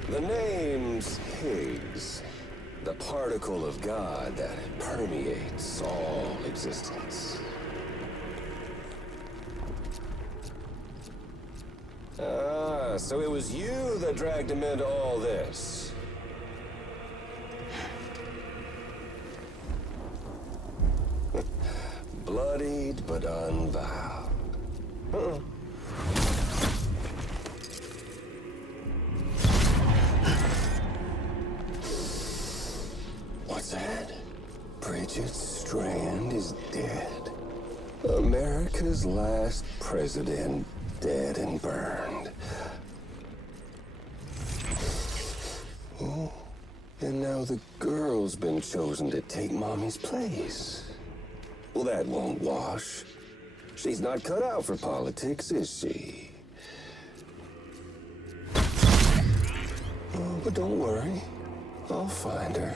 The name's Higgs, the particle of God that permeates all existence. Ah, so it was you that dragged him into all this. Bloodied but unvowed. Uh-uh. What's that? Bridget Strand is dead. America's last president dead and burned. Oh, and now the girl's been chosen to take Mommy's place. Well, that won't wash. She's not cut out for politics, is she? Oh, but don't worry. I'll find her.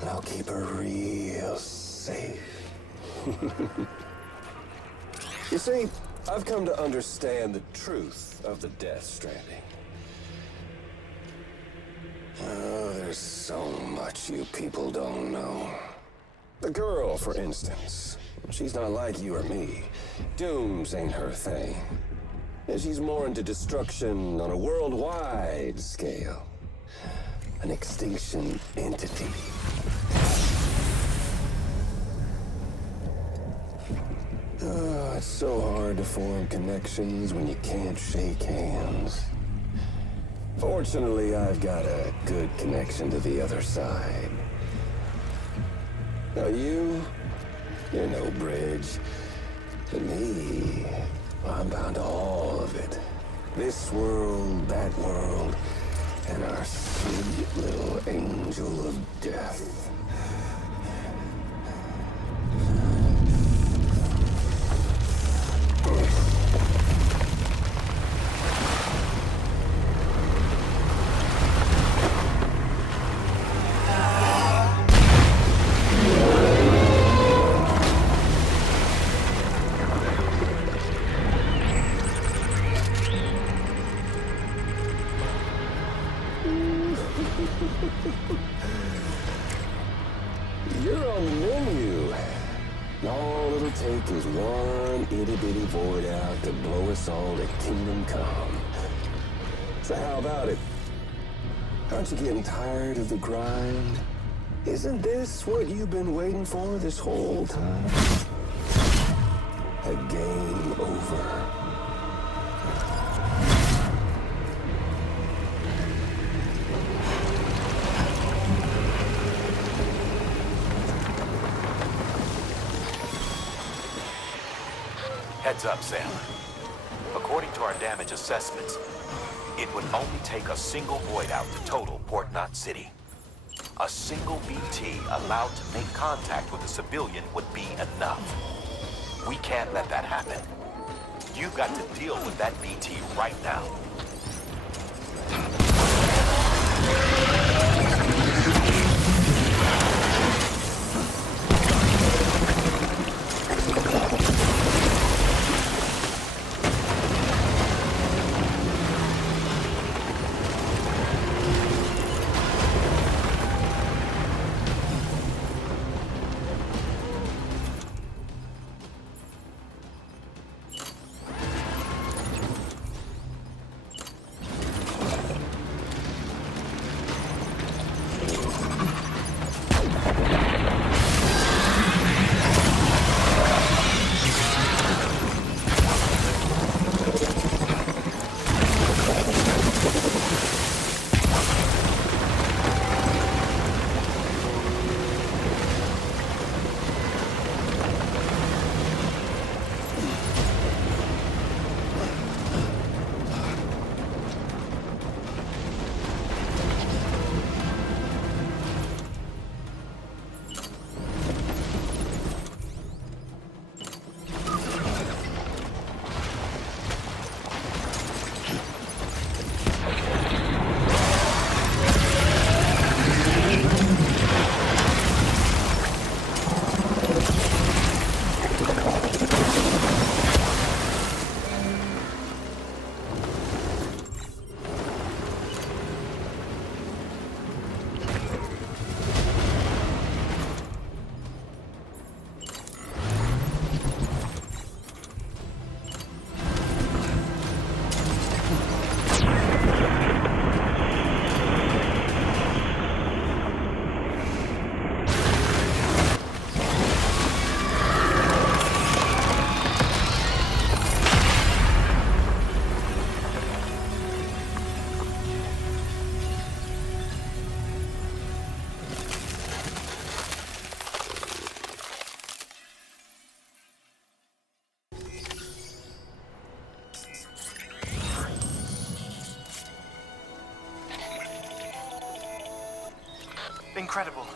And I'll keep her real safe. You see, I've come to understand the truth of the Death Stranding. Oh, there's so much you people don't know. The girl, for instance. She's not like you or me. Dooms ain't her thing. And she's more into destruction on a worldwide scale. An extinction entity. Oh, it's so hard to form connections when you can't shake hands. Fortunately, I've got a good connection to the other side. Now you're no bridge. To me, I'm bound to all of it. This world, that world, and our sweet little angel of death. You're on the menu. All it'll take is one itty-bitty void out to blow us all to kingdom come. So how about it? Aren't you getting tired of the grind? Isn't this what you've been waiting for this whole time? A game over. Heads up, Sam. According to our damage assessments, it would only take a single void out to total Port Knot City. A single BT allowed to make contact with a civilian would be enough. We can't let that happen. You've got to deal with that BT right now. Incredible.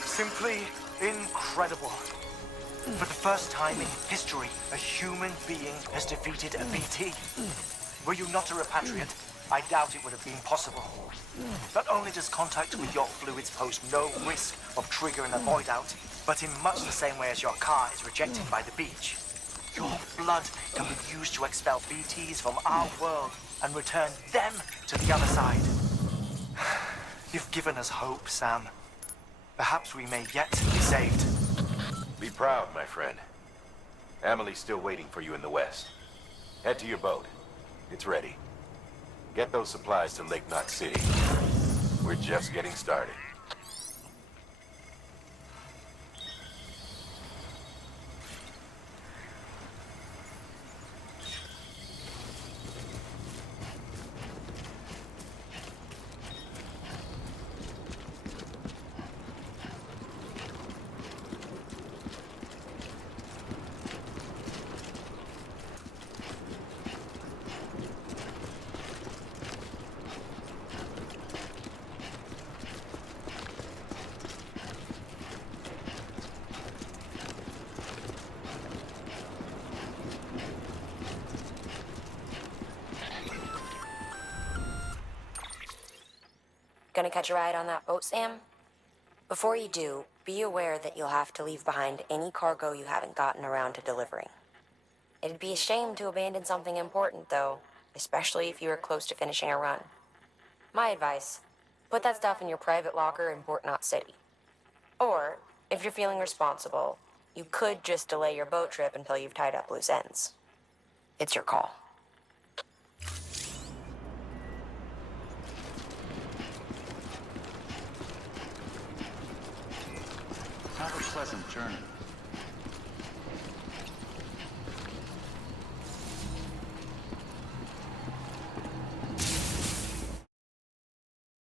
Simply incredible. For the first time in history, a human being has defeated a BT. Were you not a repatriate, I doubt it would have been possible. Not only does contact with your fluids pose no risk of triggering a void out, but in much the same way as your car is rejected by the beach. Your blood can be used to expel BTs from our world and return them to the other side. You've given us hope, Sam. Perhaps we may yet be saved. Be proud, my friend. Amelie's still waiting for you in the west. Head to your boat. It's ready. Get those supplies to Lake Knot City. We're just getting started. Gonna catch a ride on that boat, Sam? Before you do, be aware that you'll have to leave behind any cargo you haven't gotten around to delivering. It'd be a shame to abandon something important, though, especially if you were close to finishing a run. My advice, put that stuff in your private locker in Port Knot City. Or, if you're feeling responsible, you could just delay your boat trip until you've tied up loose ends. It's your call. Have a pleasant journey.